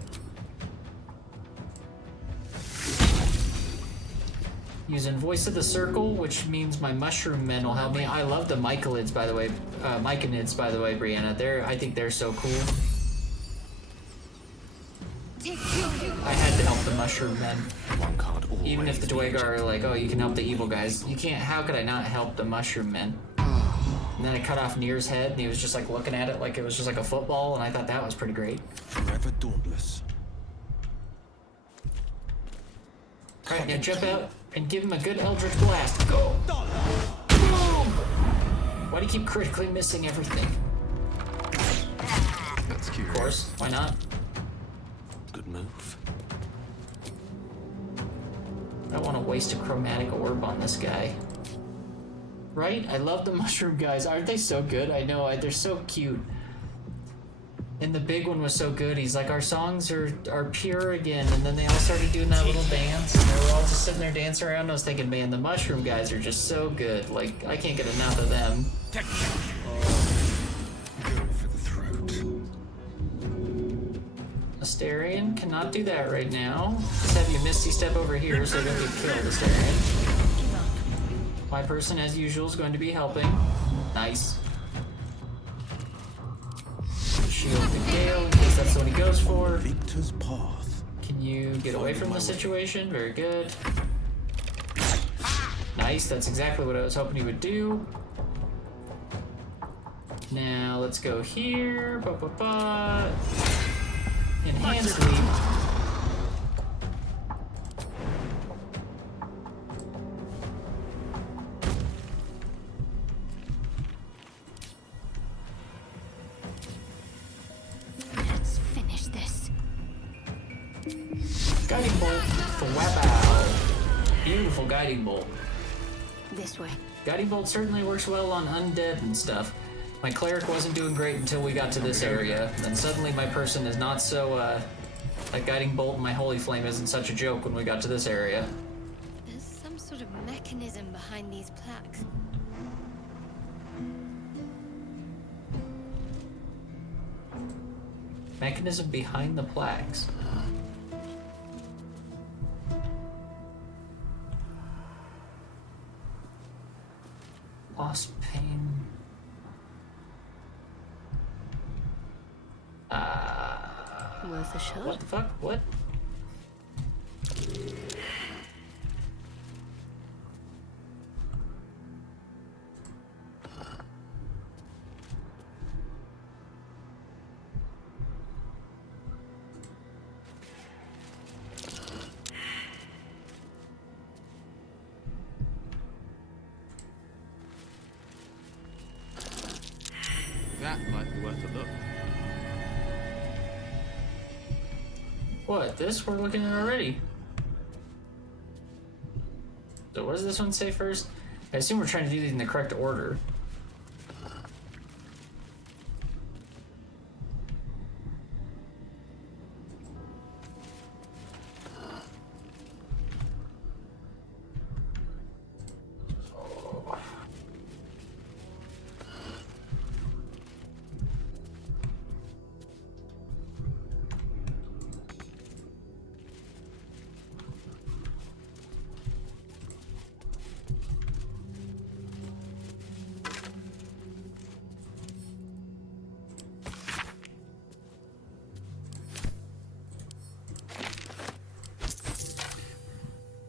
Using Voice of the Circle, which means my mushroom men will help me. I love the myconids, by the way. Brianna. I think they're so cool. I had to help the mushroom men. One card always. Even if the Dwegar are like, oh, you can help the evil guys. You can't. How could I not help the mushroom men? And then I cut off Nier's head, and he was just like looking at it like it was just like a football, and I thought that was pretty great. Forever dauntless. Alright, now jump out and give him a good Eldritch Blast. Go! Boom! Why do you keep critically missing everything? That's cute. Of course, why not? Good move. I don't want to waste a chromatic orb on this guy. Right? I love the mushroom guys. Aren't they so good? I know, they're so cute. And the big one was so good. He's like, our songs are pure again. And then they all started doing that little dance. And they were all just sitting there dancing around. I was thinking, man, the mushroom guys are just so good. Like, I can't get enough of them. Go for the throat. Asterion cannot do that right now. Let's have you Misty Step over here so you don't get killed, Asterion. My person, as usual, is going to be helping. Nice. Shield the Gale in case that's what he goes for. Victor's path. Can you get away from the situation? Very good. Nice, that's exactly what I was hoping he would do. Now let's go here. Enhanced leap. Let's finish this. Guiding bolt. Wow. Beautiful guiding bolt. This way. Guiding bolt certainly works well on undead and stuff. My cleric wasn't doing great until we got to this area. Then suddenly my person is not so, that guiding bolt and my holy flame isn't such a joke when we got to this area. There's some sort of mechanism behind these plaques. Mechanism behind the plaques. Lost pain. Worth a shot. What the fuck? What? That might be worth a look. What? This? We're looking at already. So what does this one say first? I assume we're trying to do these in the correct order.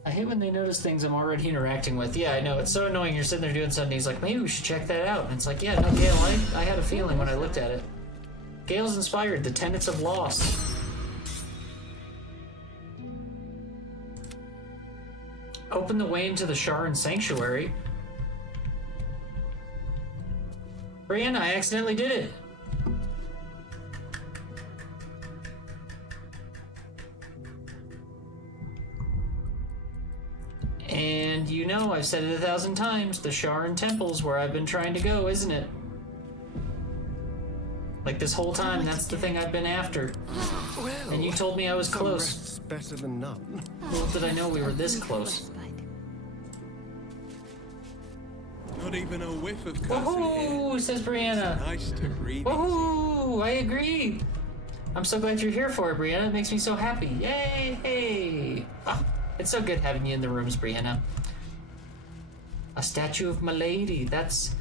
I hate when they notice things I'm already interacting with. Yeah, I know. It's so annoying. You're sitting there doing something. He's like, maybe we should check that out. And it's like, yeah, no, Gale, I had a feeling when I looked at it. Gale's inspired. The Tenets of Loss. Open the way into the shar and sanctuary. Brianna, I accidentally did it. And you know, I've said it 1,000 times, the shar and temple's where I've been trying to go, isn't it? Like this whole time, that's the thing I've been after. Well, And you told me I was some close. rest's better than none. Little did I know we were this close. Not even a whiff of cursing Woohoo, says Brianna. Nice to breathe. Woohoo, I agree. I'm so glad you're here for it, Brianna. It makes me so happy. Yay, hey. Oh, it's so good having you in the rooms, Brianna. A statue of my lady. That's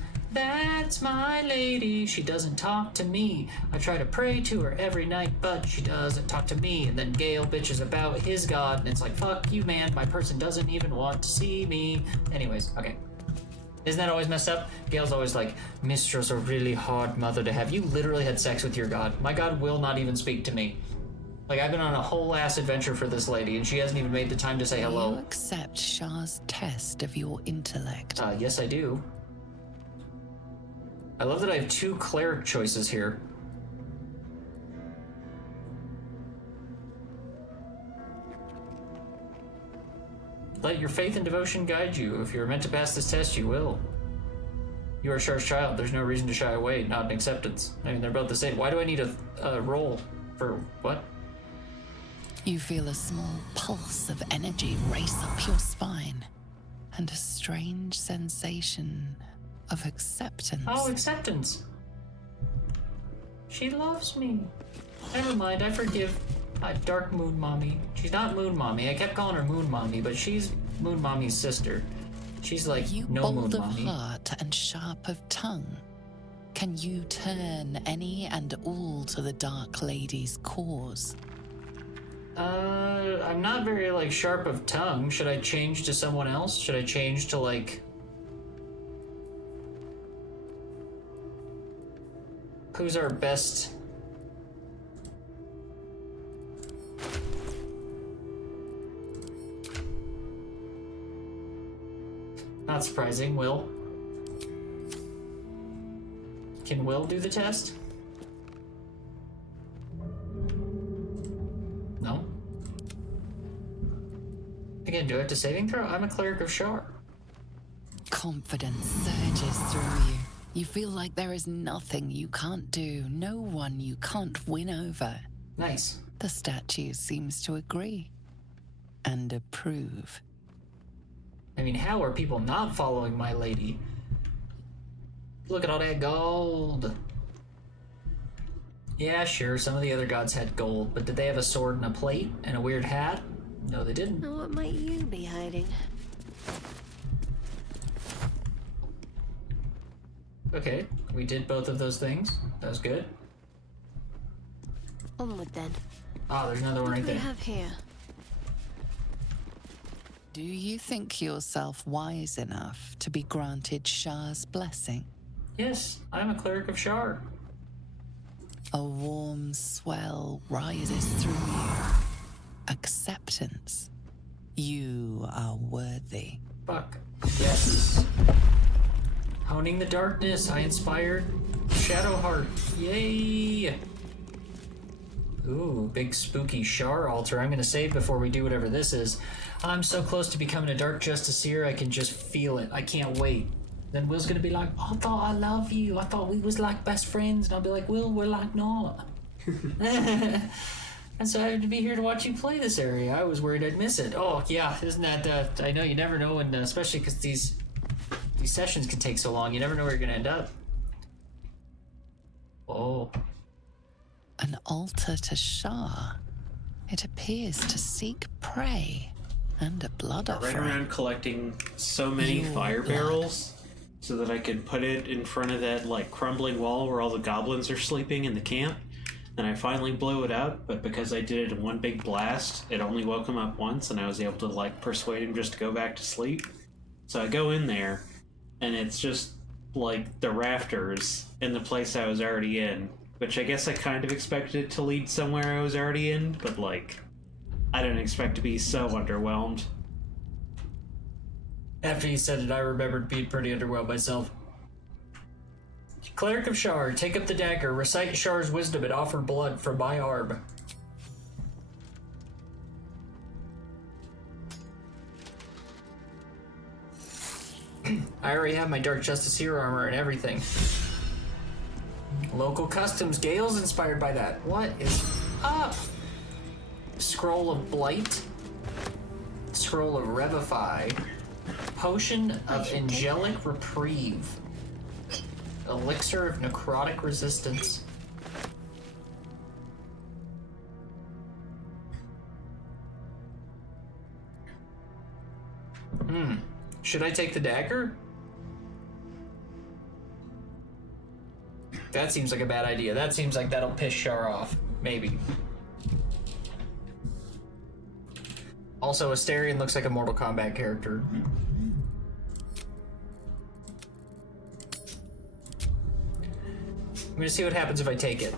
my lady. She doesn't talk to me. I try to pray to her every night, but she doesn't talk to me. And then Gale bitches about his god, and it's like, fuck you, man. My person doesn't even want to see me. Anyways, okay. Isn't that always messed up? Gale's always like, Mistress, a really hard mother to have. You literally had sex with your god. My god will not even speak to me. Like, I've been on a whole ass adventure for this lady, and she hasn't even made the time to say hello. Do you accept Shar's test of your intellect? Yes, I do. I love that I have 2 cleric choices here. Let your faith and devotion guide you. If you're meant to pass this test, you will. You are Shar's child. There's no reason to shy away, not an acceptance. I mean, they're both the same. Why do I need a roll for what? You feel a small pulse of energy race up your spine, and a strange sensation of acceptance. Oh, acceptance. She loves me. Never mind, I forgive Dark Moon Mommy. She's not Moon Mommy. I kept calling her Moon Mommy, but she's Moon Mommy's sister. She's like you no Moon bold of Mommy. heart and sharp of tongue. Can you turn any and all to the Dark Lady's cause? I'm not very like sharp of tongue. Should I change to someone else? Should I change to like... Who's our best? Not surprising, Will. Can Will do the test? No? Again, do I have to saving throw? I'm a cleric of Shar. Confidence surges through you. You feel like there is nothing you can't do, no one you can't win over. Nice. The statue seems to agree and approve. I mean, how are people not following my lady? Look at all that gold. Yeah, sure, some of the other gods had gold, but did they have a sword and a plate and a weird hat? No, they didn't. What might you be hiding? Okay, we did both of those things. That was good. Onward then. Ah, there's another one What right do we there. have here? Do you think yourself wise enough to be granted Shar's blessing? Yes, I'm a cleric of Shar. A warm swell rises through you. Acceptance. You are worthy. Fuck. Yes. Honing the darkness, I inspired Shadowheart. Yay! Ooh, big spooky Shar altar. I'm gonna save before we do whatever this is. I'm so close to becoming a Dark Justiciar, I can just feel it. I can't wait. Then Will's gonna be like, I thought I love you. I thought we was like best friends. And I'll be like, Will, we're like not. And so I had to be here to watch you play this area. I was worried I'd miss it. Oh, yeah, isn't that, I know you never know, and especially because these sessions can take so long, you never know where you're gonna end up. Oh. An altar to Shar. It appears to seek prey and a blood I ran offering. around collecting so many Your fire blood. barrels so that I could put it in front of that like crumbling wall where all the goblins are sleeping in the camp. And I finally blew it up, but because I did it in one big blast, it only woke him up once, and I was able to like persuade him just to go back to sleep. So I go in there, and it's just like the rafters in the place I was already in, which I guess I kind of expected it to lead somewhere I was already in, but like, I didn't expect to be so underwhelmed. After you said it, I remembered being pretty underwhelmed myself. Cleric of Shar, take up the dagger, recite Shar's wisdom, and offer blood from my arm. I already have my Dark Justiciar armor and everything. Local customs. Gale's inspired by that. What is up? Scroll of Blight. Scroll of Revivify. Potion of Angelic Reprieve. Elixir of Necrotic Resistance. Should I take the dagger? That seems like a bad idea. That seems like that'll piss Shar off. Maybe. Also, Asterion looks like a Mortal Kombat character. I'm gonna see what happens if I take it.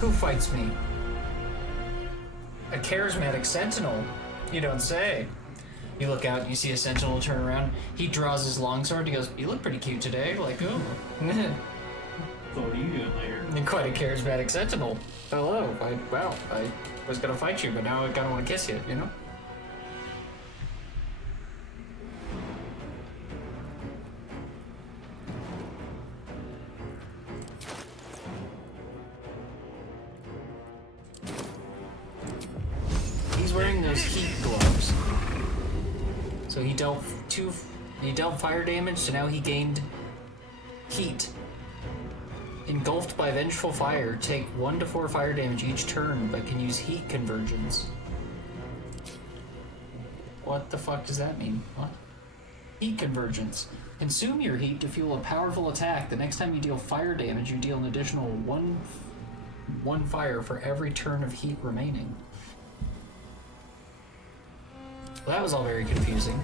Who fights me? A charismatic sentinel? You don't say. You look out, you see a sentinel turn around. He draws his longsword. He goes, "You look pretty cute today." Like, oh. So what are you doing there? You're quite a charismatic sentinel. Hello. I was gonna fight you, but now I kind of want to kiss you, you know? He's wearing those heat gloves. So he dealt fire damage, so now he gained heat. Engulfed by vengeful fire, take 1 to 4 fire damage each turn, but can use heat convergence. What the fuck does that mean? What? Heat convergence. Consume your heat to fuel a powerful attack. The next time you deal fire damage, you deal an additional one fire for every turn of heat remaining. Well, that was all very confusing.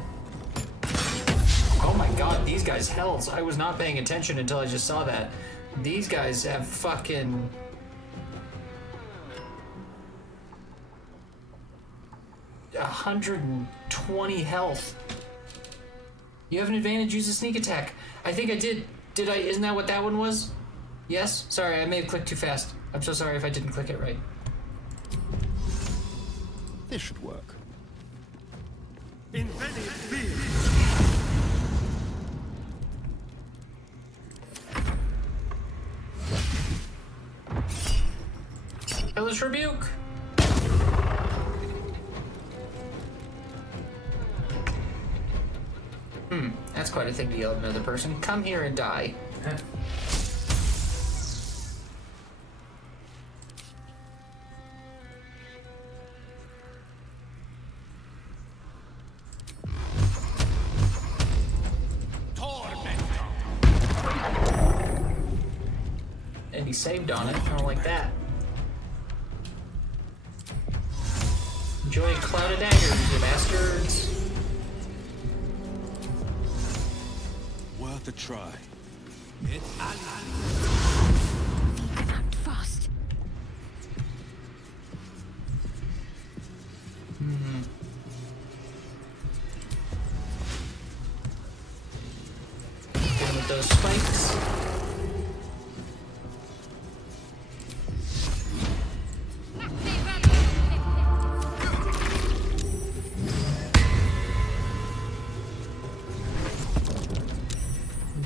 Oh my god, these guys held. I was not paying attention until I just saw that. These guys have fucking... $120 health. You have an advantage, use a sneak attack. I think I did. Did I? Isn't that what that one was? Yes? Sorry, I may have clicked too fast. I'm so sorry if I didn't click it right. This should work. Invented fear. Hellish Rebuke! That's quite a thing to yell at another person. Come here and die. And he saved on it. I don't like that. Enjoy a cloud of daggers, you bastards. Worth a try. Act fast. Hit him with those spikes.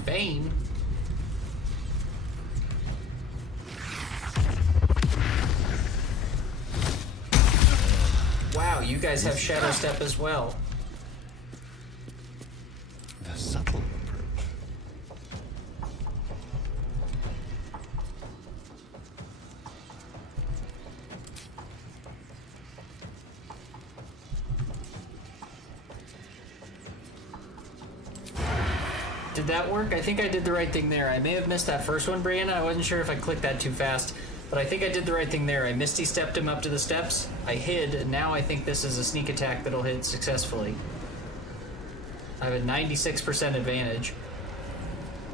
Bane. Wow, you guys have Shadow Step as well. The subtle approach. Did that work? I think I did the right thing there. I may have missed that first one, Brianna. I wasn't sure if I clicked that too fast, but I think I did the right thing there. I Misty stepped him up to the steps. I hid, and now I think this is a sneak attack that'll hit successfully. I have a 96% advantage.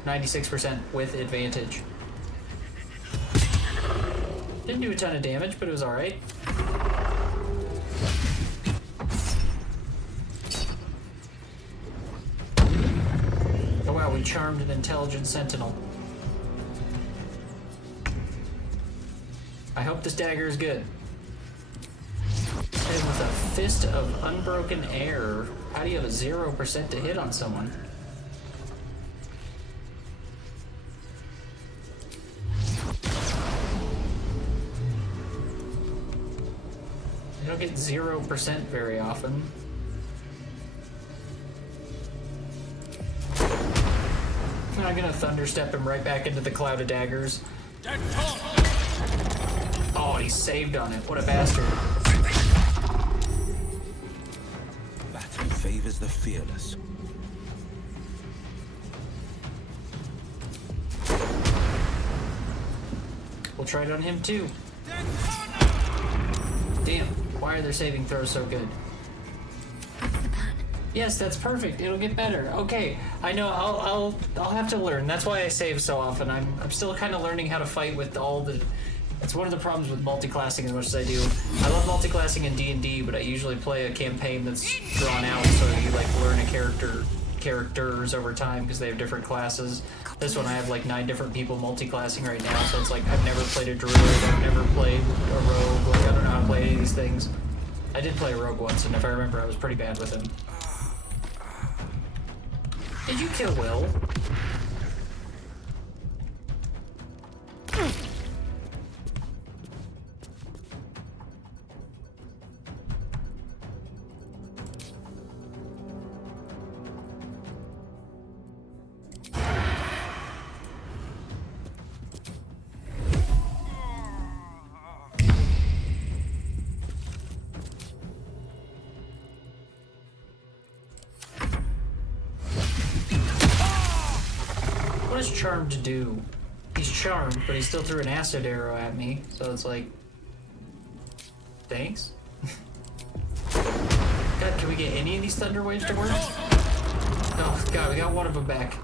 96% with advantage. Didn't do a ton of damage, but it was alright. Oh wow, we charmed an intelligent sentinel. I hope this dagger is good. And with a fist of unbroken air, how do you have a 0% to hit on someone? You don't get 0% very often. I'm gonna thunderstep him right back into the cloud of daggers. Oh, he saved on it. What a bastard. Battle favors the fearless. We'll try it on him too. Damn, why are their saving throws so good? Yes, that's perfect. It'll get better. Okay, I know. I'll have to learn. That's why I save so often. I'm still kind of learning how to fight with all the. It's one of the problems with multi-classing as much as I do. I love multi-classing in D&D, but I usually play a campaign that's drawn out, so you like learn a characters over time because they have different classes. This one I have like 9 different people multi-classing right now, so it's like I've never played a druid, I've never played a rogue. Like I don't know how to play any of these things. I did play a rogue once, and if I remember, I was pretty bad with him. Did you kill Will? What does Charmed do? He's charmed, but he still threw an acid arrow at me, so it's like... Thanks? God, can we get any of these thunder waves to work? Oh, God, we got one of them back.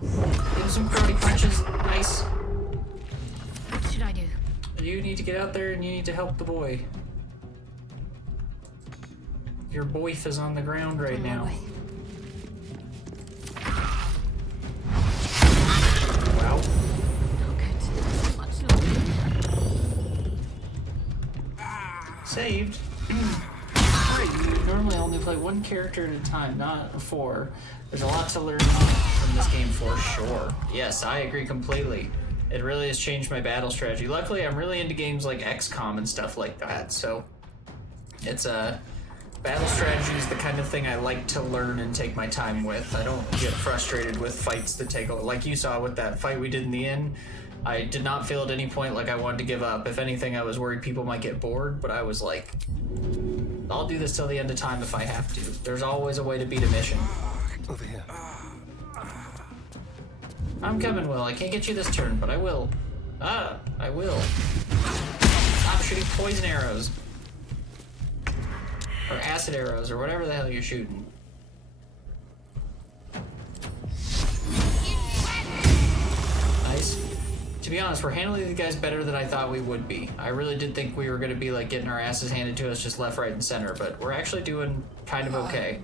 Give him some karate punches. Nice. What should I do? You need to get out there and you need to help the boy. Your boyf is on the ground right now. Wow. Saved. Normally I only play one character at a time, not 4. There's a lot to learn from this game for sure. Yes, I agree completely. It really has changed my battle strategy. Luckily, I'm really into games like XCOM and stuff like that, so it's battle strategy is the kind of thing I like to learn and take my time with. I don't get frustrated with fights that take, like you saw with that fight we did in the inn. I did not feel at any point like I wanted to give up. If anything, I was worried people might get bored, but I was like, I'll do this till the end of time if I have to. There's always a way to beat a mission. Over here. I'm coming, Will. I can't get you this turn, but I will. Ah, I will. Stop shooting poison arrows. Or acid arrows, or whatever the hell you're shooting. Nice. To be honest, we're handling these guys better than I thought we would be. I really did think we were going to be like getting our asses handed to us just left, right, and center, but we're actually doing kind of okay.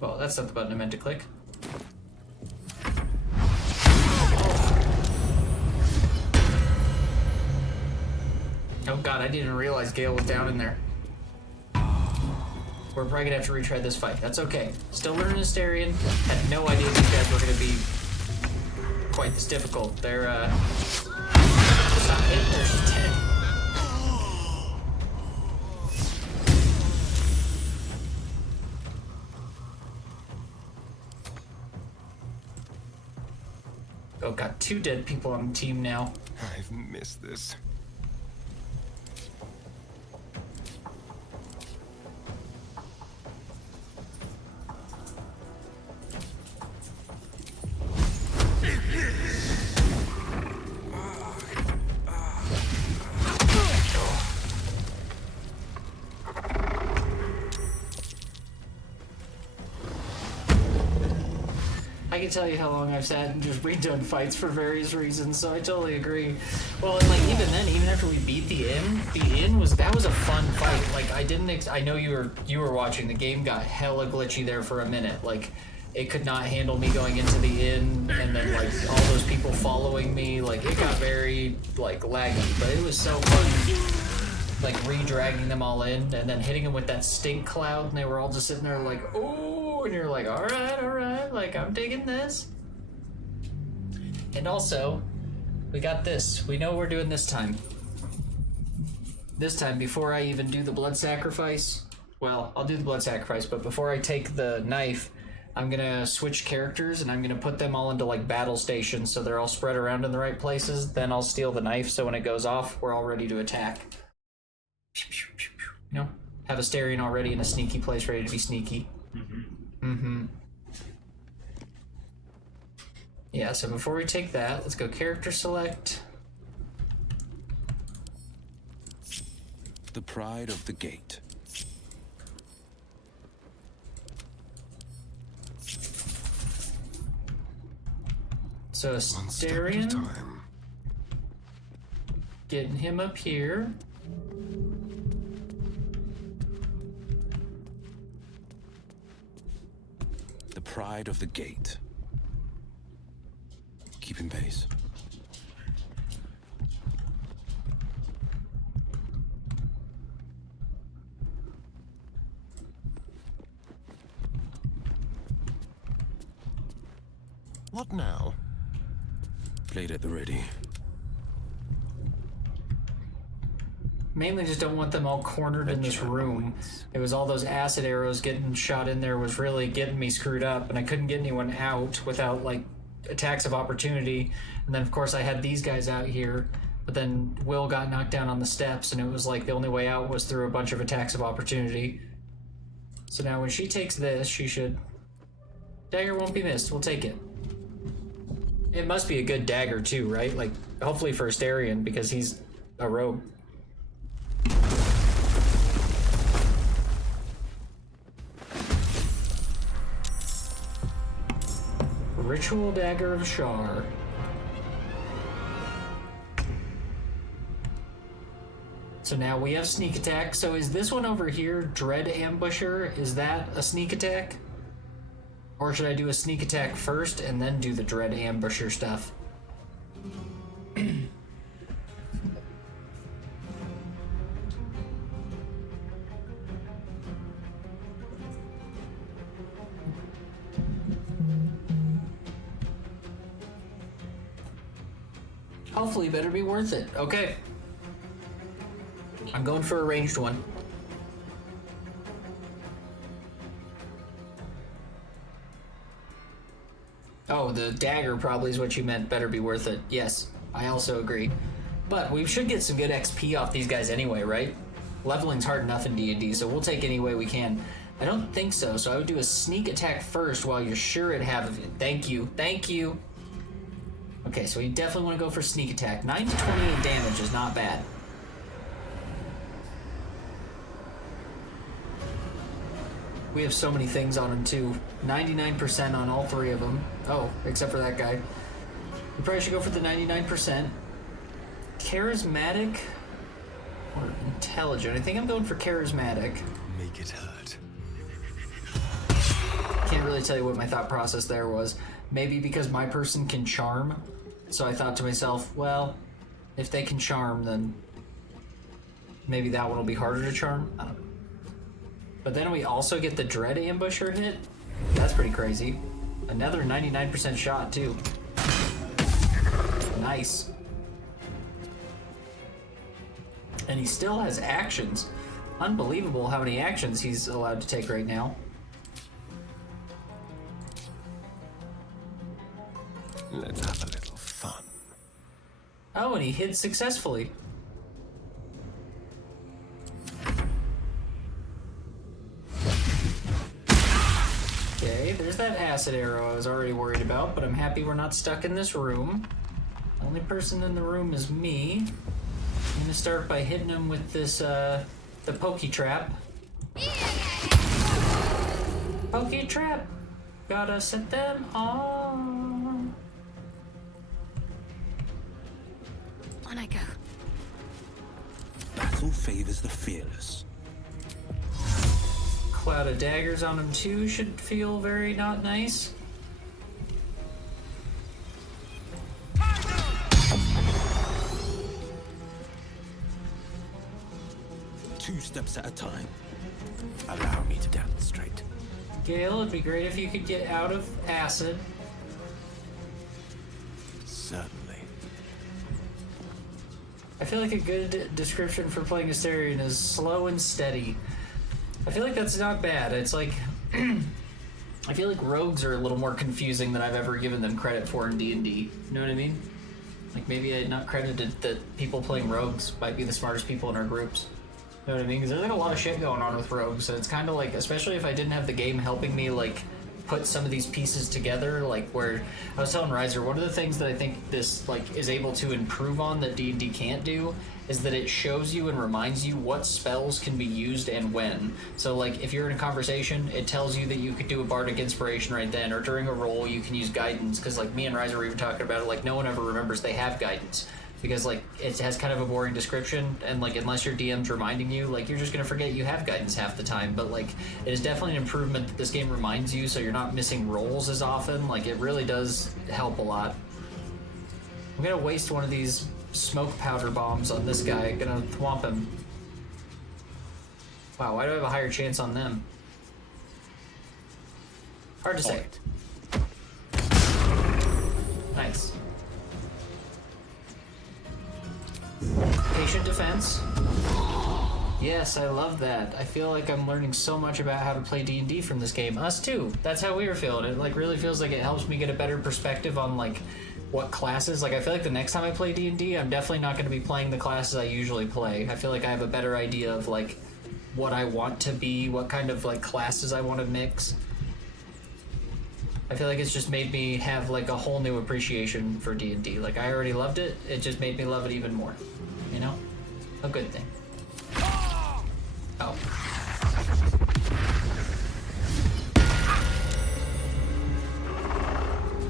Well, that's not the button I meant to click. Oh god, I didn't realize Gale was down in there. We're probably gonna have to retry this fight. That's okay. Still learning Asterion. Had no idea these guys were gonna be quite this difficult. They're, just not hitting, they're just dead. Oh, got 2 dead people on the team now. I've missed this. I can tell you how long I've sat and just redone fights for various reasons, so I totally agree. Well, and like even then, even after we beat the inn was a fun fight. Like I didn't, I know you were watching. The game got hella glitchy there for a minute. Like it could not handle me going into the inn, and then like all those people following me. Like it got very like laggy, but it was so fun. Like re-dragging them all in, and then hitting them with that stink cloud, and they were all just sitting there like, oh. And you're like, all right, like I'm digging this. And also, we got this. We know what we're doing this time. This time, before I even do the blood sacrifice, well, I'll do the blood sacrifice, but before I take the knife, I'm gonna switch characters and I'm gonna put them all into like battle stations so they're all spread around in the right places. Then I'll steal the knife so when it goes off, we're all ready to attack. You know, have Asterion already in a sneaky place ready to be sneaky. Yeah, so before we take that, let's go character select. The pride of the gate. So Asterion, getting him up here. The pride of the gate. Keeping pace. What now? Blade at the ready. Mainly just don't want them all cornered in this room. It was all those acid arrows getting shot in there was really getting me screwed up, and I couldn't get anyone out without like attacks of opportunity. And then of course I had these guys out here, but then Will got knocked down on the steps, and it was like the only way out was through a bunch of attacks of opportunity. So now when she takes this, she should... Dagger won't be missed. We'll take it. It must be a good dagger too, right? Like, hopefully for Asterion, because he's a rogue. Ritual Dagger of Shar. So now we have sneak attack. So is this one over here, Dread Ambusher, is that a sneak attack? Or should I do a sneak attack first and then do the Dread Ambusher stuff? Hopefully better be worth it. Okay. I'm going for a ranged one. Oh, the dagger probably is what you meant. Better be worth it. Yes, I also agree. But we should get some good XP off these guys anyway, right? Leveling's hard enough in D&D, so we'll take any way we can. I don't think so, so I would do a sneak attack first while you're sure it have it. Thank you. Thank you. Okay, so we definitely want to go for sneak attack. 9 to 28 damage is not bad. We have so many things on him too. 99% on all three of them. Oh, except for that guy. We probably should go for the 99%. Charismatic or intelligent? I think I'm going for charismatic. Make it hurt. Can't really tell you what my thought process there was. Maybe because my person can charm. So I thought to myself, well, if they can charm, then maybe that one will be harder to charm. I don't know. But then we also get the Dread Ambusher hit. That's pretty crazy. Another 99% shot, too. Nice. And he still has actions. Unbelievable how many actions he's allowed to take right now. Let's have a little fun. Oh, and he hid successfully. Okay, there's that acid arrow I was already worried about, but I'm happy we're not stuck in this room. The only person in the room is me. I'm gonna start by hitting him with this, the pokey trap. Pokey trap! Gotta set them on. On I go. Battle favors the fearless. Cloud of daggers on him too should feel very not nice. Two steps at a time. Allow me to demonstrate. Gale, it'd be great if you could get out of acid. feel like a good description for playing Astarion is slow and steady. I feel like that's not bad. It's like I feel like rogues are a little more confusing than I've ever given them credit for in D&D. You know what I mean? Like maybe I had not credited that people playing rogues might be the smartest people in our groups. You know what I mean? Because there's like a lot of shit going on with rogues, so it's kind of like, especially if I didn't have the game helping me like put some of these pieces together, like where I was telling Riser, one of the things that I think this like is able to improve on that D&D can't do is that it shows you and reminds you what spells can be used and when. So like if you're in a conversation, it tells you that you could do a bardic inspiration right then, or during a roll you can use guidance, because like me and Riser were even talking about it, like no one ever remembers they have guidance. Because like it has kind of a boring description, and like unless your DM's reminding you, like you're just gonna forget you have guidance half the time. But like it is definitely an improvement that this game reminds you, so you're not missing rolls as often. Like it really does help a lot. I'm gonna waste one of these smoke powder bombs on this guy. I'm gonna thwomp him. Wow, why do I have a higher chance on them? Hard to say. Nice. Patient defense. Yes, I love that. I feel like I'm learning so much about how to play D&D from this game. Us too. That's how we were feeling. It like really feels like it helps me get a better perspective on like what classes. Like I feel like the next time I play D&D, I'm definitely not going to be playing the classes I usually play. I feel like I have a better idea of like what I want to be, what kind of like classes I want to mix. I feel like it's just made me have like a whole new appreciation for D&D. Like I already loved it, it just made me love it even more. You know? A good thing. Oh.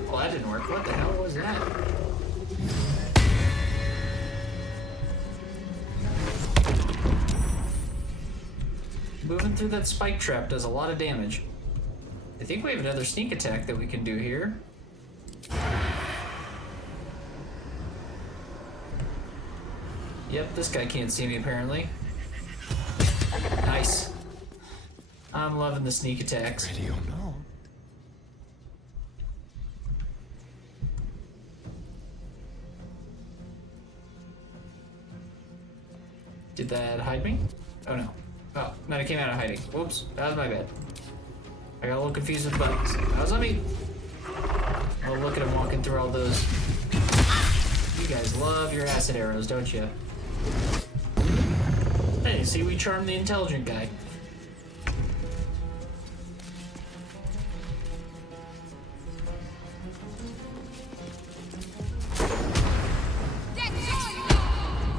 Well, that didn't work. What the hell was that? Moving through that spike trap does a lot of damage. I think we have another sneak attack that we can do here. Yep, this guy can't see me apparently. Nice. I'm loving the sneak attacks. Ready or not? Did that hide me? Oh no. Oh, no, it came out of hiding. Whoops, that was my bad. I got a little confused with the buttons. That was on me. Oh, look at him walking through all those. You guys love your acid arrows, don't you? Hey, see, we charmed the intelligent guy.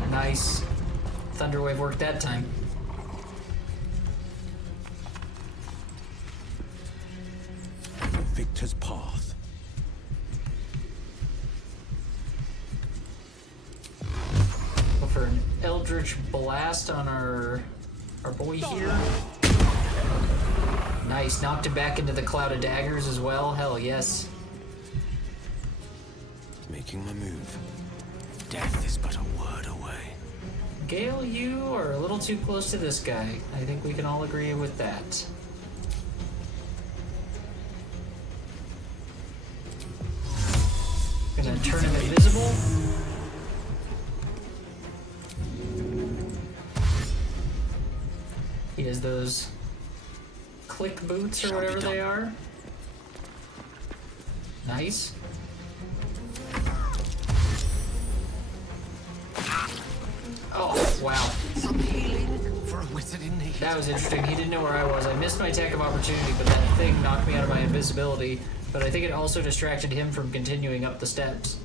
Nice. Thunderwave worked that time. The victor's path. Go for an Eldritch Blast on our boy here. Nice, knocked him back into the cloud of daggers as well. Hell yes. Making my move. Death is but a word away. Gale, you are a little too close to this guy. I think we can all agree with that. Gonna turn him invisible. He has those click boots or whatever they are. Nice. Oh, wow. Some healing for a wizard in need. That was interesting. He didn't know where I was. I missed my attack of opportunity, but that thing knocked me out of my invisibility. But I think it also distracted him from continuing up the steps.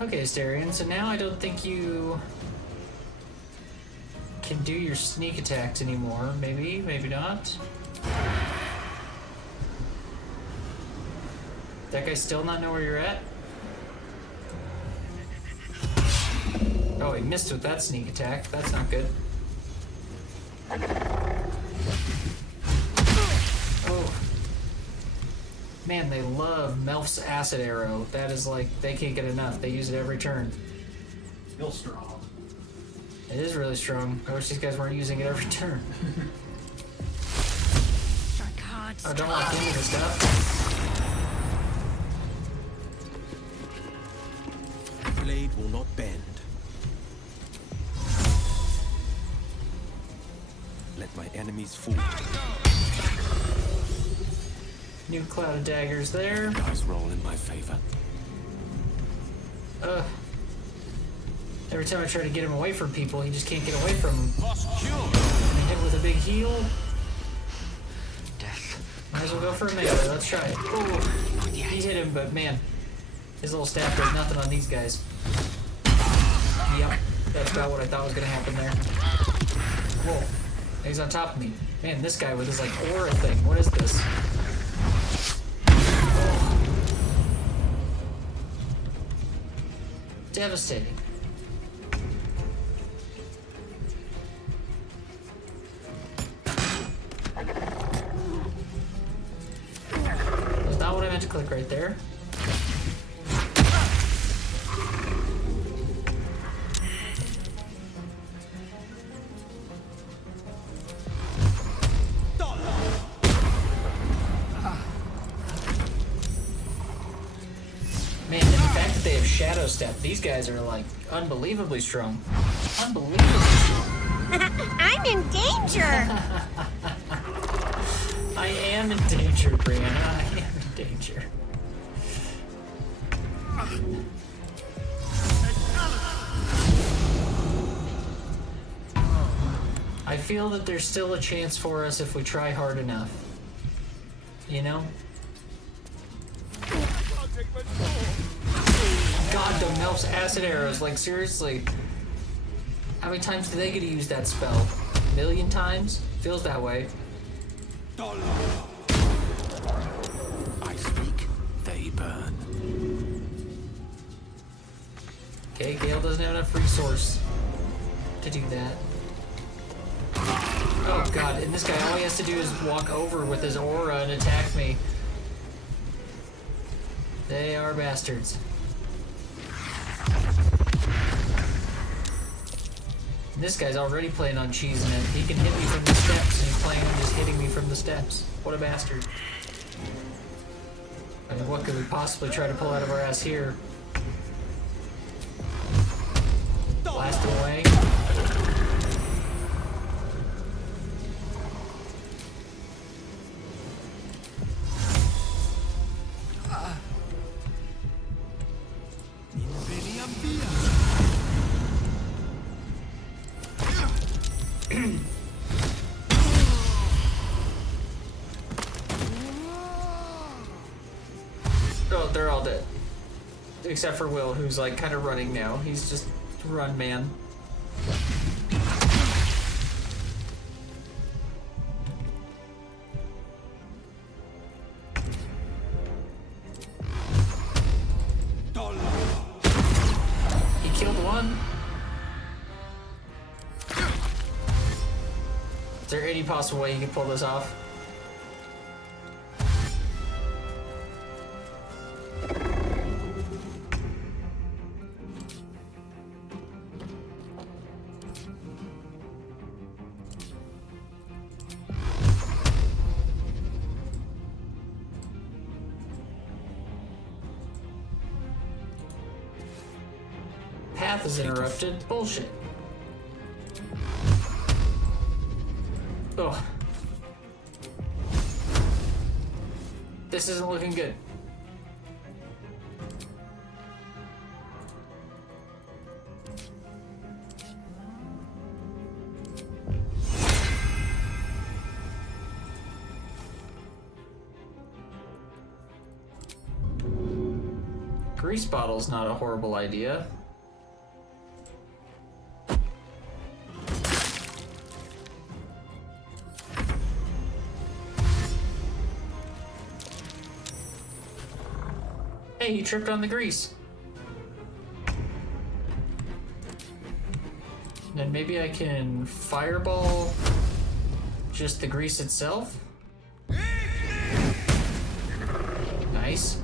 Okay, Astarion, so now I don't think you can do your sneak attacks anymore. Maybe, maybe not. That guy still not know where you're at? Oh, he missed with that sneak attack. That's not good. Oh. Man, they love Melf's acid arrow. That is like, they can't get enough. They use it every turn. Real strong. It is really strong. I wish these guys weren't using it every turn. Oh, don't walk into this stuff. will not bend. Let my enemies fall. New cloud of daggers there. Dice roll in my favor. Every time I try to get him away from people, he just can't get away from them. And hit with a big heal. Might as well go for a melee. Let's try it. Ooh, he hit him, but man, his little staff does nothing on these guys. Yep, that's about what I thought was gonna happen there. Whoa, he's on top of me. Man, this guy with his like aura thing. What is this? Oh. Devastating. That's not what I meant to click right there. Man, and the fact that they have Shadow Step, these guys are like unbelievably strong. Unbelievably strong. I'm in danger! I am in danger, Brianna. I am in danger. I feel that there's still a chance for us if we try hard enough. You know? God, the Melf's acid arrows, like seriously. How many times do they get to use that spell? A million times? Feels that way. I speak, they burn. Okay, Gale doesn't have enough resource to do that. Oh god, and this guy, all he has to do is walk over with his aura and attack me. They are bastards. And this guy's already playing on cheesing it. He can hit me from the steps, and he's planning on just hitting me from the steps. What a bastard. I mean, what could we possibly try to pull out of our ass here? Blast him away. Oh, they're all dead. Except for Will, who's like kind of running now. He's just run man. He killed one. Is there any possible way you can pull this off? Path is interrupted. Bullshit. Ugh. This isn't looking good. Grease bottle's not a horrible idea. Hey, he tripped on the grease. Then maybe I can fireball just the grease itself? Nice.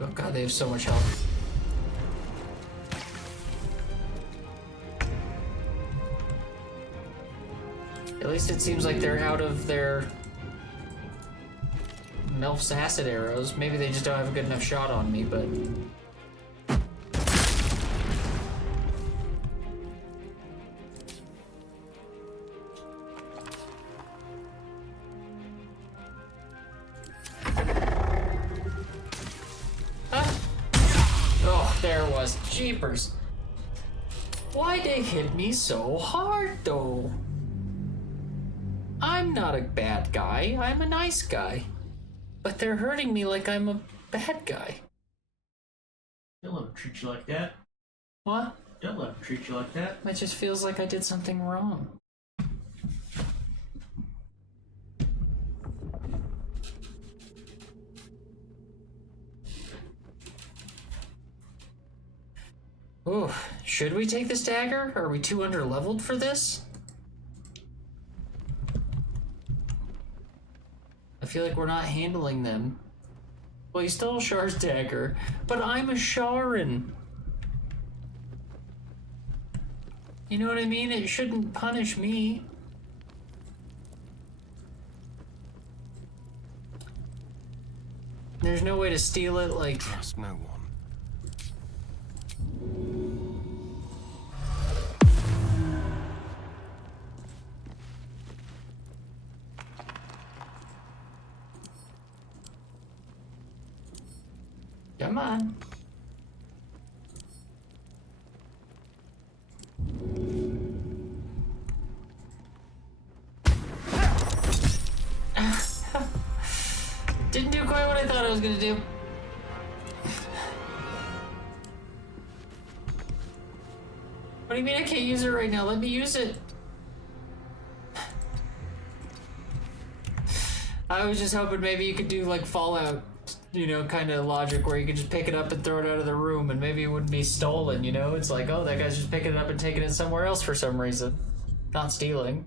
Oh god, they have so much health. At least it seems like they're out of their Melf's acid arrows. Maybe they just don't have a good enough shot on me, but... Oh, there it was. Jeepers. Why'd they hit me so hard, though? I'm not a bad guy. I'm a nice guy. But they're hurting me like I'm a bad guy. Don't let them treat you like that. What? Don't let them treat you like that. It just feels like I did something wrong. Ooh, should we take this dagger? Are we too under-leveled for this? I feel like we're not handling them. Well, he stole Shar's dagger, but I'm a Sharin. You know what I mean? It shouldn't punish me. There's no way to steal it, like... Trust no one. Come on. Didn't do quite what I thought I was gonna do. What do you mean I can't use it right now? Let me use it. I was just hoping maybe you could do like Fallout, you know, kind of logic where you could just pick it up and throw it out of the room and maybe it wouldn't be stolen, you know? It's like, oh, that guy's just picking it up and taking it somewhere else for some reason. Not stealing.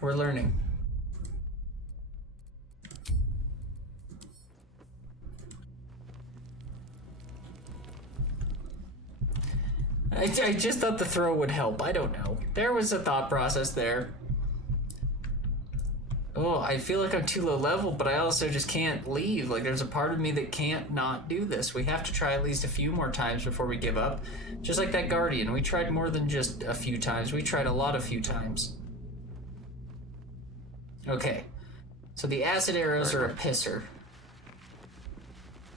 We're learning. I just thought the throw would help. I don't know. There was a thought process there. Oh, I feel like I'm too low level, but I also just can't leave. Like, there's a part of me that can't not do this. We have to try at least a few more times before we give up. Just like that Guardian. We tried more than just a few times. We tried a few times. Okay. So the acid arrows are a pisser.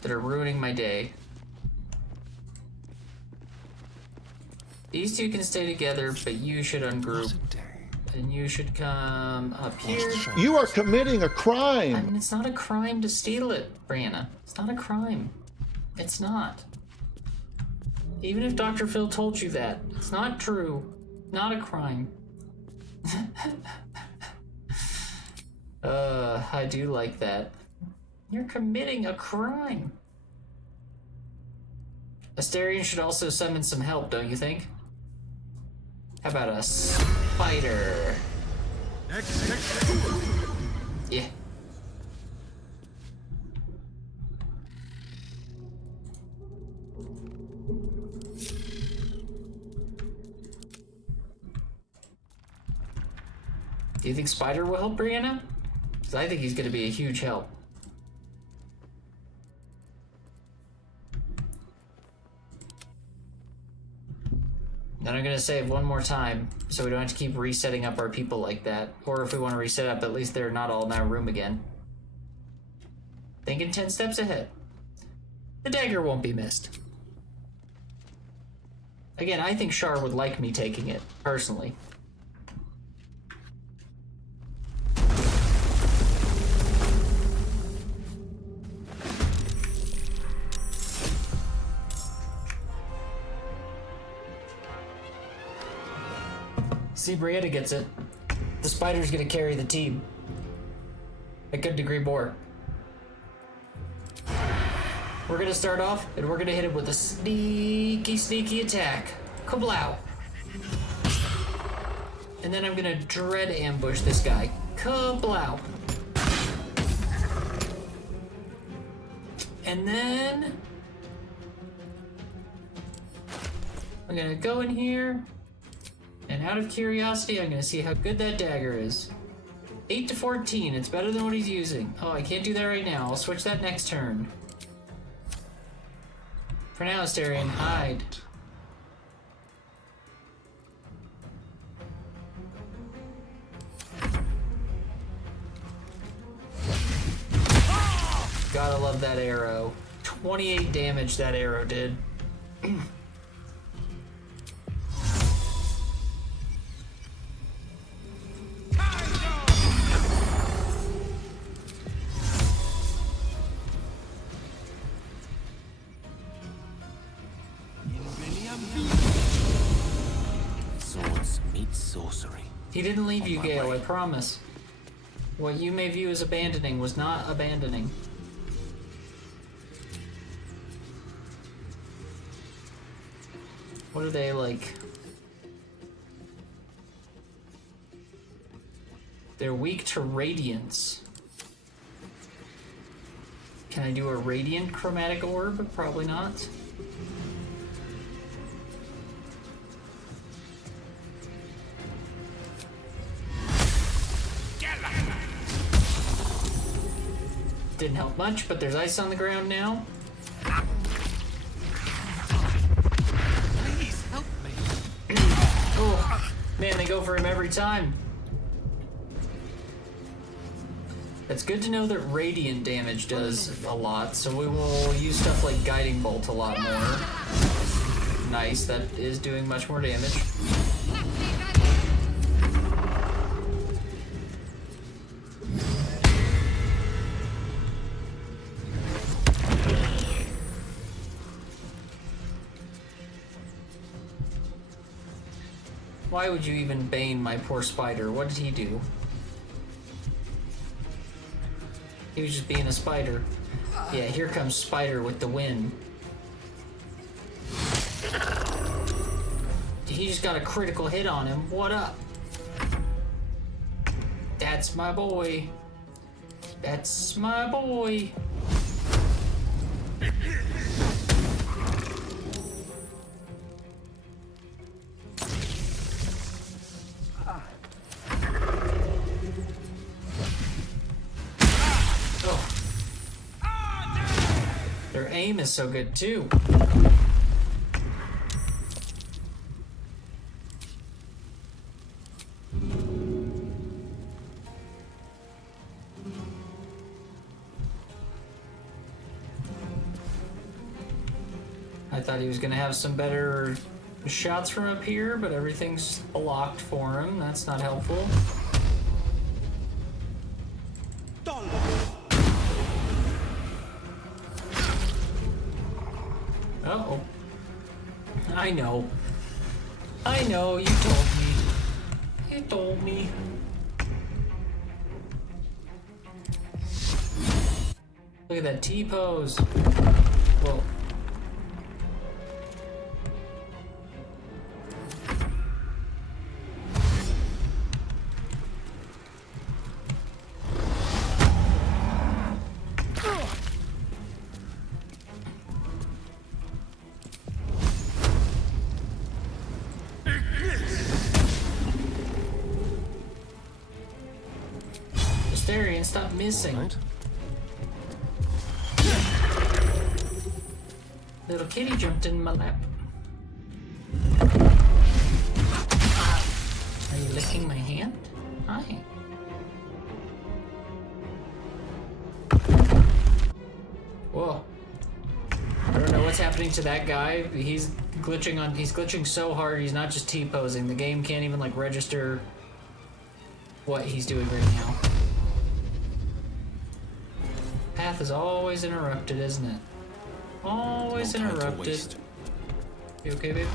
That are ruining my day. These two can stay together, but you should ungroup. And you should come up here. You are committing a crime. I mean, it's not a crime to steal it, Brianna. It's not a crime. It's not. Even if Dr. Phil told you that, it's not true. Not a crime. I do like that. You're committing a crime. Asterion should also summon some help, don't you think? How about a spider? Yeah. Do you think Spider will help Brianna? Because I think he's going to be a huge help. Then I'm going to save one more time, so we don't have to keep resetting up our people like that. Or if we want to reset up, at least they're not all in that room again. Thinking 10 steps ahead. The dagger won't be missed. Again, I think Shar would like me taking it, personally. See, Brianna gets it. The spider's gonna carry the team. I couldn't agree more. We're gonna start off, and we're gonna hit him with a sneaky, sneaky attack. Kablow. And then I'm gonna dread ambush this guy. Kablow. And then I'm gonna go in here, and out of curiosity, I'm gonna see how good that dagger is. 8 to 14, it's better than what he's using. Oh, I can't do that right now. I'll switch that next turn. For now, Astarion, hide. Gotta love that arrow. 28 damage that arrow did. Swords meet sorcery. He didn't leave you, Gale, I promise. What you may view as abandoning was not abandoning. What are they like? They're weak to radiance. Can I do a radiant chromatic orb? Probably not. Didn't help much, but there's ice on the ground now. Please help me. Oh, man, they go for him every time. It's good to know that radiant damage does a lot, so we will use stuff like Guiding Bolt a lot more. Nice, that is doing much more damage. Why would you even bane my poor spider? What did he do? He was just being a spider. Yeah, here comes Spider with the win. He just got a critical hit on him. What up? That's my boy. That's my boy. Their aim is so good too. I thought he was gonna have some better shots from up here, but everything's blocked for him. That's not helpful. Uh-oh. I know. I know, you told me. You told me. Look at that T-pose. Whoa. Astarion, stop missing. Right. Little kitty jumped in my lap. Are you licking my hand? Hi. Whoa. I don't know what's happening to that guy. He's glitching so hard, he's not just T-posing. The game can't even like register what he's doing right now. Path is always interrupted, isn't it? Always interrupted. You okay, baby?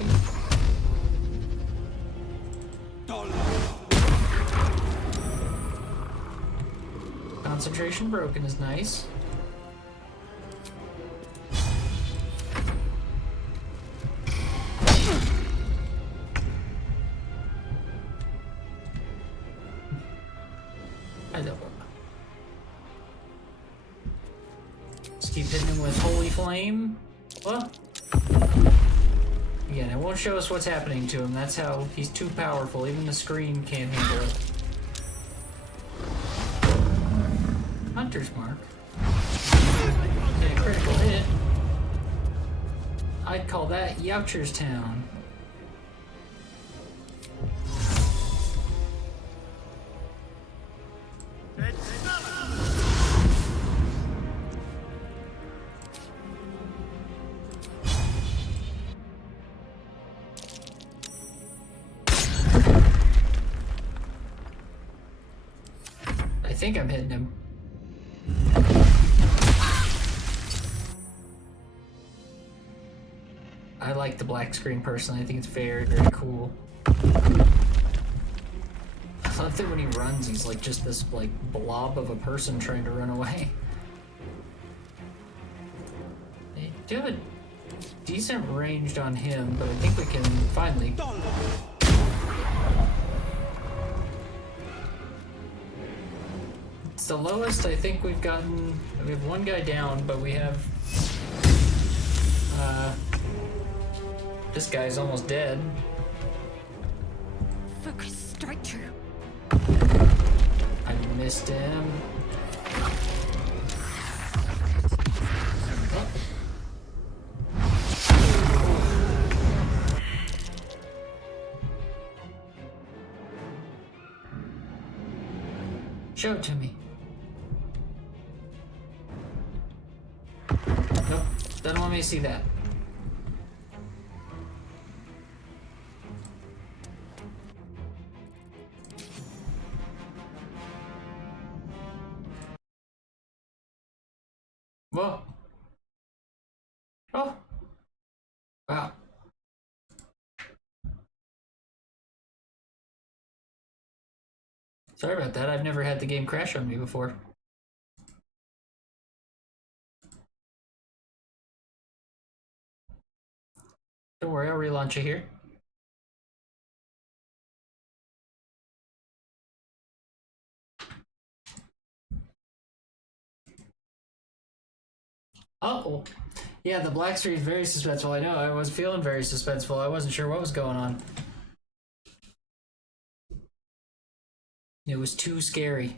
Concentration broken is nice. Just keep hitting him with Holy Flame. Well, again, it won't show us what's happening to him. That's how he's too powerful. Even the screen can't handle it. Hunter's Mark. Okay, critical hit. I'd call that Youcher's Town. I think I'm hitting him. I like the black screen personally. I think it's very, very cool. I love that when he runs, he's like just this like blob of a person trying to run away. They do have a decent range on him, but I think we can finally. It's the lowest I think we've gotten. We have one guy down, but we have this guy's almost dead. Focus, strike true. I missed him. Show it to me. Nope, doesn't want me to see that. Whoa. Oh. Wow. Sorry about that. I've never had the game crash on me before. Don't worry, I'll relaunch it here. Oh, yeah, the black screen is very suspenseful. I know, I was feeling very suspenseful. I wasn't sure what was going on. It was too scary.